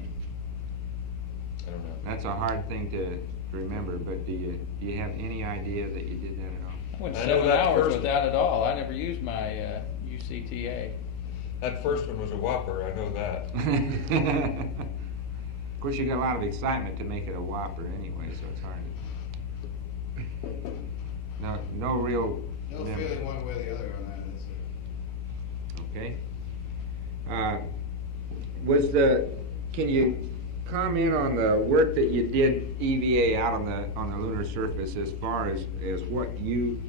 don't know. That's a hard thing to remember, but do you have any idea that you did that at all? I went 7 hours without it all. I never used my UCTA. That first one was a whopper, I know that. Of course, you got a lot of excitement to make it a whopper anyway, so it's hard to... No real... No feeling one way or the other on that, is it? Okay. Can you comment on the work that you did EVA out on the lunar surface as far as what you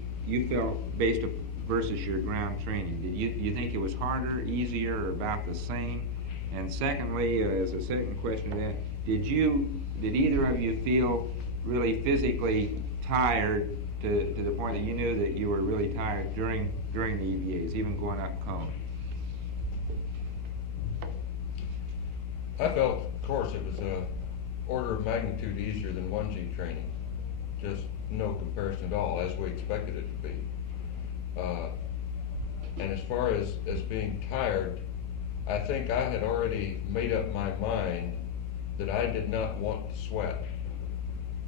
felt based versus your ground training? Did you think it was harder, easier, or about the same? And secondly, as a second question to that, did either of you feel really physically tired to the point that you knew that you were really tired during the EVAs, even going up cone? I felt, of course, it was an order of magnitude easier than 1G training. Just no comparison at all, as we expected it to be. And as far as being tired, I think I had already made up my mind that I did not want to sweat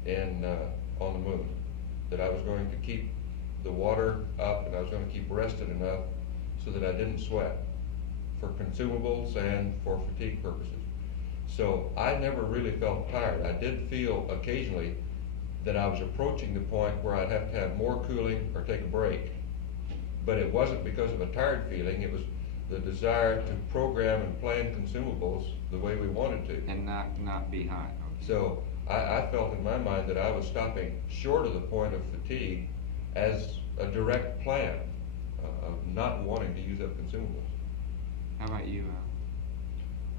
on the moon. That I was going to keep the water up and I was going to keep rested enough so that I didn't sweat for consumables and for fatigue purposes. So I never really felt tired. I did feel occasionally that I was approaching the point where I'd have to have more cooling or take a break. But it wasn't because of a tired feeling, it was the desire to program and plan consumables the way we wanted to. And not be hot. Okay. So I felt in my mind that I was stopping short of the point of fatigue as a direct plan of not wanting to use up consumables. How about you, Al?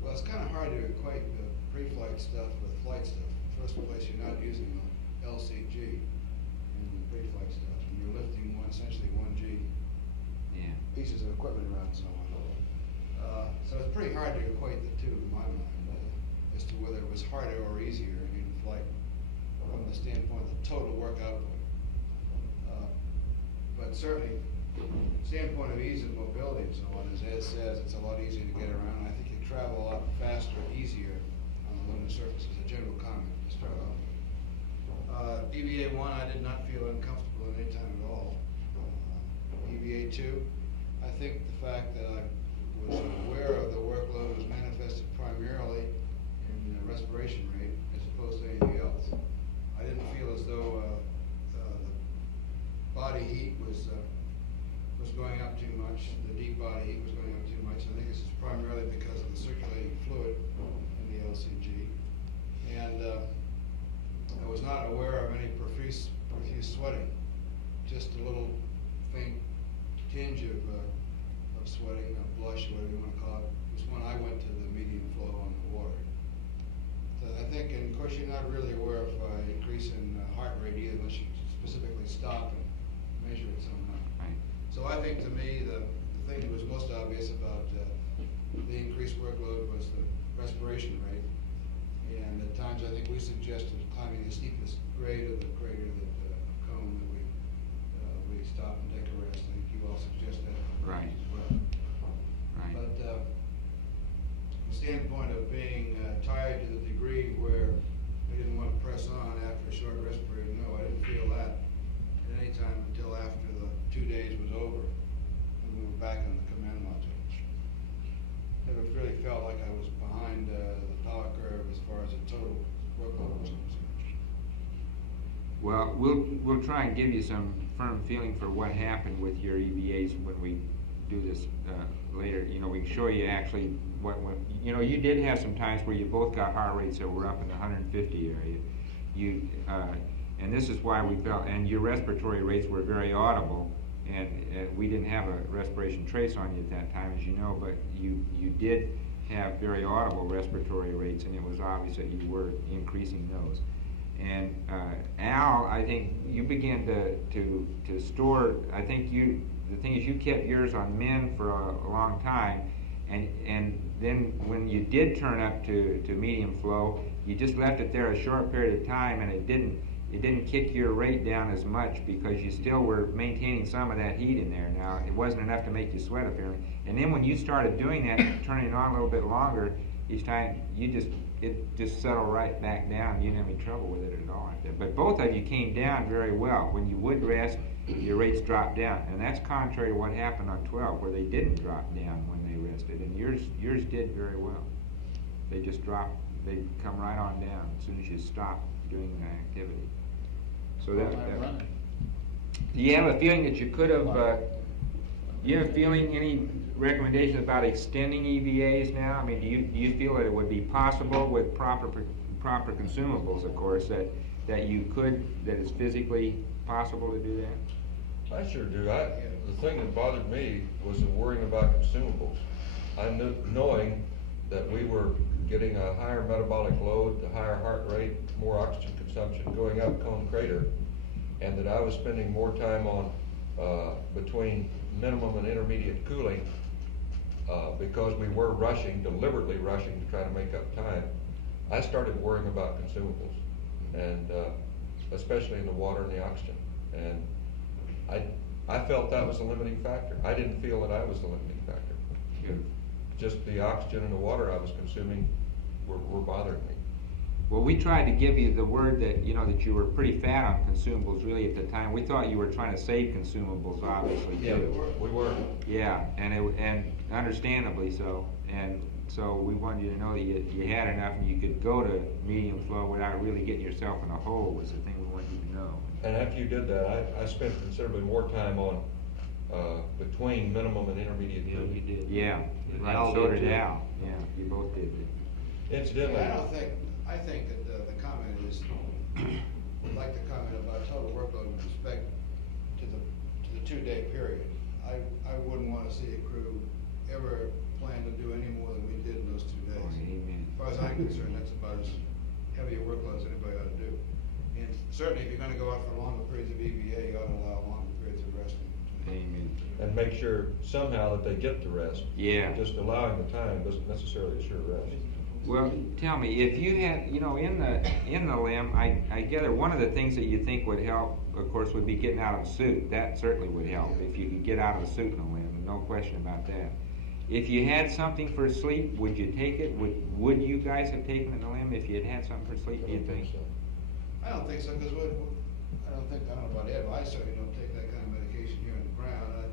Well, it's kind of hard to equate the pre-flight stuff with flight stuff. First place, you're not using an LCG in the pre-flight stuff, and you're lifting essentially 1G pieces of equipment around and so on. So it's pretty hard to equate the two in my mind as to whether it was harder or easier in flight from the standpoint of the total work output. But certainly, standpoint of ease of mobility and so on, as Ed says, it's a lot easier to get around. I think you travel a lot faster, easier on the lunar surface as a general comment to start off. EVA 1, I did not feel uncomfortable at any time at all. EVA 2, I think the fact that I was aware of the workload was manifested primarily in the respiration rate as opposed to anything else. I didn't feel as though the body heat was going up too much. The deep body heat was going up too much. I think this is not really aware of increase in heart rate either, unless you specifically stop and measure it somehow. Right. So I think to me, the thing that was most obvious about the increased workload was the respiration rate. And at times, I think we suggested climbing the steepest grade of the crater that cone that we stop and take a rest. I think you all suggest that Right. as well. Right. But from the standpoint of being tired to the degree where we didn't want to press on after a short rest period, no, I didn't feel that at any time until after the 2 days was over and we were back on the command module. Never really felt like I was behind the power curve as far as the total workload was concerned. Well, we'll try and give you some firm feeling for what happened with your EVAs when we do this later. You know, we can show you actually what you know. You did have some times where you both got heart rates that were up in the 150 area. You and this is why we felt, and your respiratory rates were very audible. And we didn't have a respiration trace on you at that time, as you know, but you did have very audible respiratory rates, and it was obvious that you were increasing those. And Al, I think you began to store. I think the thing is you kept yours on men for a long time, and then when you did turn up to medium flow, you just left it there a short period of time, and it didn't kick your rate down as much because you still were maintaining some of that heat in there. Now, it wasn't enough to make you sweat apparently. And then when you started doing that, turning it on a little bit longer, each time it just settled right back down. You didn't have any trouble with it at all right there. But both of you came down very well. When you would rest, your rates dropped down. And that's contrary to what happened on 12, where they didn't drop down when they rested. And yours did very well. They just dropped, they come right on down as soon as you stop doing the activity. So that do you have a feeling that you could have, you have a feeling, any recommendations about extending EVAs now? I mean, do you feel that it would be possible with proper consumables, of course, that you could, that it's physically possible to do that? I sure do. The thing that bothered me was the worrying about consumables. Knowing that we were getting a higher metabolic load, the higher heart rate, more oxygen consumption going up Cone Crater, and that I was spending more time on between minimum and intermediate cooling because we were deliberately rushing to try to make up time. I started worrying about consumables, and especially in the water and the oxygen. And I felt that was a limiting factor. I didn't feel that I was the limiting factor. Just the oxygen and the water I was consuming were bothering me. Well, we tried to give you the word that, you know, that you were pretty fat on consumables really at the time. We thought you were trying to save consumables, obviously. Yeah, we were. Yeah, and understandably so. And so we wanted you to know that you had enough and you could go to medium flow without really getting yourself in a hole was the thing we wanted you to know. And after you did that, I spent considerably more time on between minimum and intermediate cooling. Yeah, you did. Yeah, right. So did Al. Yeah, you both did. Incidentally, I think that the comment is, I'd like to comment about total workload with respect to the 2-day period. I wouldn't want to see a crew ever plan to do any more than we did in those 2 days. Oh, amen. As far as I'm concerned, that's about as heavy a workload as anybody ought to do. And certainly, if you're going to go out for longer periods of EVA, you ought to allow longer periods of resting. Amen. And make sure somehow that they get the rest. Yeah. Just allowing the time doesn't necessarily assure rest. Well, tell me, if you had, you know, in the limb, I gather one of the things that you think would help, of course, would be getting out of the suit. That certainly would help if you could get out of the suit in the limb, no question about that. If you had something for sleep, would you take it? Would you guys have taken it in the limb if you had had something for sleep? Do you think? I don't think so, because I don't know about Ed, but I certainly don't take that kind of medication here on the ground.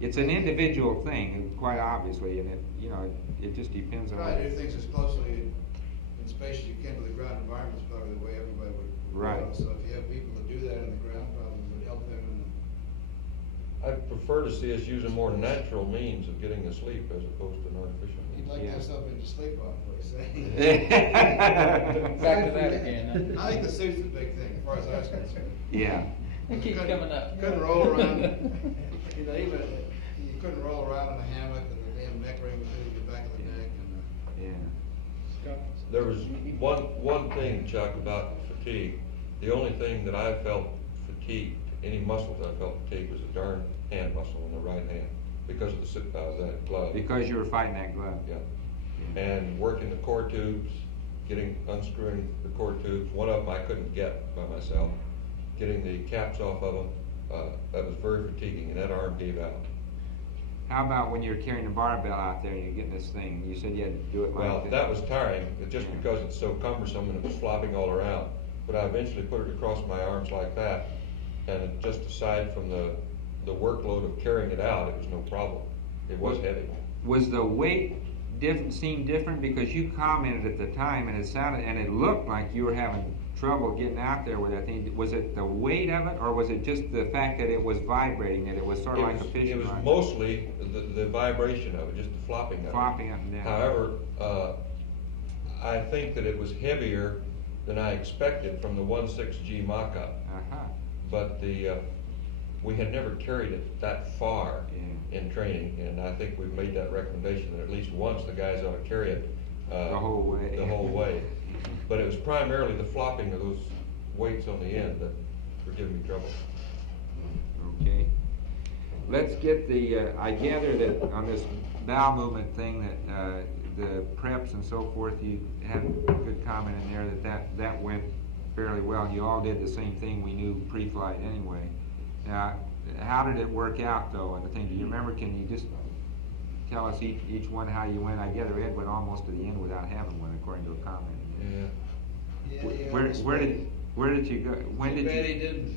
It's an individual thing, quite obviously, and it just depends on. Try to do things as closely in space as you can to the ground environment is probably the way everybody would Right. go. So if you have people that do that in the ground, probably would help them. I prefer to see us use a more natural means of getting to sleep as opposed to an artificial You'd means. like to have something to sleep on, please. Back to that again. I think the suit's the big thing, as far as I was concerned. Yeah. It keeps coming up. Couldn't roll around. Even you couldn't roll around in a hammock, and the damn neck ring was hitting the back of the neck. And Yeah. there was one thing, Chuck, about fatigue. The only thing that I felt fatigued, any muscles I felt fatigued, was a darn hand muscle in the right hand because of that glove. Because you were fighting that glove. Yeah. And working the core tubes, unscrewing the core tubes. One of them I couldn't get by myself. Getting the caps off of them, that was very fatiguing, and that arm gave out. How about when you're carrying the barbell out there and you're getting this thing? You said you had to do it like Well, this. that was tiring, just because it's so cumbersome and it was flopping all around. But I eventually put it across my arms like that, and it just aside from the workload of carrying it out, it was no problem. It was heavy. Was the weight seem different? Because you commented at the time, and it looked like you were having trouble getting out there with that thing. Was it the weight of it, or was it just the fact that it was vibrating, that it was sort of like a fishing rod? It was mostly the vibration of it, just the flopping of it. Flopping up and down. However, I think that it was heavier than I expected from the 1.6G mock-up. But we had never carried it that far in training, and I think we've made that recommendation that at least once the guys ought to carry it the whole way. The whole way. But it was primarily the flopping of those weights on the end that were giving me trouble. Okay. Let's get I gather that on this bowel movement thing that the preps and so forth, you had a good comment in there that went fairly well. You all did the same thing we knew pre-flight anyway. Now, how did it work out though? And the thing, do you remember? Can you just tell us each one how you went? I gather Ed went almost to the end without having one, according to a comment. Yeah. Where did you go? When did Bad you? he didn't.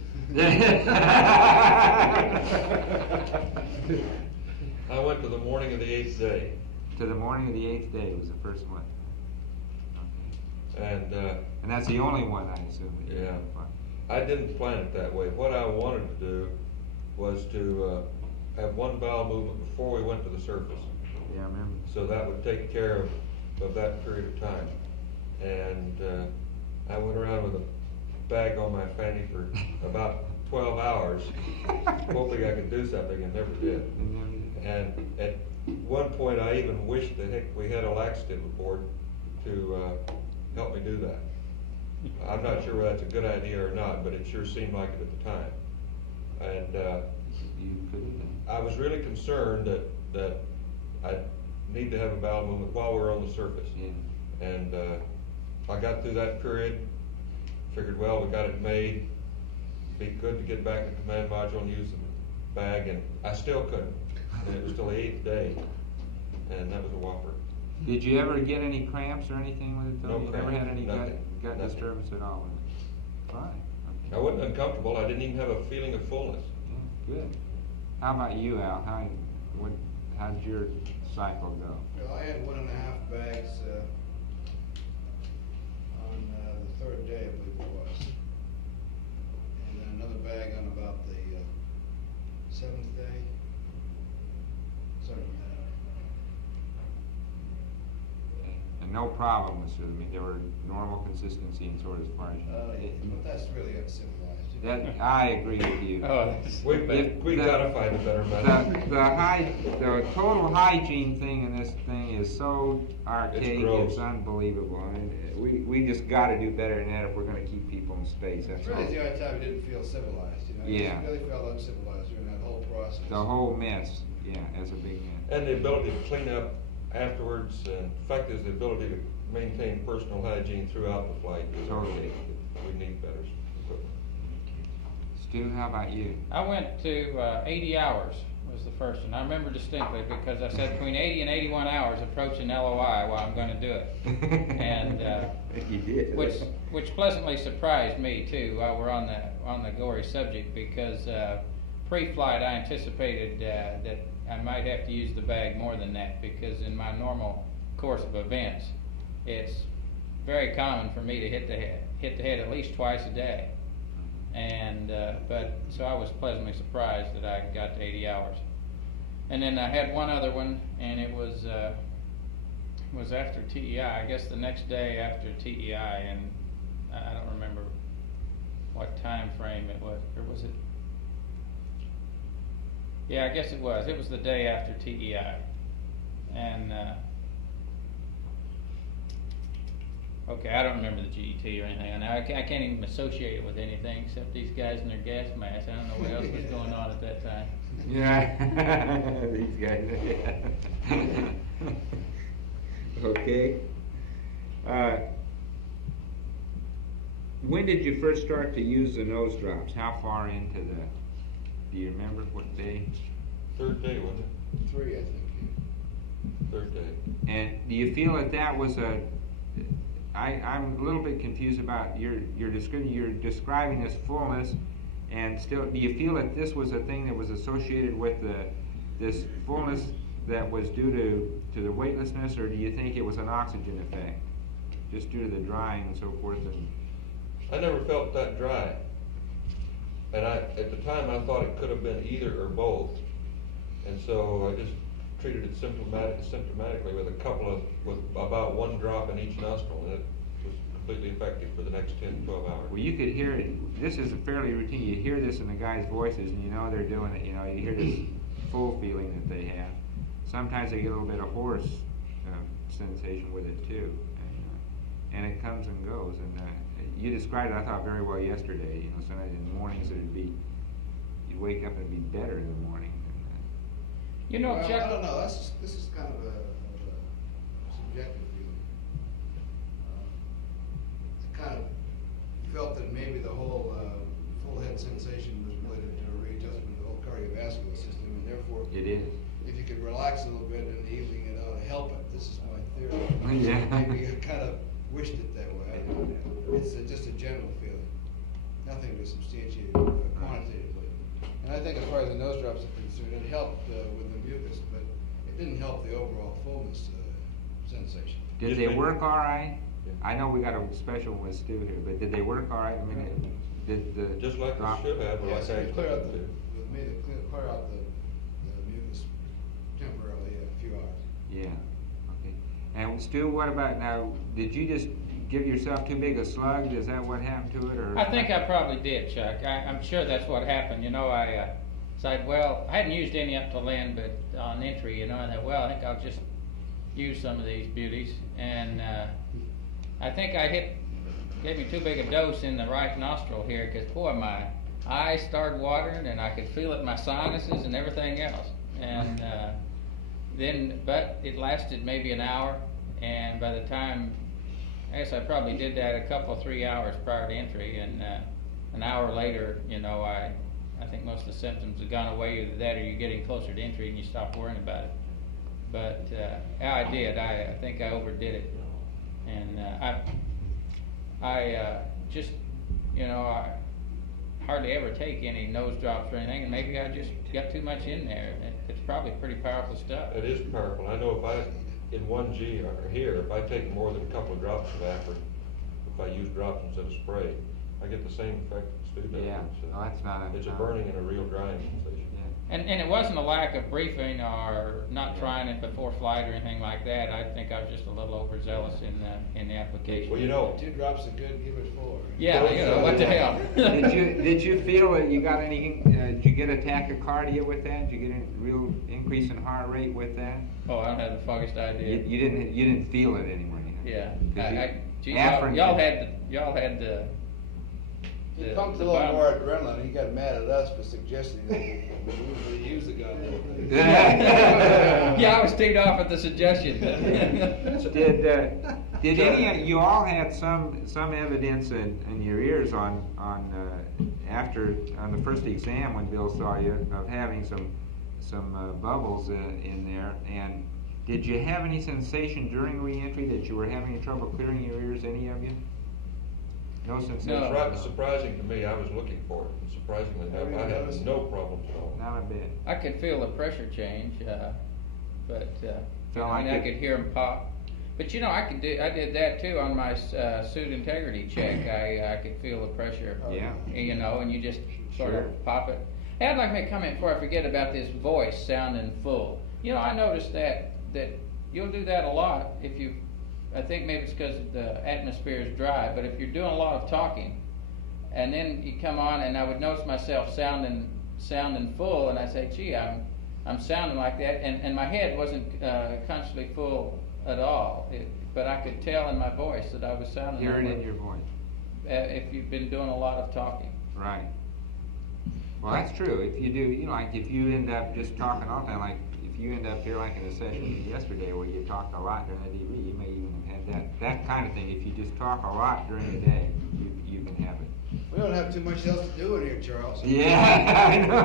I went to the morning of the 8th day. To the morning of the 8th day was the first one. And that's the only one, I assume. Yeah. I didn't plan it that way. What I wanted to do was to have one bowel movement before we went to the surface. Yeah, I remember. So that would take care of that period of time. And I went around with a bag on my fanny for about 12 hours, hoping I could do something, and never did. And at one point, I even wished that heck we had a laxative aboard to help me do that. I'm not sure whether that's a good idea or not, but it sure seemed like it at the time. And I was really concerned that I need to have a bowel movement while we're on the surface. Yeah. And I got through that period, figured, well, we got it made. Be good to get back to the command module and use the bag, and I still couldn't. And it was till the 8th day, and that was a whopper. Did you ever get any cramps or anything with it though? No You never cramps, had any nothing, gut nothing. disturbance at all with it? Fine. Okay. I wasn't uncomfortable. I didn't even have a feeling of fullness. Yeah, good. How about you, Al? How did your cycle go? Well, I had 1.5 bags on the 3rd day, I believe it was. And then another bag on about the 7th day. Sorry. And no problem with it. I mean, there were normal consistency and sort of as far as But that's really uncivilized. that. I agree with you. We gotta find a better method. The total hygiene thing in this thing is so archaic. gross. It's unbelievable. I mean, we just got to do better than that if we're going to keep people in space. That's It's really all. the only time I didn't feel civilized, you know? Yeah. I just really felt uncivilized during that whole process. The whole mess. Yeah, as a big man. And the ability to clean up afterwards, and in fact, is the ability to maintain personal hygiene throughout the flight. Totally. We need better equipment. Stu, how about you? I went to 80 hours was the first one. I remember distinctly because I said between 80 and 81 hours approaching LOI while I'm going to do it. And you did. which pleasantly surprised me too while we're on the gory subject, because pre-flight I anticipated that I might have to use the bag more than that, because in my normal course of events it's very common for me to hit the head at least twice a day. And but so I was pleasantly surprised that I got to 80 hours. And then I had one other one, and it was after TEI. I guess the next day after TEI, and I don't remember what time frame it was, or was it? Yeah, I guess it was. It was the day after TEI, and Okay, I don't remember the GET or anything, and I can't even associate it with anything except these guys in their gas masks. I don't know what else was going on at that time. Yeah, these guys. Okay. When did you first start to use the nose drops? How far into the, do you remember what day? Third day, wasn't it? 3, I think. Third day. And do you feel that that was I'm a little bit confused about you're describing this fullness, and still, do you feel that this was a thing that was associated with this fullness that was due to the weightlessness, or do you think it was an oxygen effect, just due to the drying and so forth? And I never felt that dry. And at the time, I thought it could have been either or both. And so I just treated it symptomatically with about 1 drop in each nostril, and it was completely effective for the next 10, 12 hours. well, you could hear it. This is a fairly routine. You hear this in the guys' voices, and you know they're doing it. You know, you hear this full feeling that they have. Sometimes they get a little bit of hoarse sensation with it too, and it comes and goes. And you described it, I thought, very well yesterday. You know, sometimes in the mornings you'd wake up and it'd be better in the morning. You know, Well, Chuck. I don't know. This is kind of a subjective feeling. I kind of felt that maybe the whole full head sensation was related to a readjustment of the whole cardiovascular system, and therefore, It is. if you could relax a little bit in the evening, it ought to help it. This is my theory. Yeah. Maybe I kind of wished it that way. I don't know. It's just a general feeling, nothing to substantiate quantitatively. And I think as far as the nose drops are concerned, it helped with the mucus, but it didn't help the overall fullness sensation. Did they work all right? I know we got a special with Stu here, but did they work all right? I mean, did the Just like drop- they should have, or Yes, like I it clear out the, expected to. with me, to clear out the mucus temporarily, a few hours. Yeah. Okay. And Stu, what about now? Did you just give yourself too big a slug? Is that what happened to it, or? I think I probably did, Chuck. I'm sure that's what happened. You know, I said, well, I hadn't used any up till then, but on entry, you know, I thought, well, I think I'll just use some of these beauties. And I think gave me too big a dose in the right nostril here, because boy, my eyes started watering, and I could feel it in my sinuses and everything else. And but it lasted maybe an hour, and by the time, I guess I probably did that a couple, 3 hours prior to entry, and an hour later, you know, I think most of the symptoms have gone away. Either that or you're getting closer to entry and you stop worrying about it. But yeah, I did. I think I overdid it, and I just, you know, I hardly ever take any nose drops or anything, and maybe I just got too much in there. It's probably pretty powerful stuff. It is powerful. I know in 1G or here, if I take more than a couple of drops of Afrin, if I use drops instead of spray, I get the same effect that Stu does. Yeah. No, that's not It's a uncommon. burning and a real drying sensation. And it wasn't a lack of briefing or not trying it before flight or anything like that. I think I was just a little overzealous in the application. Well, you know, 2 drops are good, give it 4. Yeah, you know, what the hell. Did you feel that you got any? Did you get a tachycardia with that? Did you get a real increase in heart rate with that? Oh, I don't have the foggiest idea. You didn't feel it anyway. Yeah. Gee, Y'all had the. He pumped a little more adrenaline. He got mad at us for suggesting that we usually use the gun. Yeah, I was teed off at the suggestion. Did any? You all had some evidence in your ears on the first exam when Bill saw you of having some bubbles in there. And did you have any sensation during reentry that you were having trouble clearing your ears? Any of you? No sensation. it's rather surprising to me. I was looking for it, and surprisingly enough, I had no problems at all. Not a bit. I could feel the pressure change, but I could hear them pop. But you know, I did that too on my suit integrity check. I could feel the pressure. Yeah. You know, and you just sort of pop it. Hey, I'd like to make a comment before I forget about this voice sounding full. You know, I noticed that you'll do that a lot if you. I think maybe it's because the atmosphere is dry, but if you're doing a lot of talking, and then you come on, and I would notice myself sounding full, and I say, gee, I'm sounding like that, and my head wasn't consciously full at all. But I could tell in my voice that I was sounding. Hear it over, in your voice. If you've been doing a lot of talking. Right. Well, that's true. If you do, you know, like if you end up just talking all the time, like if you end up here like in a session yesterday where you talked a lot during the DV, you may even have that kind of thing. If you just talk a lot during the day, you can have it. We don't have too much else to do in here, Charles. Yeah, I know.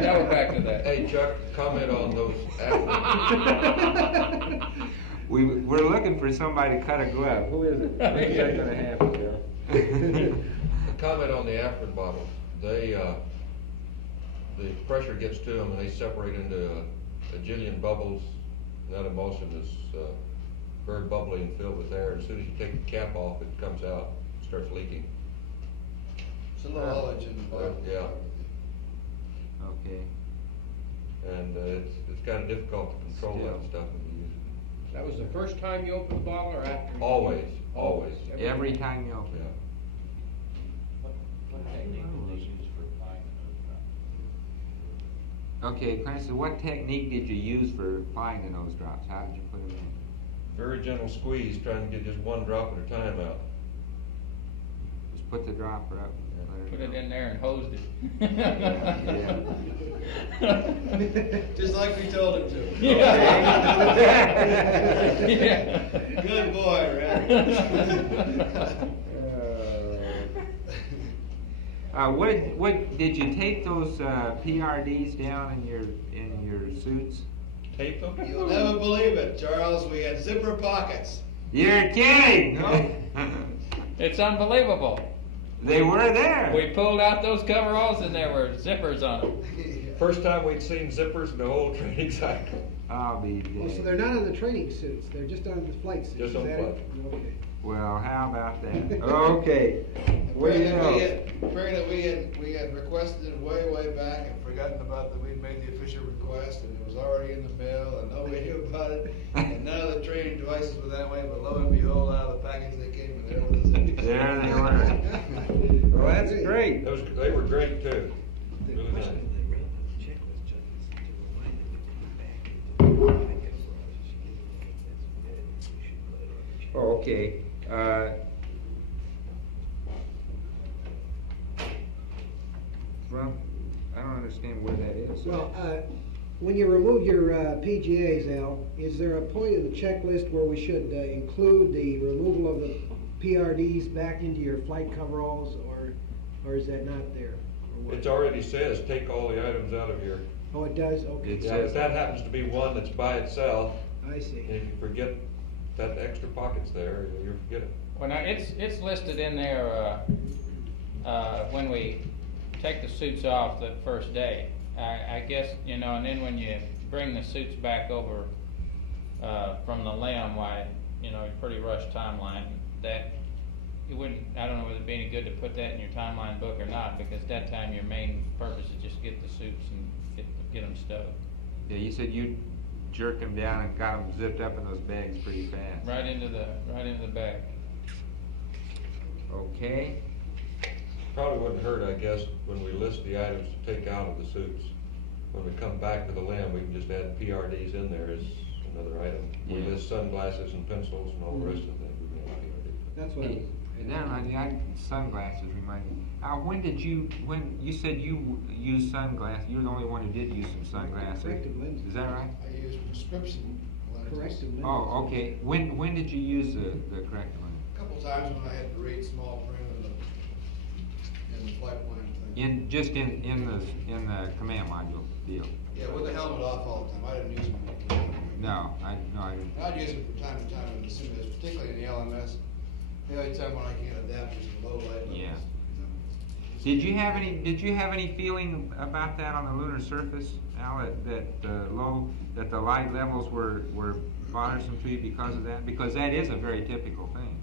Now we're back to that. Hey, Chuck, comment on those We're looking for somebody to cut a glove. Who is it? Maybe that's gonna happen, Joe. comment on the aspirin bottle. They, the pressure gets to them and they separate into a jillion bubbles. And that emulsion is very bubbly and filled with air. As soon as you take the cap off, it comes out, starts leaking. It's a little knowledge in the bottle. Yeah. Okay. And it's kind of difficult to control that stuff when you use it. That was the first time you opened the bottle or after? you- Always, always. Every time you open. Yeah. What technique did they use for applying the nose drops? Okay, Clarence, so what technique did you use for applying the nose drops? How did you put them in? Very gentle squeeze, trying to get just one drop at a time out. Just put the dropper up. Put it in there and hosed it. Just like we told him to. Yeah. Good boy, Red. What did you tape those PRDs down in your suits? Tape them? You'll never believe it, Charles. We had zipper pockets. You're kidding! No. It's unbelievable. They were there. We pulled out those coveralls and there were zippers on them. First time we'd seen zippers in the whole training cycle. I'll be Oh, so dead. they're not on the training suits, they're just on the flight suits? Just on is that flight. it? Okay. Well, how about that? Okay. What do you know? Figuring that we had requested it way back and forgotten about that we'd made the official request and it was already in the mail and nobody knew about it. And none of the training devices were that way, but lo and behold, out of the package they came and there was it. There they were. Well, that's great. They were great too. Really nice. Oh, okay. Well, I don't understand where that is. Well, when you remove your PGAs, Al, is there a point in the checklist where we should include the removal of the PRDs back into your flight coveralls, or is that not there? Or what? It already says, take all the items out of here. Oh, it does? Okay. It Yeah, says if that happens to be one that's by itself, I see. and if you forget that extra pocket's there, you forget it. Well, now, it's listed in there, when we take the suits off the first day. I guess, you know, and then when you bring the suits back over, from the limb, why, you know, pretty rushed timeline, that, it wouldn't, I don't know whether it'd be any good to put that in your timeline book or not, because that time your main purpose is just get the suits and get them stowed. Yeah, you said you jerked them down and got them zipped up in those bags pretty fast. Right into the bag. Okay. Probably wouldn't hurt, I guess, when we list the items to take out of the suits. When we come back to the limb, we can just add PRDs in there as another item. We Yeah. list sunglasses and pencils and all the rest of them. We can add PRD. That's what Hey, sunglasses remind me. When you said you used sunglasses, you're the only one who did use some sunglasses. Corrective lenses. Is that right? I use prescription lenses. corrective lenses. Oh, okay. When did you use the corrective lens? A couple times when I had to read small print in the flight plan thing. In the command module deal. Yeah, with the helmet off all the time. I didn't use them. No, I didn't. I'd use it from time to time in the simulators, particularly in the LMS. The only time when I can't adapt is in low light levels. Yeah. Did you have any feeling about that on the lunar surface, Al, that the light levels were bothersome to you because of that? Because that is a very typical thing.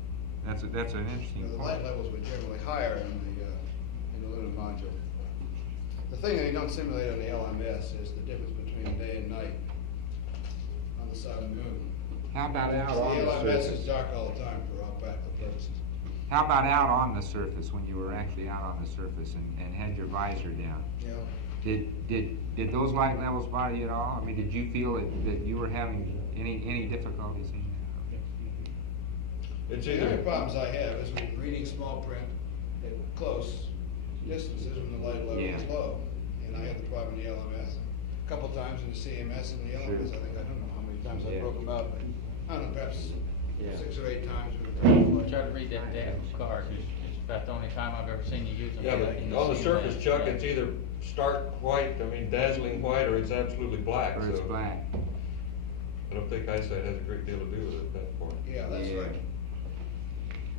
That's an interesting The point. light levels were generally higher in the lunar module. The thing that you don't simulate on the LMS is the difference between day and night on the sun and moon. How about out The on the LMS surface? is dark all the time for all practical purposes. How about out on the surface when you were actually out on the surface and had your visor down? You know, Did those light levels bother you at all? I mean, did you feel that you were having any difficulties in It's The either. only problems I have is with reading small print at close distances when the light level is low. And I had the problem in the LMS. A couple times in the CMS and the LMS, I think, I don't know how many times I broke them out, but I don't know, perhaps 6 or 8 times. Try to read that data card. It's about the only time I've ever seen you use them. Yeah, but on the surface, Chuck, it's either stark white, I mean dazzling white, or it's absolutely black. or it's So black? I don't think eyesight has a great deal to do with it at that point. Yeah, that's right.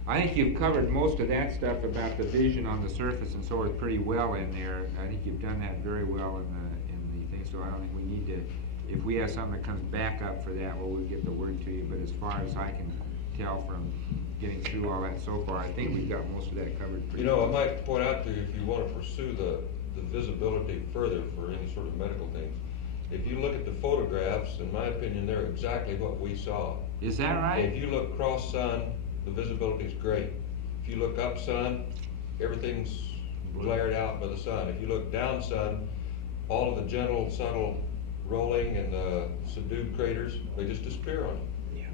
I think you've covered most of that stuff about the vision on the surface and so forth pretty well in there. I think you've done that very well in the thing, so I don't think we need to, if we have something that comes back up for that, well, we'll get the word to you, but as far as I can tell from getting through all that so far, I think we've got most of that covered pretty You know, I well. might point out to you, if you want to pursue the visibility further for any sort of medical things, if you look at the photographs, in my opinion, they're exactly what we saw. Is that right? If you look cross sun, the visibility is great. If you look up sun, everything's glared out by the sun. If you look down sun, all of the gentle, subtle rolling and the subdued craters, they just disappear on you. Yeah.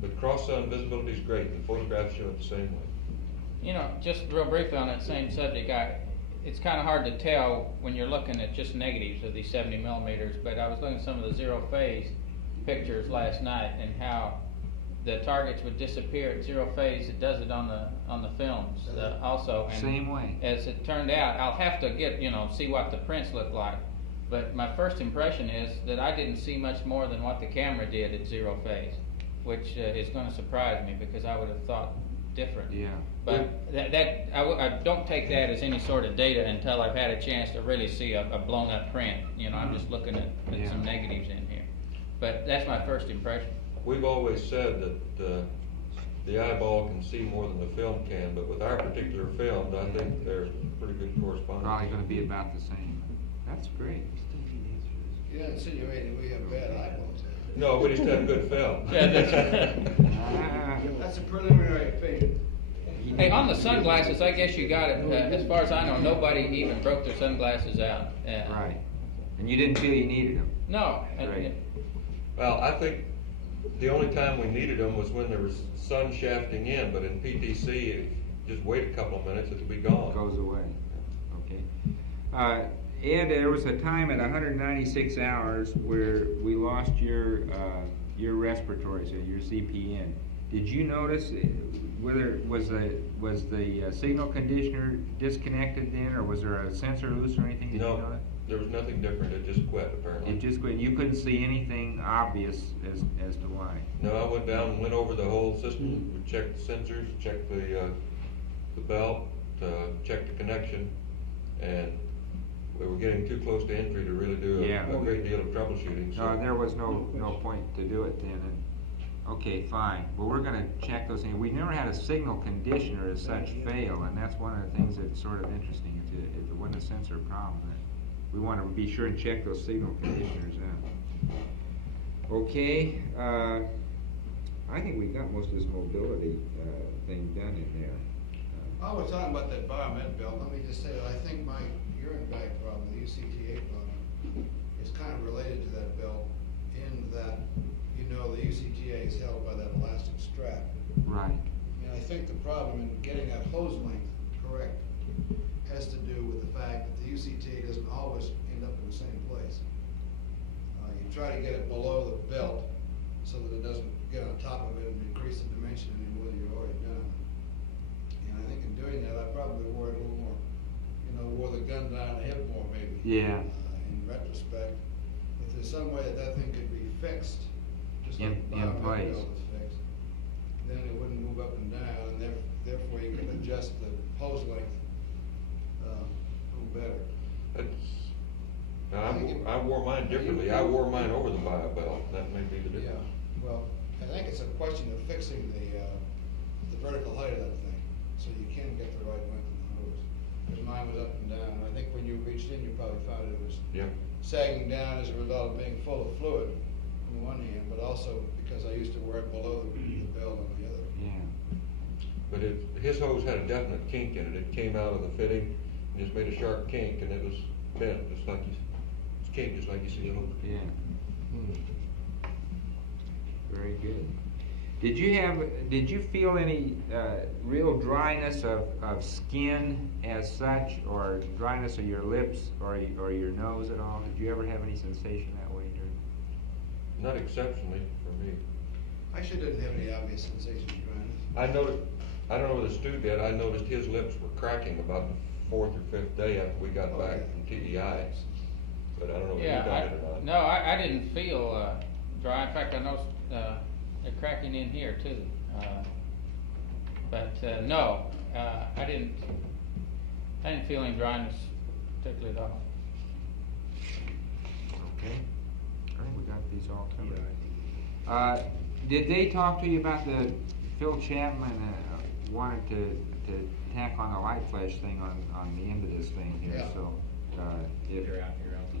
But cross sun visibility is great. The photographs show it the same way. You know, just real briefly on that same subject, it's kind of hard to tell when you're looking at just negatives of these 70 millimeters, but I was looking at some of the zero phase pictures last night and how the targets would disappear at zero phase. It does it on the films also. And Same way. as it turned out, I'll have to get, see what the prints look like. But my first impression is that I didn't see much more than what the camera did at zero phase, which is going to surprise me because I would have thought different. Yeah. But I don't take that as any sort of data until I've had a chance to really see a blown up print. I'm just looking at some negatives in here. But that's my first impression. We've always said that the eyeball can see more than the film can, but with our particular film, I think there's pretty good correspondence. Probably going to be about the same. That's great. You're not insinuating we have bad eyeballs. No, we just have good film. That's a preliminary opinion. Hey, on the sunglasses, I guess you got it. As far as I know, nobody even broke their sunglasses out. Right. And you didn't feel you needed them? No. Right. Well, I think the only time we needed them was when there was sun shafting in, but in PTC, if you just wait a couple of minutes, it'll be gone. It goes away. Okay. Ed, there was a time at 196 hours where we lost your respiratory, so your CPN. Did you notice whether was the signal conditioner disconnected then, or was there a sensor loose or anything? Did you notice? There was nothing different. It just quit, apparently. It just quit. You couldn't see anything obvious as to why. No, I went down and went over the whole system. We checked the sensors, checked the belt, checked the connection, and we were getting too close to entry to really do a great deal of troubleshooting. So. No, there was no point to do it then. Okay, fine. Well, we're going to check those things. We never had a signal conditioner as such fail, and that's one of the things that's sort of interesting. If it wasn't a sensor problem, we want to be sure and check those signal conditioners out. Okay, I think we got most of this mobility thing done in there. While we're talking about that biomed belt, let me just say that I think my urine bag problem, the UCTA problem, is kind of related to that belt in that, the UCTA is held by that elastic strap. Right. And I think the problem in getting that hose length correct has to do with the fact that the UCTA doesn't always end up in the same place. You try to get it below the belt so that it doesn't get on top of it and increase the dimension any more than you've already done. And I think in doing that, I probably wore it a little more, wore the gun down the hip more maybe. Yeah. In retrospect, if there's some way that thing could be fixed, just in place, is fixed, then it wouldn't move up and down, and therefore you can adjust the hose length a little better. I wore mine differently. I wore mine over the bio belt. That may be the difference. Yeah. Well, I think it's a question of fixing the vertical height of that thing, so you can get the right length in the hose. Because mine was up and down, and I think when you reached in, you probably found it was sagging down as a result of being full of fluid on the one hand, but also because I used to wear it below the belt on the other. Yeah. But his hose had a definite kink in it. It came out of the fitting and just made a sharp kink, and it was bent, just like it's came, just like you see it over. Yeah. Very good. Did you feel any real dryness of skin as such, or dryness of your lips or your nose at all? Did you ever have any sensation that way? Not exceptionally for me. I sure didn't have any obvious sensation of dryness. I don't know whether Stu did, I noticed his lips were cracking about the fourth or fifth day after we got back from TEI. But I don't know if you got it or not. No, I didn't feel dry. In fact, I noticed they're cracking in here too. No, I didn't feel any dryness particularly at all. Okay. I think we got these all covered. Did they talk to you about Phil Chapman wanted to tack on the light flash thing on the end of this thing here? Yeah. So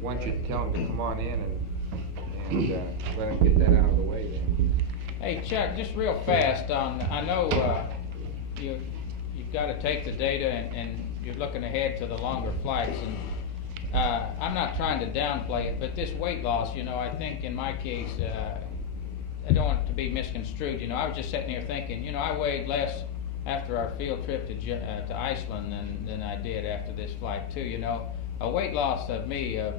once you tell them to come on in and let them get that out of the way then. Hey Chuck, just real fast I know you've got to take the data and you're looking ahead to the longer flights, and I'm not trying to downplay it, but this weight loss, I think in my case, I don't want it to be misconstrued. I was just sitting here thinking, I weighed less after our field trip to Iceland than I did after this flight too. A weight loss of me of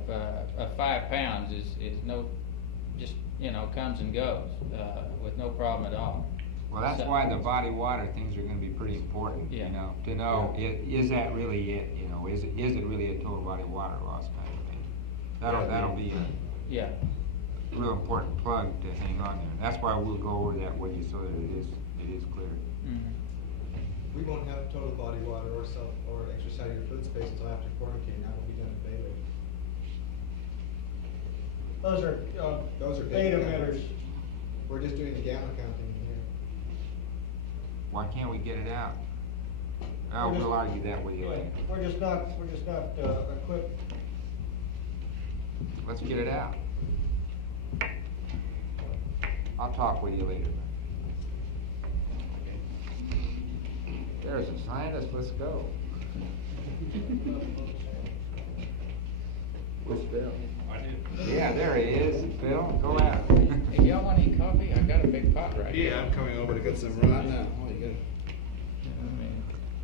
5 pounds is no, just comes and goes with no problem at all. Well, that's why the body water things are going to be pretty important. Yeah. To know is that really it? Is it really a total body water loss kind of thing? That'll be a real important plug to hang on there. That's why we'll go over that with you so that it is clear. Mm-hmm. We won't have total body water or extracellular fluid space until after quarantine. That will be done at Baylor. Those are beta emitters. We're just doing the gamma counting here. Why can't we get it out? We'll argue that with you later. We're just not equipped. Let's get it out. I'll talk with you later. There's a scientist. Let's go. Where's Phil? I did. Yeah, there he is. Phil, go out. Hey, y'all want any coffee? I got a big pot right here. Yeah, I'm coming over to get some right now.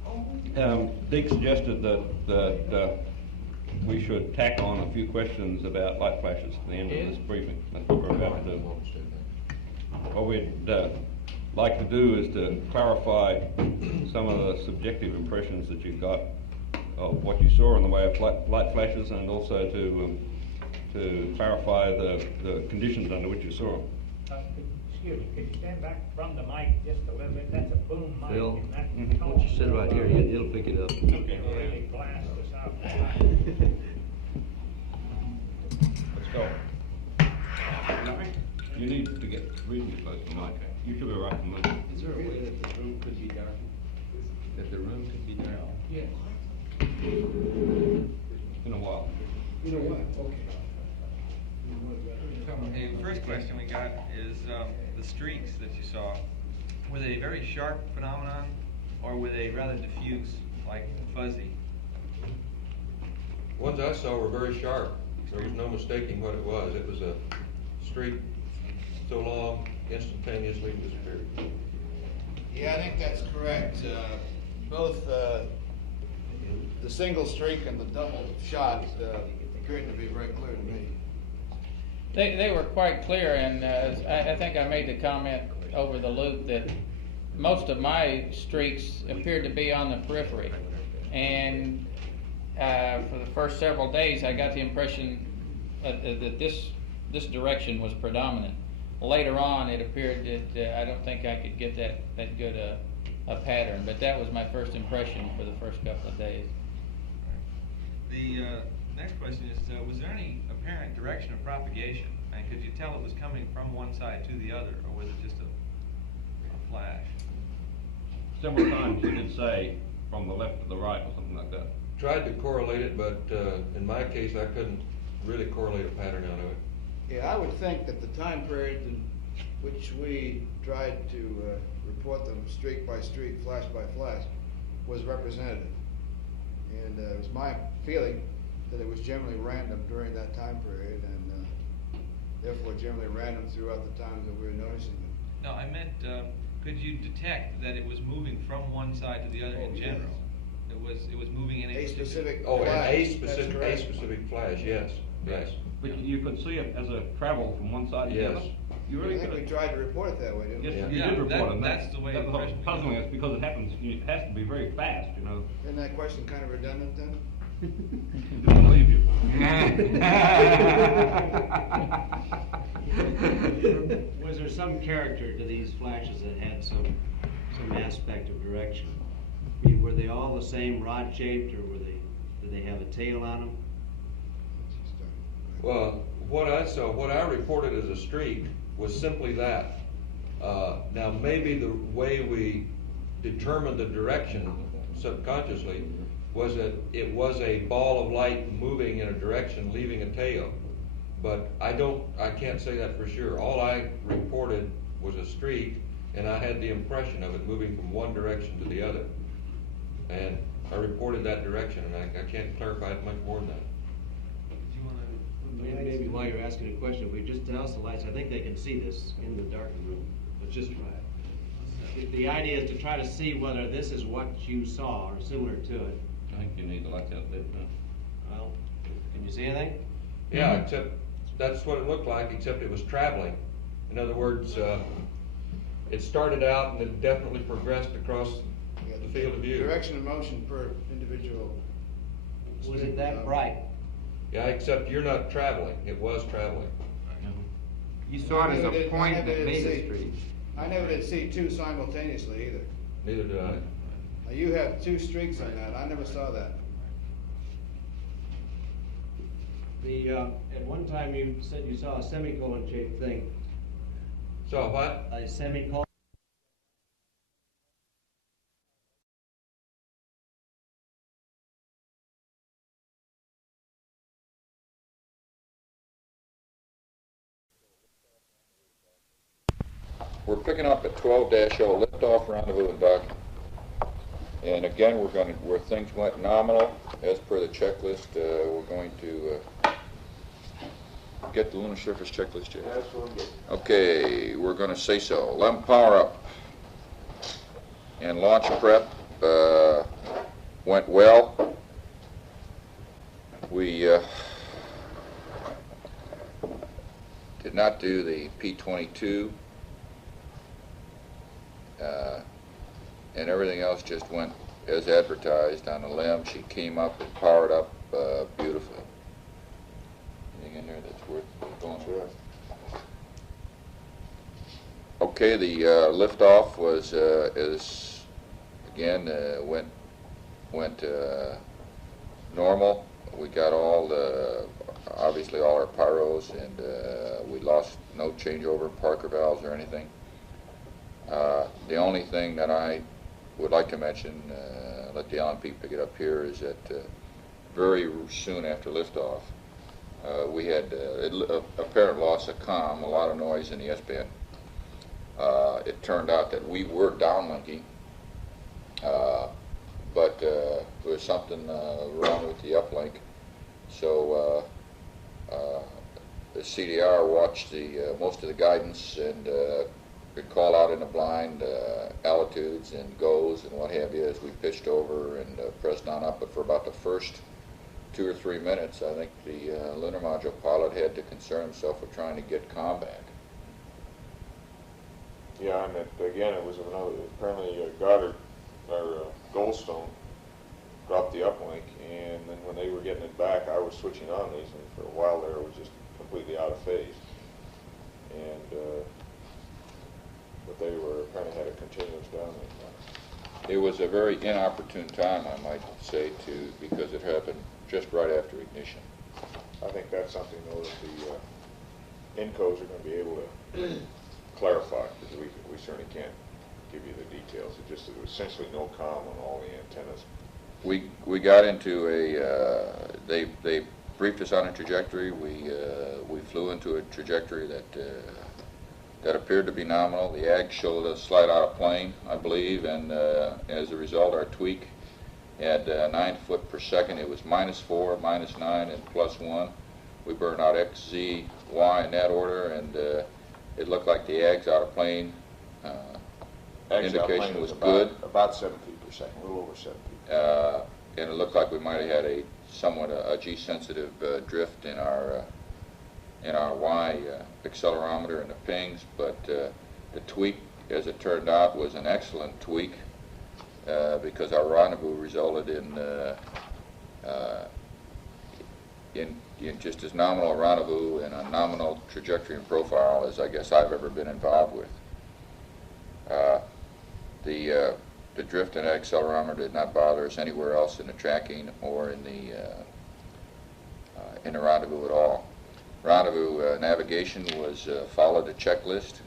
Oh, you Dick suggested that we should tack on a few questions about light flashes at the end of this briefing. That's what we're about to do. What we'd like to do is to clarify some of the subjective impressions that you got of what you saw in the way of light flashes, and also to clarify the conditions under which you saw them. Excuse me, could you stand back from the mic just a little bit? That's a boom mic. Phil, and that why don't you sit right here? It'll pick it up. Okay. It'll really blast us out. Let's go. You need to get really close to the mic. You should be right in the middle. Is there a way that the room could be darkened? That the room could be darkened? Yes. In a while. You know what? Okay. The first question we got is the streaks that you saw. Were they a very sharp phenomenon, or were they rather diffuse, like fuzzy? Ones I saw were very sharp. There was no mistaking what it was. It was a streak so long, instantaneously disappeared. Yeah, I think that's correct. Both the single streak and the double shot appeared to be very clear to me. They were quite clear, and I think I made the comment over the loop that most of my streaks appeared to be on the periphery. And for the first several days, I got the impression that this direction was predominant. Later on, it appeared that I don't think I could get that good a pattern, but that was my first impression for the first couple of days. The next question is, was there any apparent direction of propagation? And could you tell it was coming from one side to the other, or was it just a flash? Several times you did say from the left to the right or something like that. Tried to correlate it, but in my case, I couldn't really correlate a pattern out of it. Yeah, I would think that the time period in which we tried to report them streak by streak, flash by flash, was representative. And it was my feeling that it was generally random during that time period, and therefore generally random throughout the times that we were noticing it. No, I meant, could you detect that it was moving from one side to the other in general? It was moving in a specific Oh, flash. a specific flash, yes, yes. But you could see it as a travel from one side to the other? You I really think we could? tried to report it that way, didn't we? Yes, you Yeah, did report it. that's the way That's it what's impressed me. puzzling us, because it happens, it has to be very fast, you know. Isn't that question kind of redundant then? Didn't believe you. Was there some character to these flashes that had some aspect of direction? I mean, were they all the same rod shaped, or did they have a tail on them? Well, what I saw, what I reported as a streak was simply that. Now, maybe the way we determined the direction subconsciously was that it was a ball of light moving in a direction, leaving a tail. But I can't say that for sure. All I reported was a streak, and I had the impression of it moving from one direction to the other. And I reported that direction, and I can't clarify it much more than that. Maybe while you're asking a question, if we just douse the lights, I think they can see this in the darkened room. Let's just try it. The idea is to try to see whether this is what you saw or similar to it. I think you need to let that lit now. Well, can you see anything? Yeah, except that's what it looked like, except it was traveling. In other words, it started out and it definitely progressed across the field of view. Direction of motion per individual. Was it that bright? Yeah, except you're not traveling. It was traveling. You saw it as a point that made a streak. I never did see two simultaneously either. Neither did I. Now, you have two streaks on that. I never saw that. At one time you said you saw a semicolon shaped thing. Saw what? A semicolon. We're picking up at 12-0 liftoff rendezvous and dock. And again, where things went nominal, as per the checklist, we're going to get the lunar surface checklist, Jay? Absolutely. Okay, we're going to say so. LEM power up and launch prep went well. We did not do the P-22. And everything else just went as advertised on the LEM. She came up and powered up beautifully. Anything in there that's worth going through? Okay, the liftoff was went normal. We got obviously all our pyros, and we lost no changeover Parker valves or anything. The only thing that I would like to mention, let the LNP pick it up here, is that very soon after liftoff, we had apparent loss of comm, a lot of noise in the S-band. It turned out that we were downlinking, but there was something wrong with the uplink. So the CDR watched most of the guidance and could call out in the blind altitudes and goes and what have you as we pitched over and pressed on up. But for about the first 2 or 3 minutes, I think the lunar module pilot had to concern himself with trying to get comm back. Yeah, and again, it was apparently Goddard, or Goldstone, dropped the uplink, and then when they were getting it back, I was switching on these, and for a while there it was just completely out of phase. And but they were apparently had a continuous downlink. It was a very inopportune time, I might say, because it happened just right after ignition. I think that's something, though, that the INCOs are going to be able to clarify, because we certainly can't give you the details. It just, there was essentially no comm on all the antennas. We got into they briefed us on a trajectory. We flew into a trajectory that appeared to be nominal. The ag showed us slide out of plane, I believe, and as a result, our tweak at 9 foot per second. It was -4, -9, and +1. We burned out X, Z, Y in that order, and it looked like the ags out of plane indication was good. About 7 feet per second, a little over 7 feet. And it looked like we might have had a somewhat a G-sensitive drift in our Y accelerometer and the pings, but the tweak, as it turned out, was an excellent tweak because our rendezvous resulted in just as nominal a rendezvous and a nominal trajectory and profile as I guess I've ever been involved with. The drift and accelerometer did not bother us anywhere else in the tracking or in the rendezvous at all. Rendezvous navigation was followed a checklist.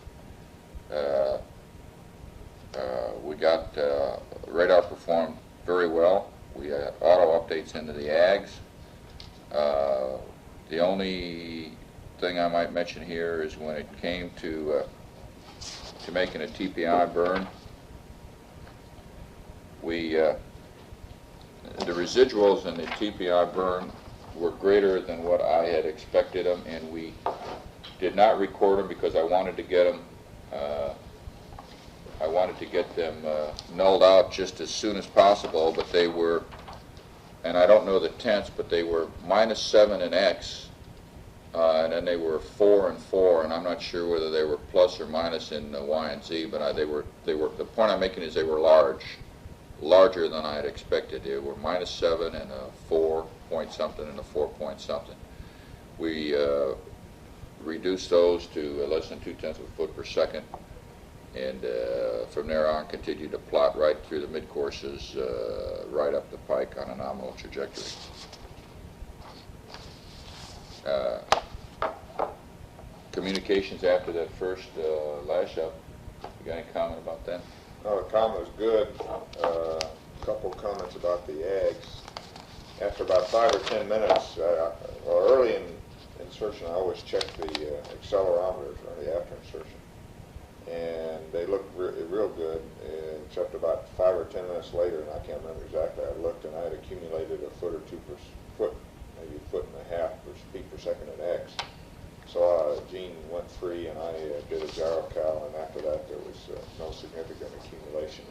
We got radar performed very well. We had auto updates into the ags. The only thing I might mention here is when it came to making a TPI burn, the residuals in the TPI burn were greater than what I had expected them, and we did not record them because I wanted to get them nulled out just as soon as possible. But they were, and I don't know the tenths, but they were -7 in X, and then they were 4 and 4, and I'm not sure whether they were plus or minus in Y and Z. But they were. The point I'm making is they were larger than I had expected. They were -7 and a 4 point something and a 4 point something. We reduced those to less than 0.2 of a foot per second, and from there on continued to plot right through the mid-courses, right up the pike on a nominal trajectory. Communications after that first lash up, you got any comment about that? No, the comment was good. A couple of comments about the ags. After about 5 or 10 minutes, or early in insertion, I always check the accelerometers early after insertion. And they looked real good, except about 5 or 10 minutes later, and I can't remember exactly, I looked and I had accumulated a foot or 2 per foot, maybe a foot and a half per feet per second at X. So Gene went free and I did a gyrocal, and after that there was no significant accumulation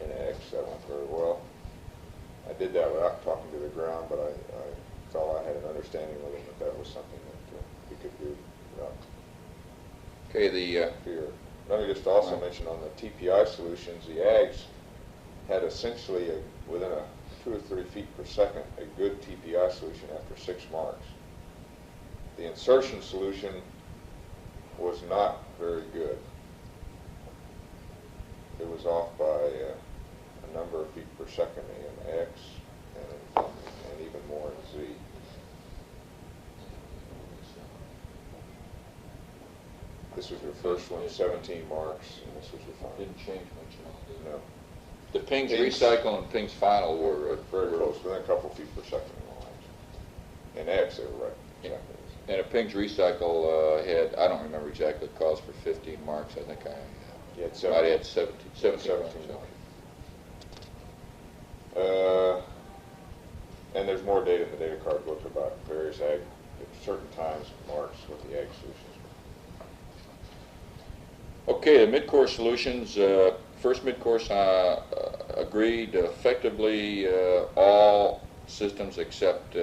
in X. That went very well. I did that without talking to the ground, but I felt I had an understanding with him that was something that we could do without fear. Let me just also mention on the TPI solutions, the ags had essentially within 2 or 3 feet per second a good TPI solution after 6 marks. The insertion solution was not very good. It was off by a number of feet per second in X and even more in Z. This was your first one, 17 marks, and this was your final. Didn't change much. No. The pings recycle and pings final were very close, within a couple feet per second in X, they were right. Yeah. And a pings recycle had, I don't remember exactly, it calls for 15 marks. I think I had 17 marks. And there's more data in the data card book about various ag, at certain times, marks with the ag solutions. Okay, the mid-course solutions. First mid-course agreed effectively all systems except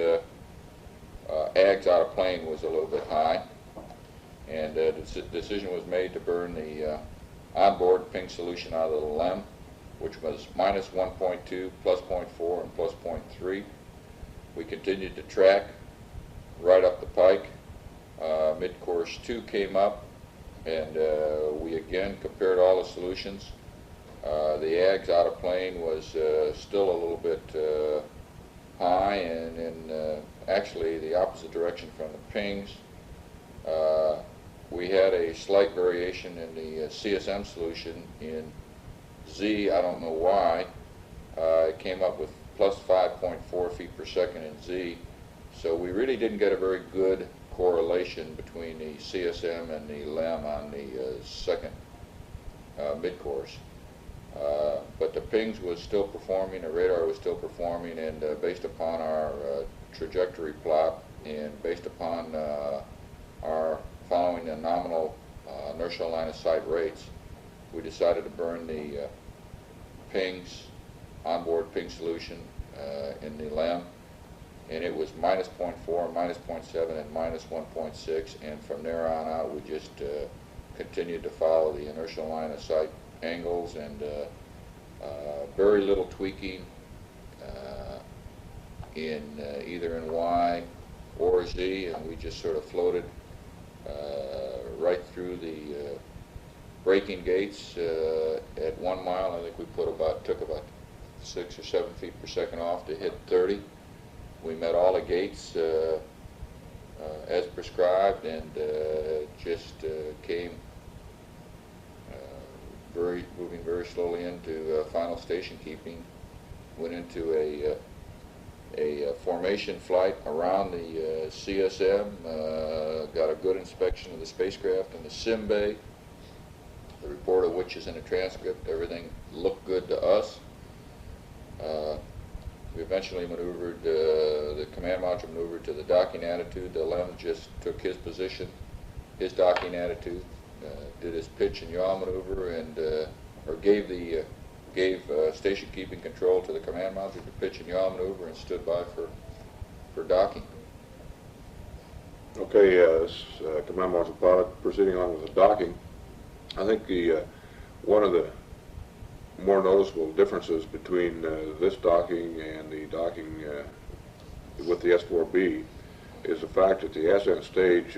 ags out of plane was a little bit high, and the decision was made to burn the onboard ping solution out of the LEM, which was -1.2, +0.4, and +0.3. We continued to track right up the pike. Mid-course 2 came up, and we again compared all the solutions. The ags out of plane was still a little bit high, and in actually the opposite direction from the pings. We had a slight variation in the CSM solution in Z. I don't know why. It came up with +5.4 feet per second in Z. So we really didn't get a very good correlation between the CSM and the LEM on the second mid-course. But the pings was still performing, the radar was still performing, and based upon our trajectory plot and based upon our following the nominal inertial line of sight rates, we decided to burn the pings, onboard ping solution in the LEM, and it was minus 0.4, minus 0.7, and minus 1.6, and from there on out we just continued to follow the inertial line of sight angles, and very little tweaking in either in Y or Z, and we just sort of floated right through the braking gates at 1 mile. I think we took about 6 or 7 feet per second off to hit 30. We met all the gates as prescribed, and just came moving very slowly into final station keeping. Went into a formation flight around the CSM, got a good inspection of the spacecraft in the sim bay, the report of which is in the transcript. Everything looked good to us. We eventually maneuvered, the command module maneuvered to the docking attitude. The LEM just took his position, his docking attitude, did his pitch and yaw maneuver, and or gave station keeping control to the command module to pitch and yaw maneuver, and stood by for docking. Okay, command module pilot, proceeding on with the docking. I think one of the more noticeable differences between this docking and the docking with the S4B is the fact that the ascent stage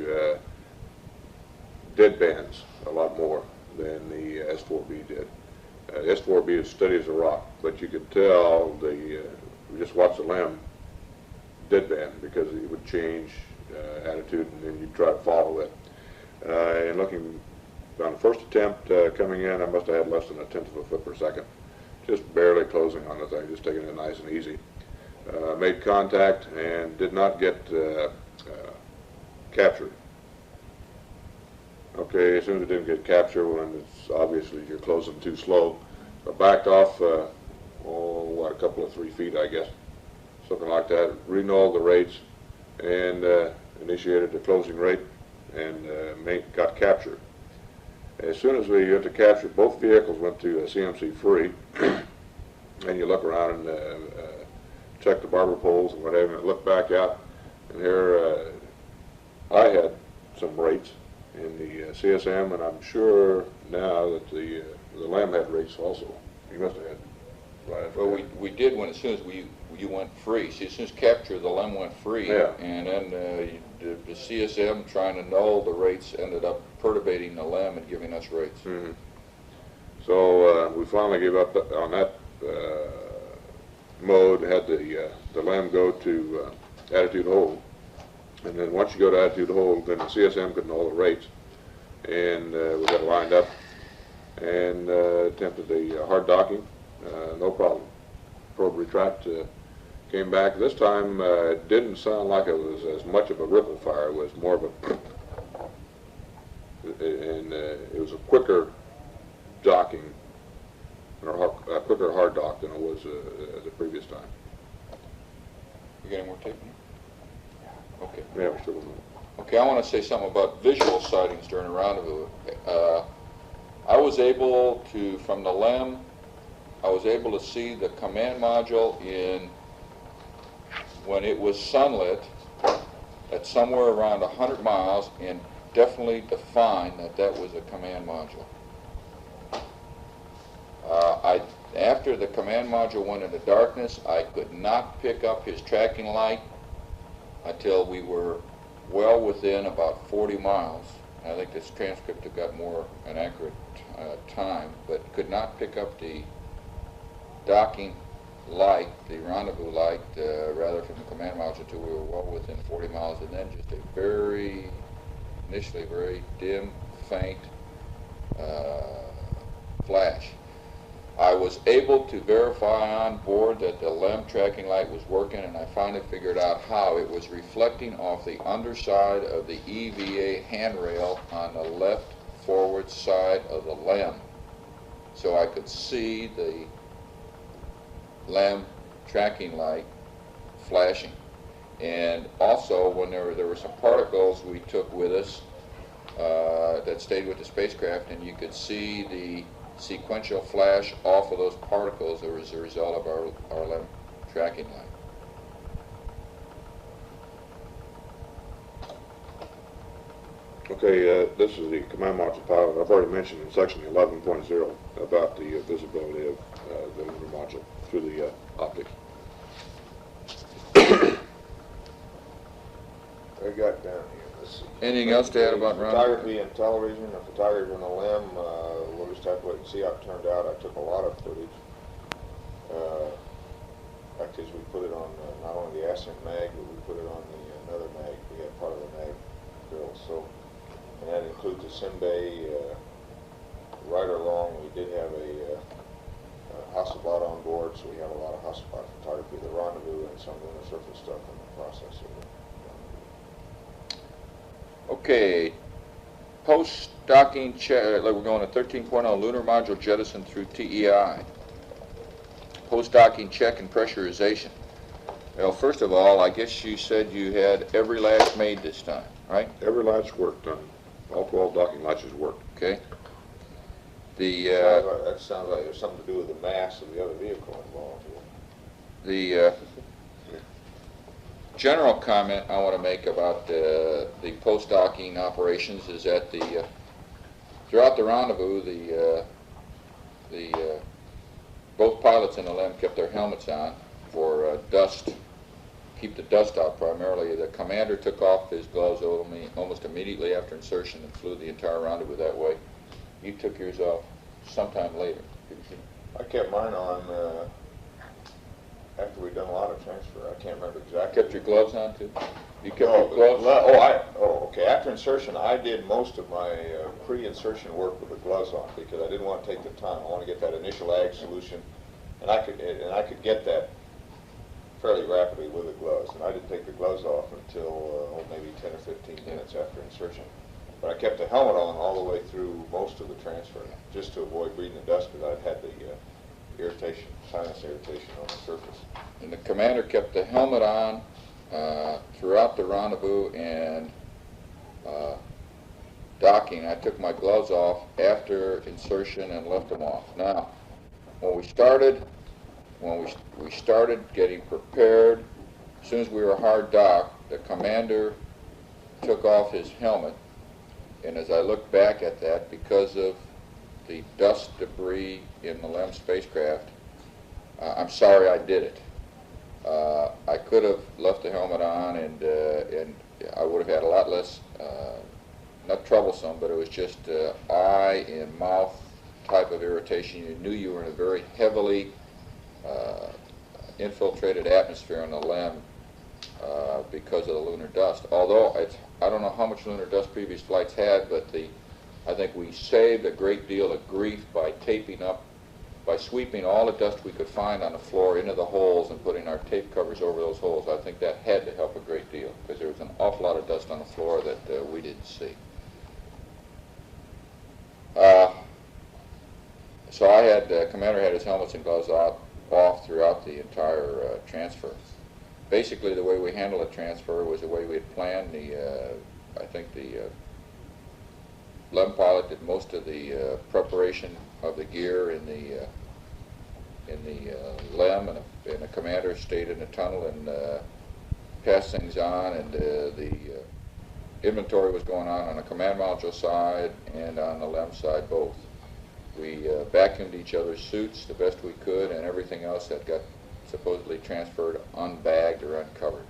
deadbands a lot more than the S4B did. The S4B is steady as a rock, but you could tell we just watched the LEM deadband because it would change attitude, and then you'd try to follow it. And looking on the first attempt coming in, I must have had less than 1/10 of a foot per second, just barely closing on the thing, just taking it nice and easy. Made contact and did not get captured. Okay, as soon as it didn't get captured, when it's obviously you're closing too slow, I backed off, a couple of 3 feet, I guess, something like that. Renulled the rates and initiated the closing rate, and got captured. As soon as we went to capture, both vehicles went to CMC free, and you look around and check the barber poles and whatever, and look back out, and here I had some rates in the CSM, and I'm sure now that the LEM had rates also. You must have had. Right. Well, we did when as soon as you went free. See, as soon as capture, the LEM went free, yeah. And then the CSM trying to null the rates ended up perturbating the LEM and giving us rates. Mm-hmm. So we finally gave up on that mode, had the LEM go to attitude hold. And then once you go to attitude hold, then the CSM could null the rates. And we got lined up and attempted the hard docking, no problem. Probe retract came back. This time it didn't sound like it was as much of a ripple fire. It was more of a, and it was a quicker docking, or a quicker hard dock than it was the previous time. You got any more tape? Okay. Yeah, we're still moving. Okay, I want to say something about visual sightings during a rendezvous. I was able to, from the LEM, I was able to see the command module when it was sunlit at somewhere around 100 miles, and definitely define that was a command module. After the command module went into darkness, I could not pick up his tracking light until we were well within about 40 miles. I think this transcript have got more an accurate time, but could not pick up the docking light, the rendezvous light, rather from the command module until we were well within 40 miles, and then just a initially very dim, faint flash. I was able to verify on board that the LEM tracking light was working, and I finally figured out how. It was reflecting off the underside of the EVA handrail on the left forward side of the LEM. so I could see the LEM tracking light flashing. And also, when there were some particles we took with us that stayed with the spacecraft, and you could see the sequential flash off of those particles as a result of our LEM tracking light. Okay, this is the command module pilot. I've already mentioned in section 11.0 about the visibility of the lunar module through the optics. I got down here. Let's see. Anything else to add about photography and television? The photography on the LEM, we'll just have to wait and see how it turned out. I took a lot of footage. Actually, we put it on not only the Ascent mag, but we put it on another mag. We had part of the mag built. So, and that includes a sim bay. Right along, we did have a Hasselblad on board, so we have a lot of Hasselblad photography of the rendezvous and some lunar surface stuff in the process of it. Okay, post-docking check, like we're going to 13.0, lunar module jettisoned through TEI. Post-docking check and pressurization. Well, first of all, I guess you said you had every latch made this time, right? Every latch worked done. All 12 docking latches worked. Okay. That sounds like there's something to do with the mass of the other vehicle involved here. The general comment I want to make about the post-docking operations is that throughout the rendezvous, both pilots in the LEM kept their helmets on for dust, keep the dust out primarily. The commander took off his gloves almost immediately after insertion and flew the entire rendezvous that way. You took yours off sometime later. I kept mine on after we'd done a lot of transfer. I can't remember exactly. Kept your gloves on too? You kept your gloves? Okay. After insertion, I did most of my pre-insertion work with the gloves on because I didn't want to take the time. I want to get that initial ag solution, and I could get that fairly rapidly with the gloves. And I didn't take the gloves off until maybe 10 or 15 minutes after insertion. But I kept the helmet on all the way through most of the transfer, just to avoid breathing the dust because I'd had the irritation, sinus irritation on the surface. And the commander kept the helmet on throughout the rendezvous, and docking, I took my gloves off after insertion and left them off. Now, when we started getting prepared, as soon as we were hard docked, the commander took off his helmet, and as I look back at that, because of the dust debris in the LEM spacecraft, I'm sorry I did it. I could have left the helmet on, and I would have had a lot less, not troublesome, but it was just eye and mouth type of irritation. You knew you were in a very heavily infiltrated atmosphere on the LEM because of the lunar dust. Although I don't know how much lunar dust previous flights had, but I think we saved a great deal of grief by sweeping all the dust we could find on the floor into the holes and putting our tape covers over those holes. I think that had to help a great deal because there was an awful lot of dust on the floor that we didn't see. So commander had his helmets and gloves off throughout the entire transfer. Basically, the way we handled the transfer was the way we had planned. I think the LEM pilot did most of the preparation of the gear in the LEM, and the commander stayed in the tunnel and passed things on, and the inventory was going on the command module side and on the LEM side both. We vacuumed each other's suits the best we could, and everything else that got supposedly transferred unbagged or uncovered.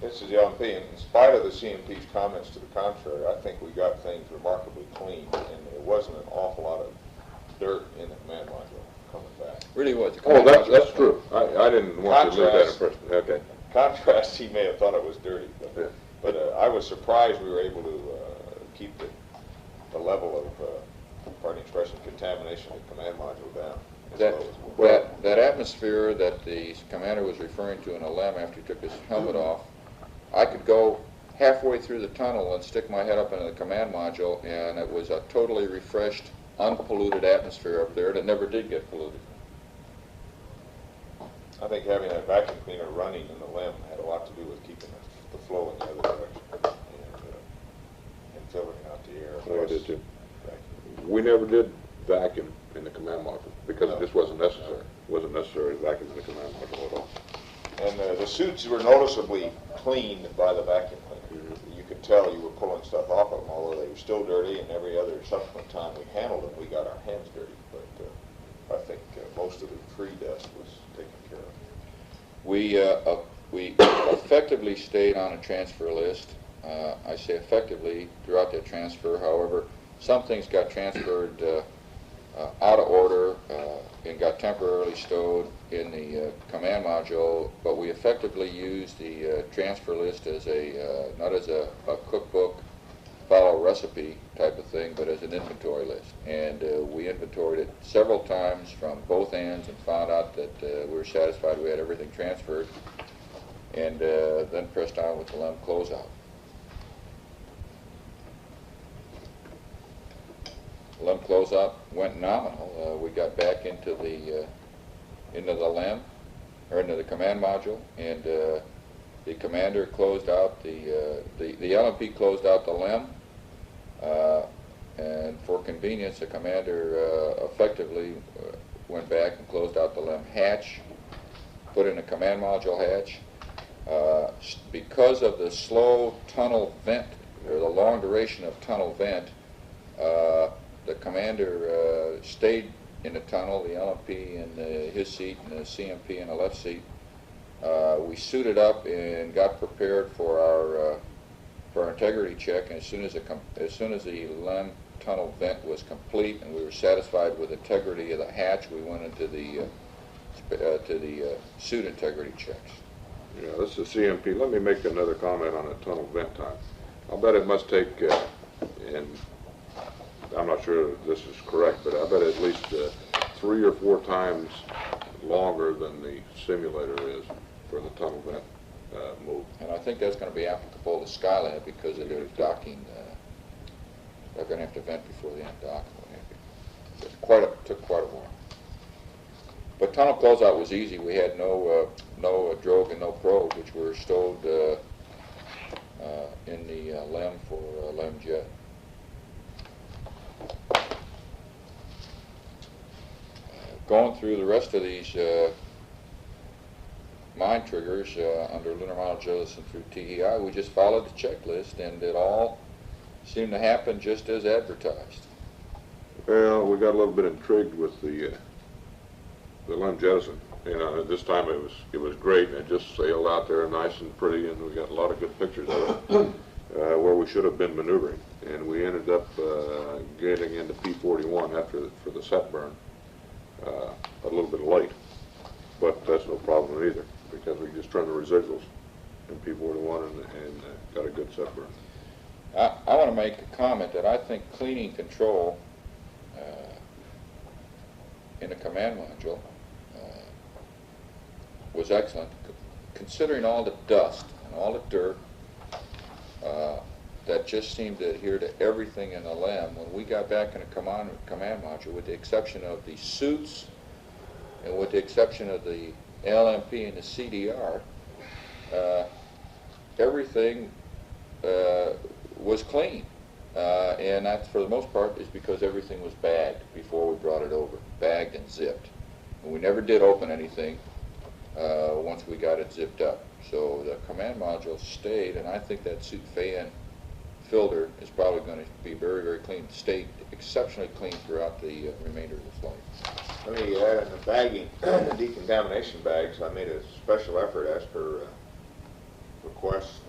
This is the LMP, and in spite of the CMP's comments to the contrary, I think we got things remarkably clean, and there wasn't an awful lot of dirt in the command module coming back. Really was. Oh, that's true. I didn't want to lose that impression. Okay. Contrast, he may have thought it was dirty, but I was surprised we were able to keep the level of, pardon the expression, contamination of the command module down. That atmosphere that the commander was referring to in a LEM after he took his helmet off, I could go halfway through the tunnel and stick my head up into the command module, and it was a totally refreshed unpolluted atmosphere up there, and it never did get polluted. I think having that vacuum cleaner running in the limb had a lot to do with keeping the flow in the other direction and filtering out the air. I did too. We never did vacuum in the command module because it just wasn't necessary. It wasn't necessary to vacuum in the command module at all. And the suits were noticeably cleaned by the vacuum cleaner. You could tell you were pulling stuff off of them, although they were still dirty, and every other subsequent time we handled them, we got our hands dirty. But I think most of the tree dust was taken care of. We effectively stayed on a transfer list. I say effectively throughout that transfer. However, some things got transferred out of order and got temporarily stowed in the command module, but we effectively used the transfer list as not as a cookbook, follow recipe type of thing, but as an inventory list. And we inventoried it several times from both ends and found out that we were satisfied we had everything transferred, and then pressed on with the LEM closeout. LEM closeout went nominal. We got back into the LEM, or into the command module, and the commander closed out the LMP closed out the LEM, and for convenience, the commander effectively went back and closed out the LEM hatch, put in a command module hatch. Because of the slow tunnel vent, or the long duration of tunnel vent, the commander stayed in the tunnel, the LMP in his seat and the CMP in the left seat. We suited up and got prepared for our integrity check, and as soon as the LEM tunnel vent was complete and we were satisfied with the integrity of the hatch, we went into the suit integrity checks. Yeah, this is CMP. Let me make another comment on the tunnel vent time. I'll bet it must take, and I'm not sure this is correct, but I bet at least 3 or 4 times longer than the simulator is for the tunnel vent move. And I think that's going to be applicable to Skylab because of their docking. They're going to have to vent before they end dock. It took quite a while. But tunnel closeout was easy. We had no drogue and no probe, which were stowed in the LEM for LEM jet. Going through the rest of these mine triggers under lunar modulus and through TEI, we just followed the checklist, and it all seemed to happen just as advertised. Well, we got a little bit intrigued with the LEM jettison. You know, this time it was great, and it just sailed out there nice and pretty, and we got a lot of good pictures of it where we should have been maneuvering, and we ended up getting into P41 for the set burn a little bit late, but that's no problem either because we just turned the residuals in P41 and got a good set burn. I want to make a comment that I think cleaning control in the command module was excellent, considering all the dust and all the dirt that just seemed to adhere to everything in the LEM. When we got back in the command module, with the exception of the suits and with the exception of the LMP and the CDR, everything was clean. And that, for the most part, is because everything was bagged before we brought it over, bagged and zipped. And we never did open anything once we got it zipped up. So the command module stayed, and I think that suit fan filter is probably going to be very, very clean, stayed exceptionally clean throughout the remainder of the flight. Let me add in the bagging, the decontamination bags, I made a special effort as per request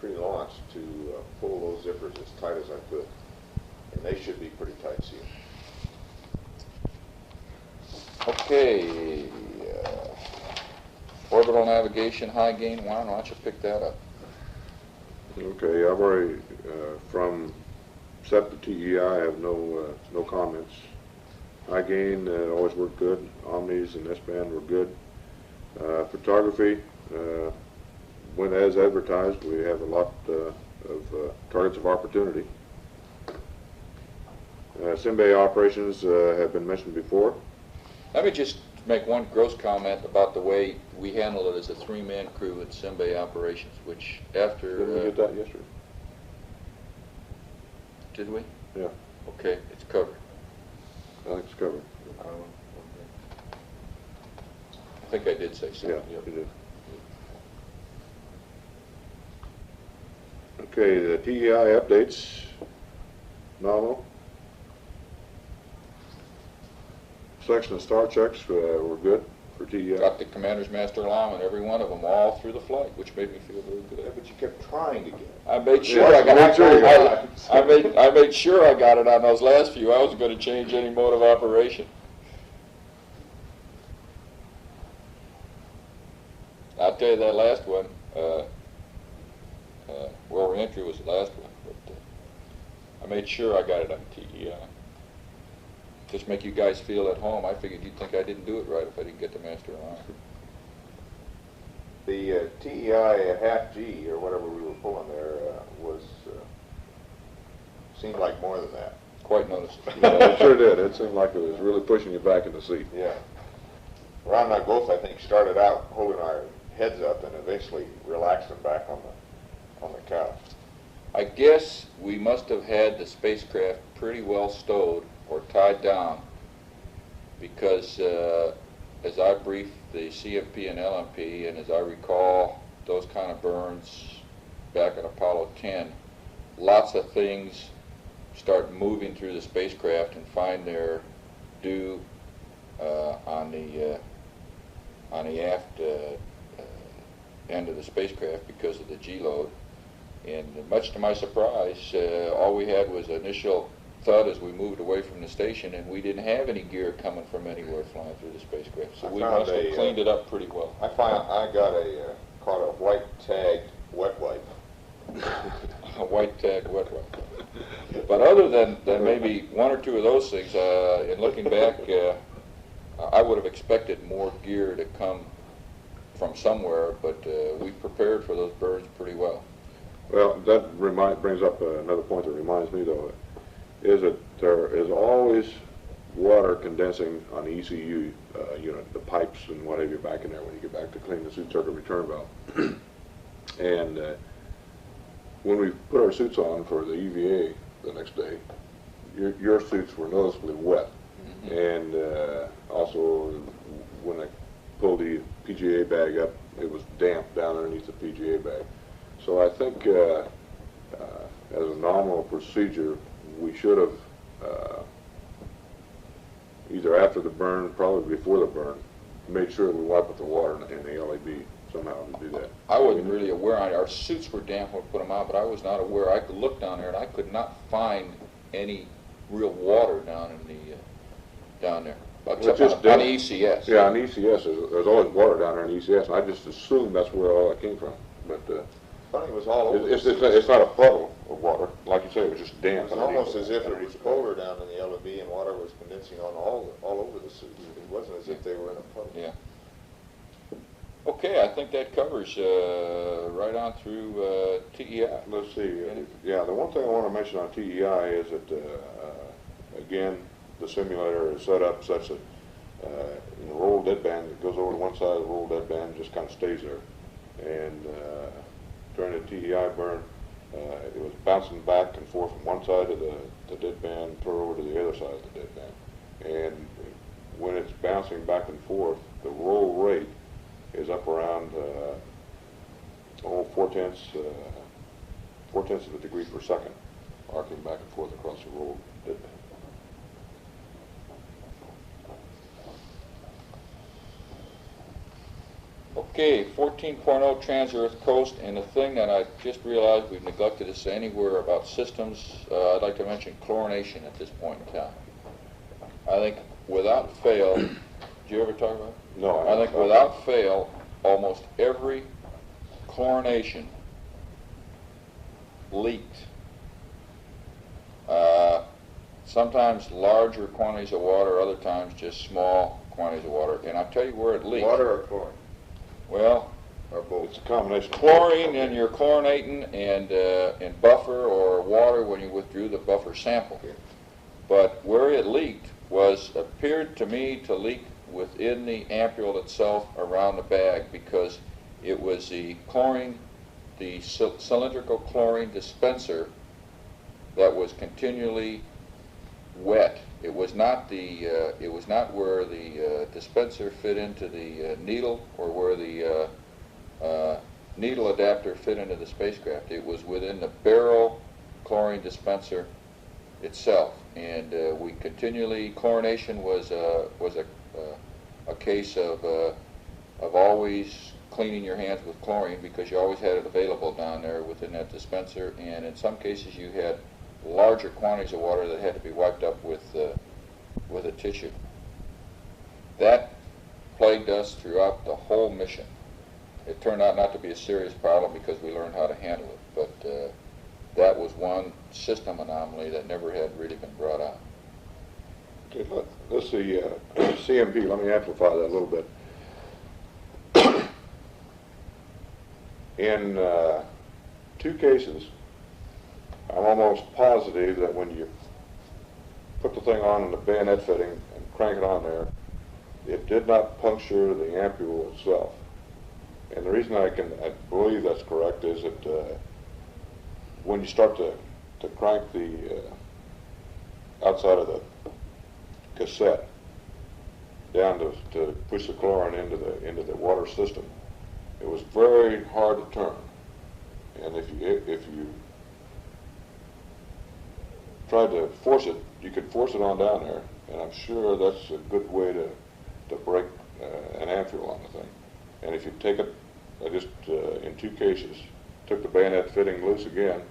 pre-launch to pull those zippers as tight as I could, and they should be pretty tight sealed. Okay, orbital navigation, high gain, why don't you pick that up? Okay, I've already, from set to TEI, I have no comments. High gain always worked good. Omnis and S-band were good. Photography went as advertised. We have a lot of targets of opportunity. Simbay operations have been mentioned before. Let me just make one gross comment about the way we handle it as a three-man crew at Simbay operations, which after... Didn't we get that yesterday? Did we? Yeah. Okay, it's covered. I think it's covered. I think I did say so. Yeah, you did. Okay, the TEI updates. Nominal. Selection of star checks were good for TEI. Got the commander's master alarm on every one of them all through the flight, which made me feel very good. Yeah, but you kept trying to get it. I made sure Yeah, I got it. I made sure I got it on those last few. I wasn't going to change any mode of operation. I'll tell you that last one. Well, reentry was the last one, but I made sure I got it on TEI. Just make you guys feel at home. I figured you'd think I didn't do it right if I didn't get the master alarm. The TEI at half G, or whatever we were pulling there, was seemed like more than that. Quite noticeable. Yeah, it sure did. It seemed like it was really pushing you back in the seat. Yeah. Ron and I both, I think, started out holding our heads up and eventually relaxed them back on the couch. I guess we must have had the spacecraft pretty well stowed or tied down, because as I briefed the CFP and LMP, and as I recall those kind of burns back in Apollo 10, lots of things start moving through the spacecraft and find their due on the aft end of the spacecraft because of the G-load. And much to my surprise, all we had was initial thud as we moved away from the station, and we didn't have any gear coming from anywhere flying through the spacecraft. So we must have cleaned it up pretty well. I caught a white tagged wet wipe. A white tagged wet wipe. But other than maybe one or two of those things, in looking back, I would have expected more gear to come from somewhere, but we prepared for those burns pretty well. Well, that brings up another point that reminds me, though, is that there is always water condensing on the ECU unit, the pipes and what have you back in there when you get back to clean the suit circuit return valve. And when we put our suits on for the EVA the next day, your suits were noticeably wet. Mm-hmm. And also, when I pulled the PGA bag up, it was damp down underneath the PGA bag. So I think as a nominal procedure, we should have, either after the burn, probably before the burn, made sure we wipe up the water in the LAB somehow to do that. I wasn't really aware. Our suits were damp when we put them on, but I was not aware. I could look down there, and I could not find any real water down in the down there. Except on ECS. Yeah, on ECS, there's always water down there in ECS, and I just assumed that's where all that came from. But funny, it was all over. It's not a puddle of water, like you say. It was just damp. It was almost as if it was colder down in the LAB and water was condensing on all over the suit. It wasn't as if they were in a puddle. Yeah. Okay, I think that covers right on through TEI. Let's see. Yeah, the one thing I want to mention on TEI is that again, the simulator is set up such that in the roll deadband that goes over to one side of the roll deadband just kind of stays there. And during the TEI burn, it was bouncing back and forth from one side of the deadband clear over to the other side of the deadband. And when it's bouncing back and forth, the roll rate is up around 4/10 of a degree per second, arcing back and forth across the roll deadband. Okay, 14.0 Trans-Earth Coast, and the thing that I just realized we've neglected to say anywhere about systems, I'd like to mention chlorination at this point in time. I think without fail, did you ever talk about it? No. I think without fail, almost every chlorination leaked. Sometimes larger quantities of water, other times just small quantities of water. And I'll tell you where it leaked. Water or chlorine? Well, or both. It's a combination. Chlorine in your chlorinating and in buffer or water when you withdrew the buffer sample. but where it leaked appeared to me to leak within the ampule itself around the bag, because it was the chlorine, the cylindrical chlorine dispenser that was continually wet. It was not where the dispenser fit into the needle, or where the needle adapter fit into the spacecraft. It was within the barrel chlorine dispenser itself, and we continually, chlorination was a case of always cleaning your hands with chlorine, because you always had it available down there within that dispenser, and in some cases you had larger quantities of water that had to be wiped up with a tissue. That plagued us throughout the whole mission. It turned out not to be a serious problem because we learned how to handle it, but that was one system anomaly that never had really been brought out. Okay, let's see, CMP, let me amplify that a little bit. In 2 cases, I'm almost positive that when you put the thing on in the bayonet fitting and crank it on there, it did not puncture the ampule itself. And the reason I believe that's correct is that when you start to crank the outside of the cassette down to push the chlorine into the water system, it was very hard to turn. And if you tried to force it, you could force it on down there, and I'm sure that's a good way to break an ampule on the thing. And if you take it, I just, in 2 cases, took the bayonet fitting loose again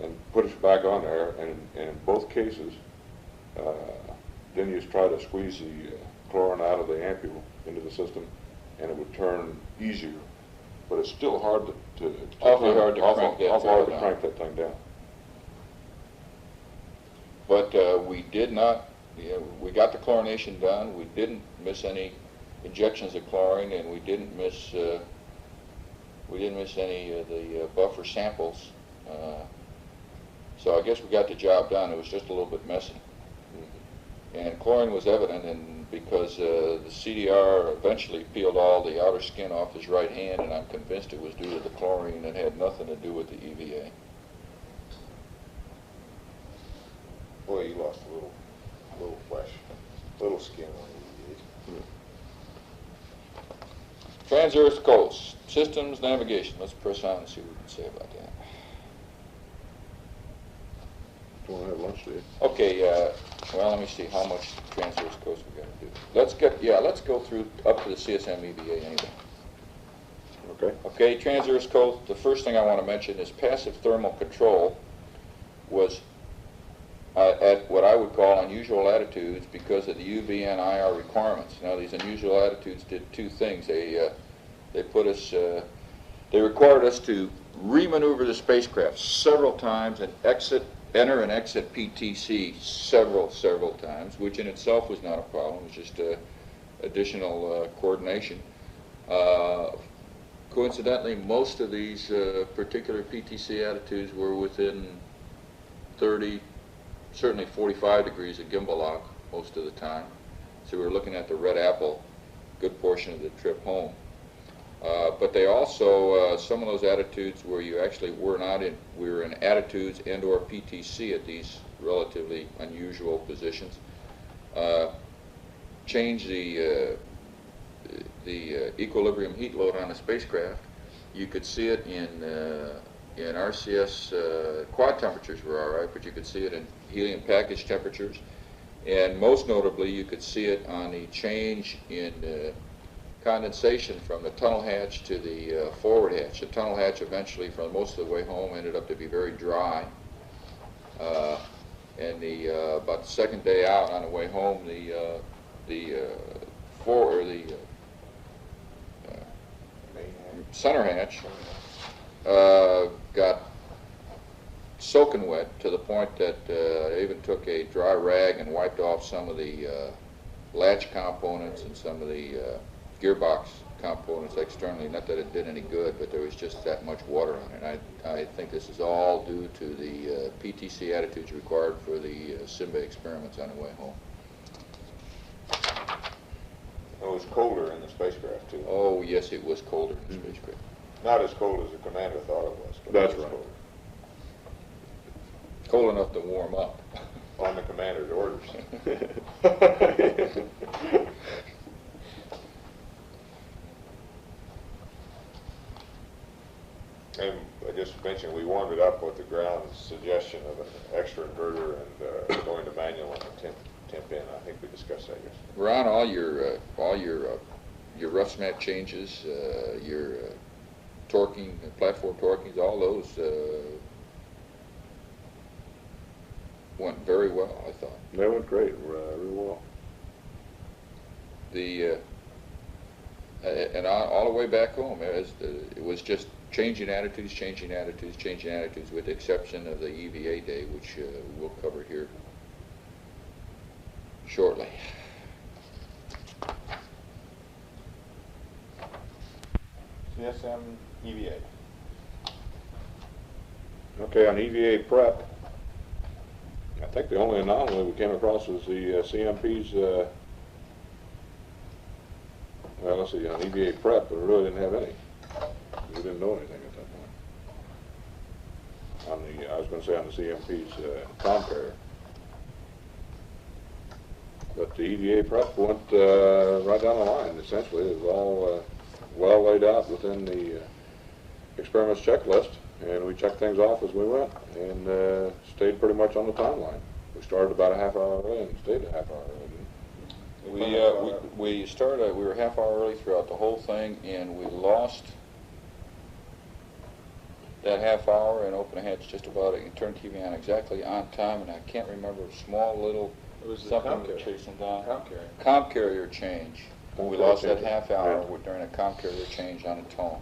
and put it back on there, and in both cases, then you try to squeeze the chlorine out of the ampule into the system, and it would turn easier. But it's still hard awfully hard to crank that thing down. But we did not, we got the chlorination done. We didn't miss any injections of chlorine, and we didn't miss any of the buffer samples. So I guess we got the job done. It was just a little bit messy. And chlorine was evident, and because the CDR eventually peeled all the outer skin off his right hand, and I'm convinced it was due to the chlorine and had nothing to do with the EVA. Boy, you lost a little flesh, little skin on you. Trans-Earth Coast, systems, navigation. Let's press on and see what we can say about that. Do you want to have lunch, do you? Okay, well, let me see how much Trans-Earth Coast we got to do. Let's go through up to the CSM EVA anyway. Okay. Okay, Trans-Earth Coast, the first thing I want to mention is passive thermal control was at what I would call unusual latitudes because of the UV and IR requirements. Now, these unusual latitudes did 2 things. They put us, they required us to remaneuver the spacecraft several times and enter and exit PTC several times, which in itself was not a problem. It was just additional coordination. Coincidentally, most of these particular PTC attitudes were within 30, certainly 45 degrees of gimbal lock most of the time. So we were looking at the red apple good portion of the trip home. But they also, some of those attitudes where you actually were not in, we were in attitudes and or PTC at these relatively unusual positions, change the equilibrium heat load on the spacecraft. You could see it in RCS, quad temperatures were all right, but you could see it in helium package temperatures. And most notably, you could see it on the change in condensation from the tunnel hatch to the forward hatch. The tunnel hatch eventually, for most of the way home, ended up to be very dry. And about the second day out on the way home, the center hatch got soaking wet to the point that I even took a dry rag and wiped off some of the latch components and some of the gearbox components externally. Not that it did any good, but there was just that much water on it. I think this is all due to the PTC attitudes required for the Simba experiments on the way home. It was colder in the spacecraft too. Oh, yes, it was colder in the spacecraft. Not as cold as the commander thought it was. But That's it was right. Cold enough to warm up. On the commander's orders. And I just mentioned we warmed it up with the ground's suggestion of an extra inverter and going to manual on the temp in. I think we discussed that yesterday. Ron, all your rough snap changes, your torquing, platform torquings, all those went very well, I thought. They went great, really well. The and all the way back home, it was just changing attitudes, with the exception of the EVA day, which we'll cover here shortly. CSM EVA. Okay, on EVA prep, I think the only anomaly we came across was the CMP's, well, let's see, on EVA prep, but we really didn't have any. We didn't know anything at that point. On the, I was going to say on the CMP's compare. But the EVA prep went right down the line, essentially. It was all well laid out within the experiments checklist, and we checked things off as we went, and stayed pretty much on the timeline. We started about a half hour early and stayed a half hour early. We started. We were half hour early throughout the whole thing, and we lost that half hour and opened the hatch just about. And turned TV on exactly on time, and I can't remember a small little something to chase them down. Comp carrier change. We lost that half hour during a comp carrier change on a tone.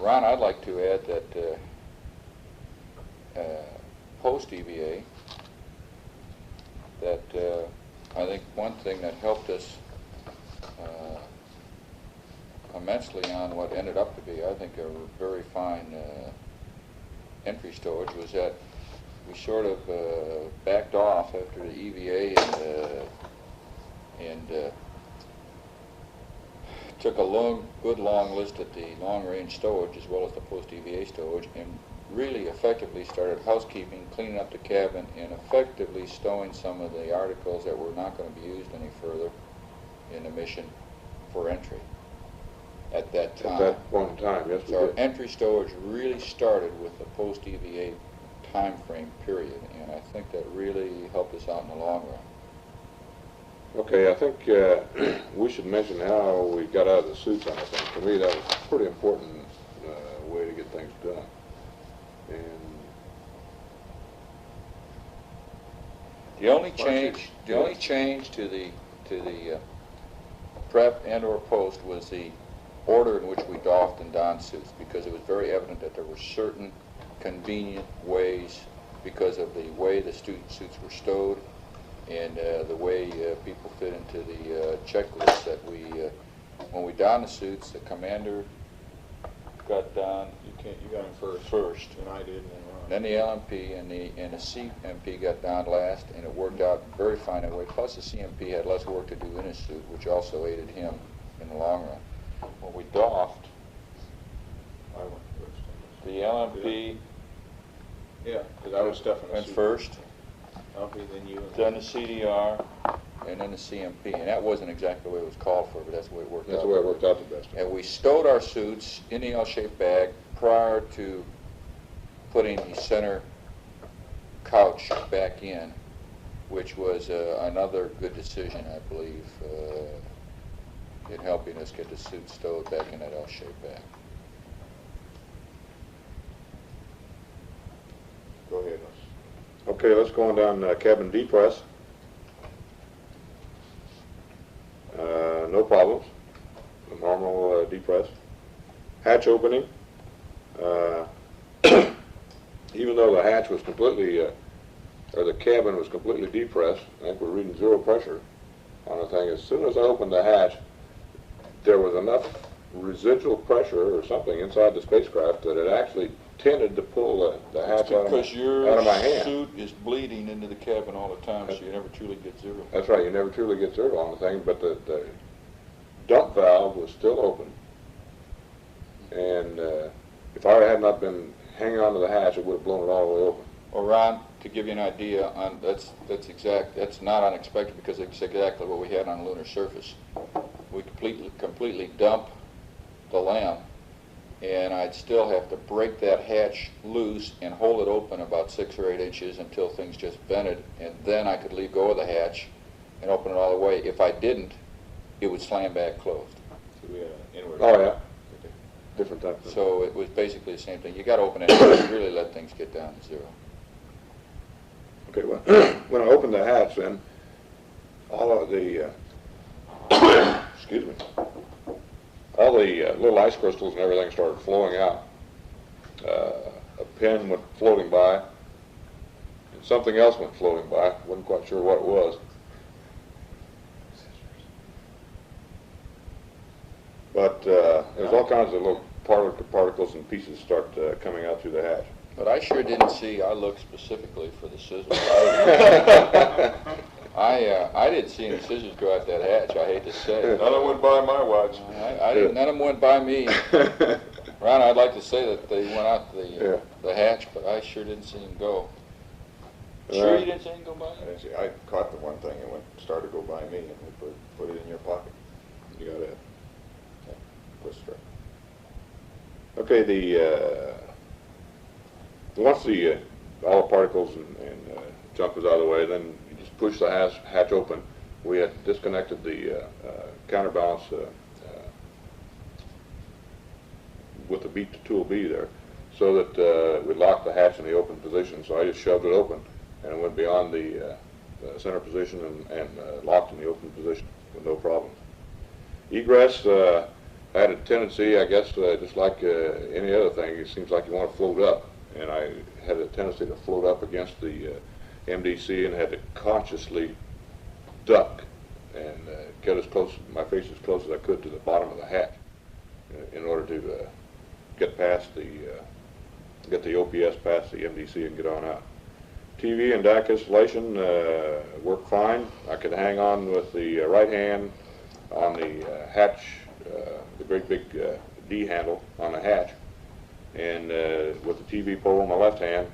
Ron, I'd like to add that post EVA, that I think one thing that helped us immensely on what ended up to be, I think, a very fine entry stowage was that we sort of backed off after the EVA and took a good long list at the long-range stowage as well as the post-EVA stowage, and really effectively started housekeeping, cleaning up the cabin, and effectively stowing some of the articles that were not going to be used any further in the mission for entry at that time. At that point in time, yes, we So our did. entry stowage really started with the post-EVA time frame period, and I think that really helped us out in the long run. Okay, I think we should mention how we got out of the suits on the thing. To me, that was a pretty important way to get things done. And the only change to the prep and/or post was the order in which we doffed and donned suits, because it was very evident that there were certain convenient ways, because of the way the suits were stowed and the way people fit into the checklist, that when we donned the suits, the commander got donned. You got him first. And I did, and Then the LMP and the CMP got donned last, and it worked out very fine that way. Plus, the CMP had less work to do in his suit, which also aided him in the long run. When we doffed, I went first. the LMP Yeah, because I was stuffing a went suit. first, Okay, then you. then the CDR, and then the CMP. And that wasn't exactly the way it was called for, but that's the way it worked out. that's the way it worked out the best. And we stowed our suits in the L-shaped bag prior to putting the center couch back in, which was another good decision, I believe, in helping us get the suit stowed back in that L-shaped bag. Go ahead. Okay, let's go on down cabin depress. No problems. A normal depress. Hatch opening. Even though the hatch was completely, or the cabin was completely depressed, I think we're reading zero pressure on the thing. As soon as I opened the hatch, there was enough residual pressure or something inside the spacecraft that it actually tended to pull the hatch out Because out your of my hand. suit is bleeding into the cabin all the time, so you never truly get zero. That's right, you never truly get zero on the thing, but the dump valve was still open. And if I had not been hanging onto the hatch, it would have blown it all the way open. Well, Ron, to give you an idea, on that's not unexpected because it's exactly what we had on the lunar surface. We completely dump the lamp, and I'd still have to break that hatch loose and hold it open about 6 or 8 inches until things just vented, and then I could leave go of the hatch and open it all the way. If I didn't, it would slam back closed. So we had an inward. Oh yeah, different type of. So it was basically the same thing. You got to open it and really let things get down to zero. Okay, well, when I opened the hatch, then all of the excuse me, all the little ice crystals and everything started flowing out. A pin went floating by, and something else went floating by. Wasn't quite sure what it was. But there's all kinds of little particles and pieces start coming out through the hatch. But I sure didn't see. I looked specifically for the scissors. I didn't see any scissors go out that hatch. I hate to say it. None of them went by my watch. I didn't. None of them went by me. Ron, I'd like to say that they went out the hatch, but I sure didn't see them go. Sure, you didn't see them go by? I didn't see. I caught the one thing and started to go by me, and we put it in your pocket. You got it. Okay. Twist straight. Okay, once all the particles and junk was out of the way, then you just push the hatch open. We had disconnected the counterbalance with the tool B there, so that we locked the hatch in the open position. So I just shoved it open, and it went beyond the center position and locked in the open position with no problems. Egress had a tendency, I guess, just like any other thing, it seems like you want to float up. And I had a tendency to float up against the MDC and had to consciously duck and get my face as close as I could to the bottom of the hatch in order to get the OPS past the MDC and get on out. TV and DAC installation worked fine. I could hang on with the right hand on the hatch, the great big D handle on the hatch, and with the TV pole on my left hand,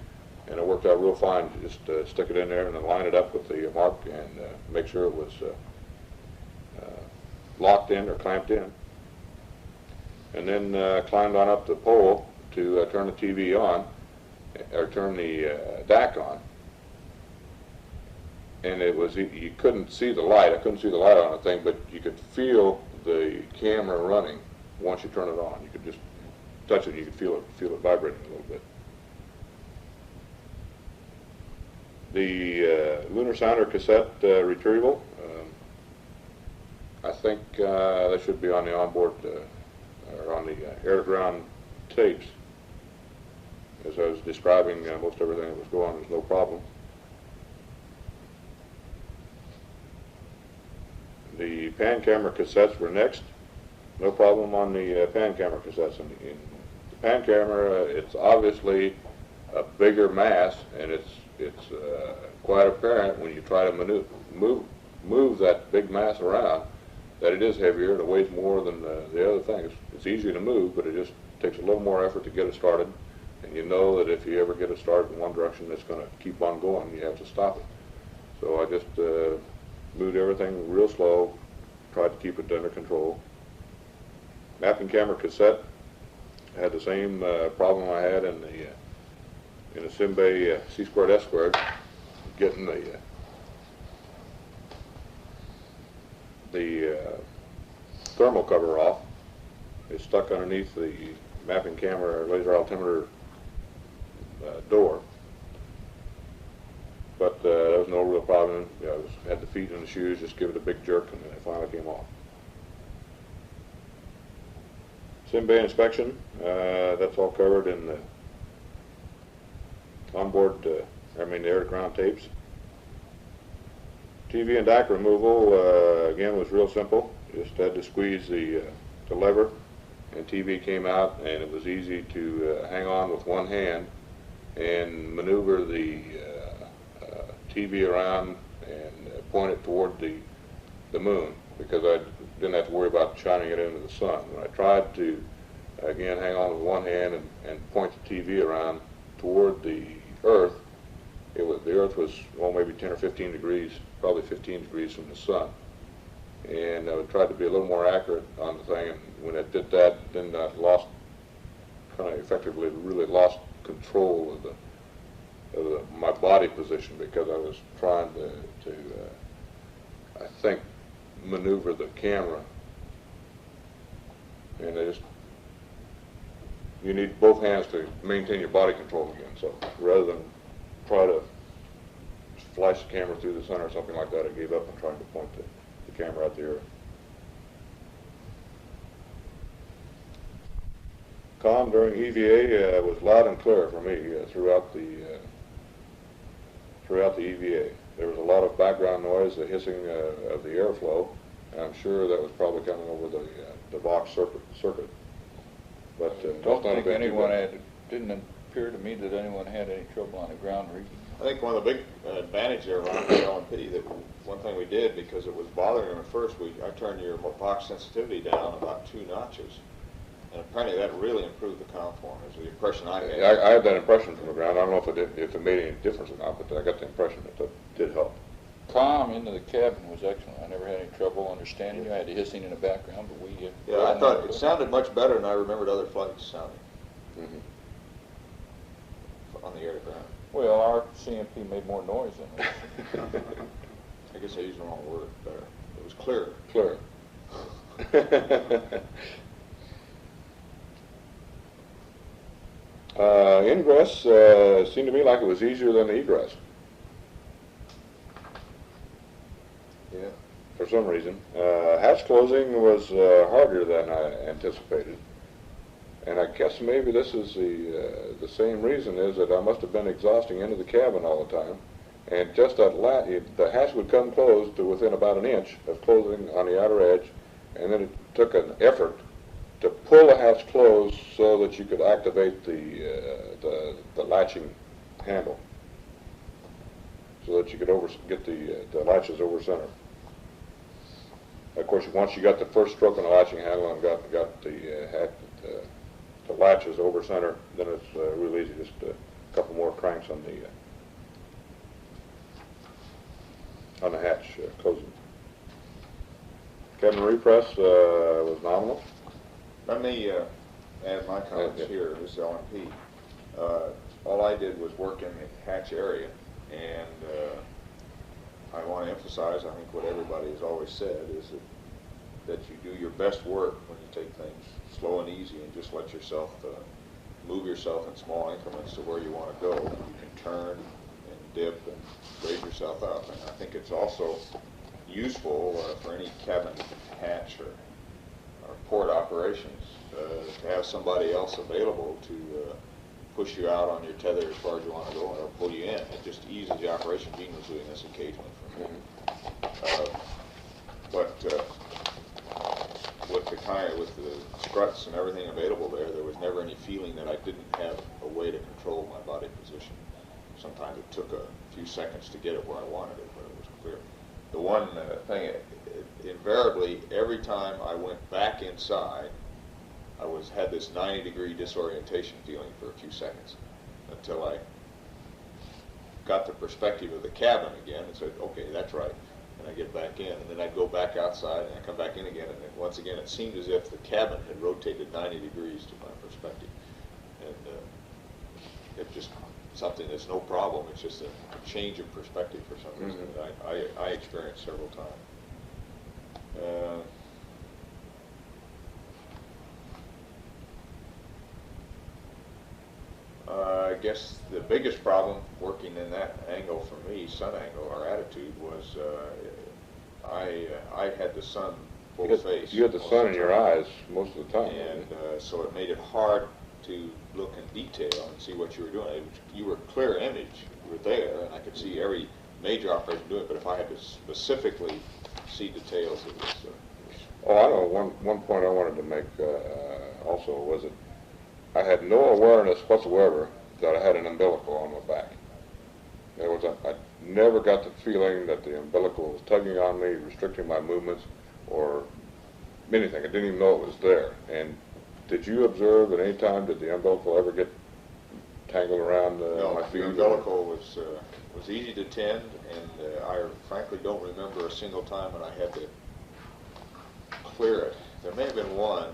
and it worked out real fine. Just stick it in there and then line it up with the mark and make sure it was locked in or clamped in. And then climbed on up the pole to turn the TV on, or turn the DAC on. And it was, you couldn't see the light. I couldn't see the light on the thing, but you could feel the camera running once you turn it on. You could just touch it and you could feel it vibrating a little bit. The lunar sounder cassette retrieval, I think that should be on the onboard or on the air-to-ground tapes. As I was describing most everything that was going on, there's no problem. The pan camera cassettes were next. No problem on the pan camera cassettes. In the pan camera, it's obviously a bigger mass, and it's quite apparent when you try to move that big mass around that it is heavier and it weighs more than the other things. It's easy to move, but it just takes a little more effort to get it started. And you know that if you ever get it started in one direction, it's going to keep on going. You have to stop it. So I just moved everything real slow, tried to keep it under control. Mapping camera cassette had the same problem I had in the Simbay C² S², getting the thermal cover off. It's stuck underneath the mapping camera laser altimeter door. But there was no real problem. I had the feet in the shoes, just give it a big jerk, and then it finally came off. Simbay inspection, that's all covered in the onboard, the air-to-ground tapes. TV and DAC removal, again, was real simple. Just had to squeeze the lever and TV came out, and it was easy to hang on with one hand and maneuver the TV around and point it toward the moon, because I didn't have to worry about shining it into the sun. When I tried to, again, hang on with one hand and point the TV around toward the Earth, the Earth was, well, maybe 10 or 15 degrees, probably 15 degrees from the sun. And I tried to be a little more accurate on the thing, and when I did that, then I lost, kind of effectively really lost control of my body position, because I was trying to I think, maneuver the camera. And you need both hands to maintain your body control again. So rather than try to flash the camera through the sun or something like that, I gave up on trying to point the camera at the Earth. Comm during EVA was loud and clear for me throughout the EVA. There was a lot of background noise, the hissing of the airflow, and I'm sure that was probably coming over the Vox circuit. But I don't think anyone didn't appear to me that anyone had any trouble on the ground reading. I think one of the big advantages there around the L&P, that one thing we did, because it was bothering them at first, I turned your Vox sensitivity down about 2 notches. And apparently that really improved the comm form, is the impression I had. Yeah, I had that impression from the ground. I don't know if it made any difference or not, but I got the impression that did help. Comm into the cabin was excellent. I never had any trouble understanding you. I had the hissing in the background, but we... yeah, I thought it sounded much better than I remembered other flights sounding. On the air to ground. Well, our CMP made more noise than us. I guess I used the wrong word better. It was clearer. Clearer. Ingress seemed to me like it was easier than the egress. Yeah. For some reason. Hatch closing was harder than I anticipated. And I guess maybe this is the same reason, is that I must have been exhausting into the cabin all the time. And just the hatch would come closed to within about an inch of closing on the outer edge, and then it took an effort to pull the hatch closed so that you could activate the latching handle, so that you could get the latches over center. Of course, once you got the first stroke on the latching handle and got the latches over center, then it's real easy. Just a couple more cranks on the hatch closing. Cabin repress was nominal. Let me add my comments here. This is L&P. All I did was work in the hatch area, and I want to emphasize, I think what everybody has always said, is that you do your best work when you take things slow and easy and just let yourself move yourself in small increments to where you want to go. You can turn and dip and raise yourself up. And I think it's also useful for any cabin hatch or port operations to have somebody else available to push you out on your tether as far as you want to go, or pull you in. It just eases the operation. Gene was doing this occasionally for me. With the struts and everything available there was never any feeling that I didn't have a way to control my body position. Sometimes it took a few seconds to get it where I wanted it, but it was clear. The one thing, invariably, every time I went back inside, I had this 90-degree disorientation feeling for a few seconds, until I got the perspective of the cabin again and said, okay, that's right. And I get back in, and then I'd go back outside, and I come back in again, and then once again it seemed as if the cabin had rotated 90 degrees to my perspective. And it's just something that's no problem. It's just a change of perspective for some reason that I experienced several times. I guess the biggest problem working in that angle for me, sun angle, or attitude, was I had the sun full face. You had the sun in your eyes most of the time. And so it made it hard to look in detail and see what you were doing. You were clear image. You were there, and I could see every major operation do it, but if I had to specifically see details, it was... Oh, I know, one point I wanted to make also was that I had no awareness whatsoever that I had an umbilical on my back. I never got the feeling that the umbilical was tugging on me, restricting my movements, or anything. I didn't even know it was there. And did you observe at any time, did the umbilical ever get tangled around my feet? The umbilical was easy to tend, and I frankly don't remember a single time when I had to clear it. There may have been one.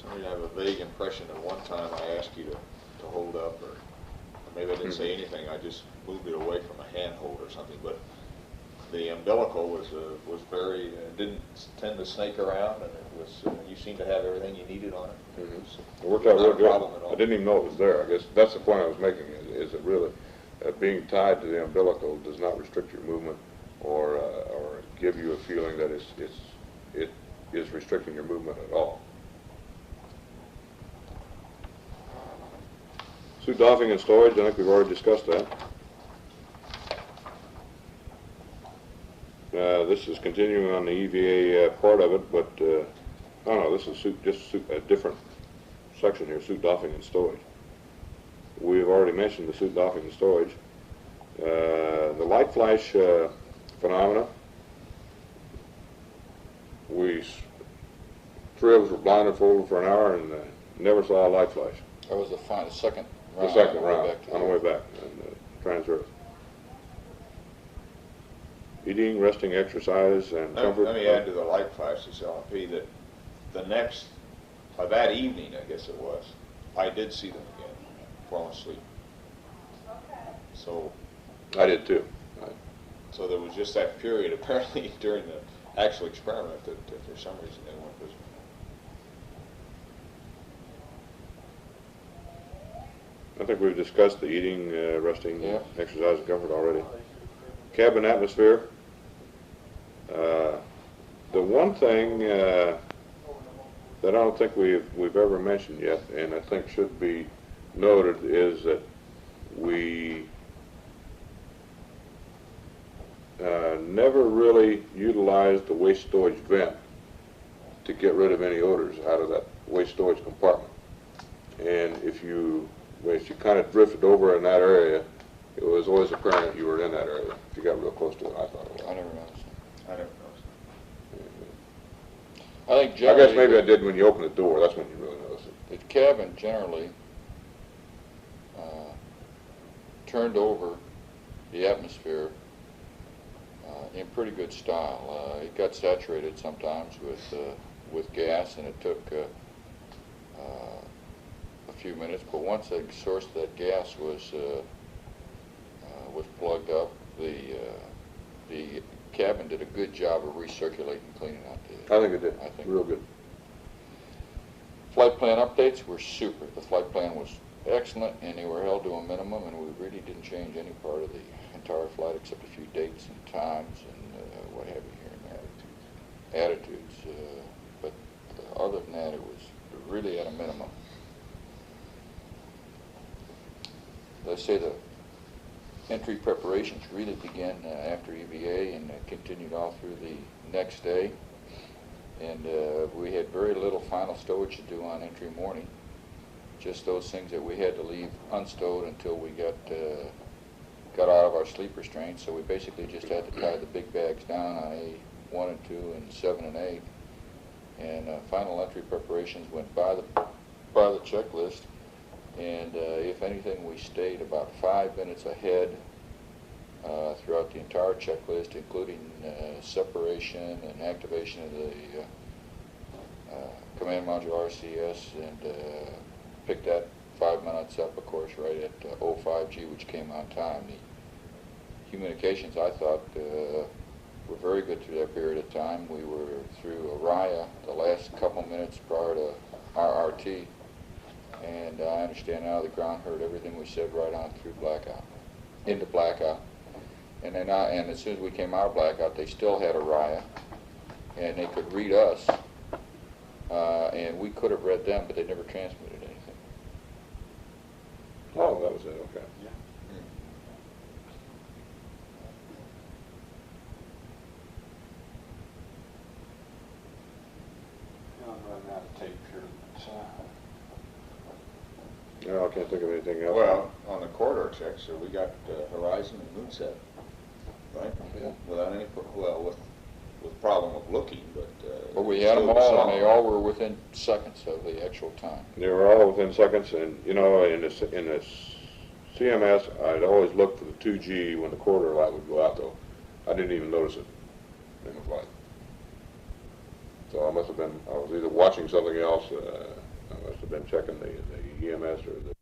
Somebody I have a vague impression that one time I asked you to hold up, or maybe I didn't say anything. I just moved it away from a handhold or something. But the umbilical was very didn't tend to snake around, and it was you seemed to have everything you needed on it. It worked out real good. Problem at all. I didn't even know it was there. I guess that's the point I was making. Is that really being tied to the umbilical does not restrict your movement or give you a feeling that it is restricting your movement at all. Suit doffing and storage, I think we've already discussed that. This is continuing on the EVA part of it, but oh no, this is a different section here, suit doffing and storage. We've already mentioned the suit doffing and storage. The light flash phenomena, three of us were blindfolded for an hour and never saw a light flash. That was the second round. The second round, on the way back, and Trans-Earth. Eating, resting, exercise, and comfort. Let me add to the light flashes, LP, that that evening, I guess it was, I did see them again, falling asleep. So I did too. So there was just that period, apparently, during the actual experiment that for some reason they weren't visible. I think we've discussed the eating, resting, exercise, and comfort already. Cabin atmosphere. The one thing that I don't think we've ever mentioned yet, and I think should be noted, is that we never really utilized the waste storage vent to get rid of any odors out of that waste storage compartment. And if you kind of drifted over in that area, it was always apparent you were in that area. If you got real close to it, I thought it was. I never noticed. I think I guess maybe I did when you opened the door. That's when you really noticed it. The cabin generally turned over the atmosphere in pretty good style. It got saturated sometimes with gas, and it took a few minutes. But once the source of that gas was plugged up, the cabin did a good job of recirculating and cleaning out the. I think it did. I think real good. Flight plan updates were super. The flight plan was excellent, and they were held to a minimum, and we really didn't change any part of the entire flight except a few dates and times and what have you here and attitudes. But other than that, it was really at a minimum. Let's say the entry preparations really began after EVA and continued all through the next day. And we had very little final stowage to do on entry morning. Just those things that we had to leave unstowed until we got out of our sleep restraints. So we basically just had to tie the big bags down on A1 and 2 and 7 and 8. And final entry preparations went by the checklist. And if anything, we stayed about 5 minutes ahead throughout the entire checklist, including separation and activation of the command module RCS, and picked that 5 minutes up, of course, right at 05G, which came on time. The communications, I thought, were very good through that period of time. We were through Araya the last couple minutes prior to RRT. And I understand now the ground heard everything we said right on through blackout, into blackout. And then and as soon as we came out of blackout, they still had Araya, and they could read us, and we could have read them, but they never transmitted anything. Oh, that was it. Okay. Yeah. No, I can't think of anything else. Well, on the corridor checks, we got Horizon and Moonset, right? Yeah. Without any, with problem of looking, but. But we had them all, and they all were within seconds of the actual time. They were all within seconds, and in this CMS, I'd always look for the 2G when the corridor light would go out, though. I didn't even notice it in the flight. So I was either watching something else, I must have been checking the EMS or the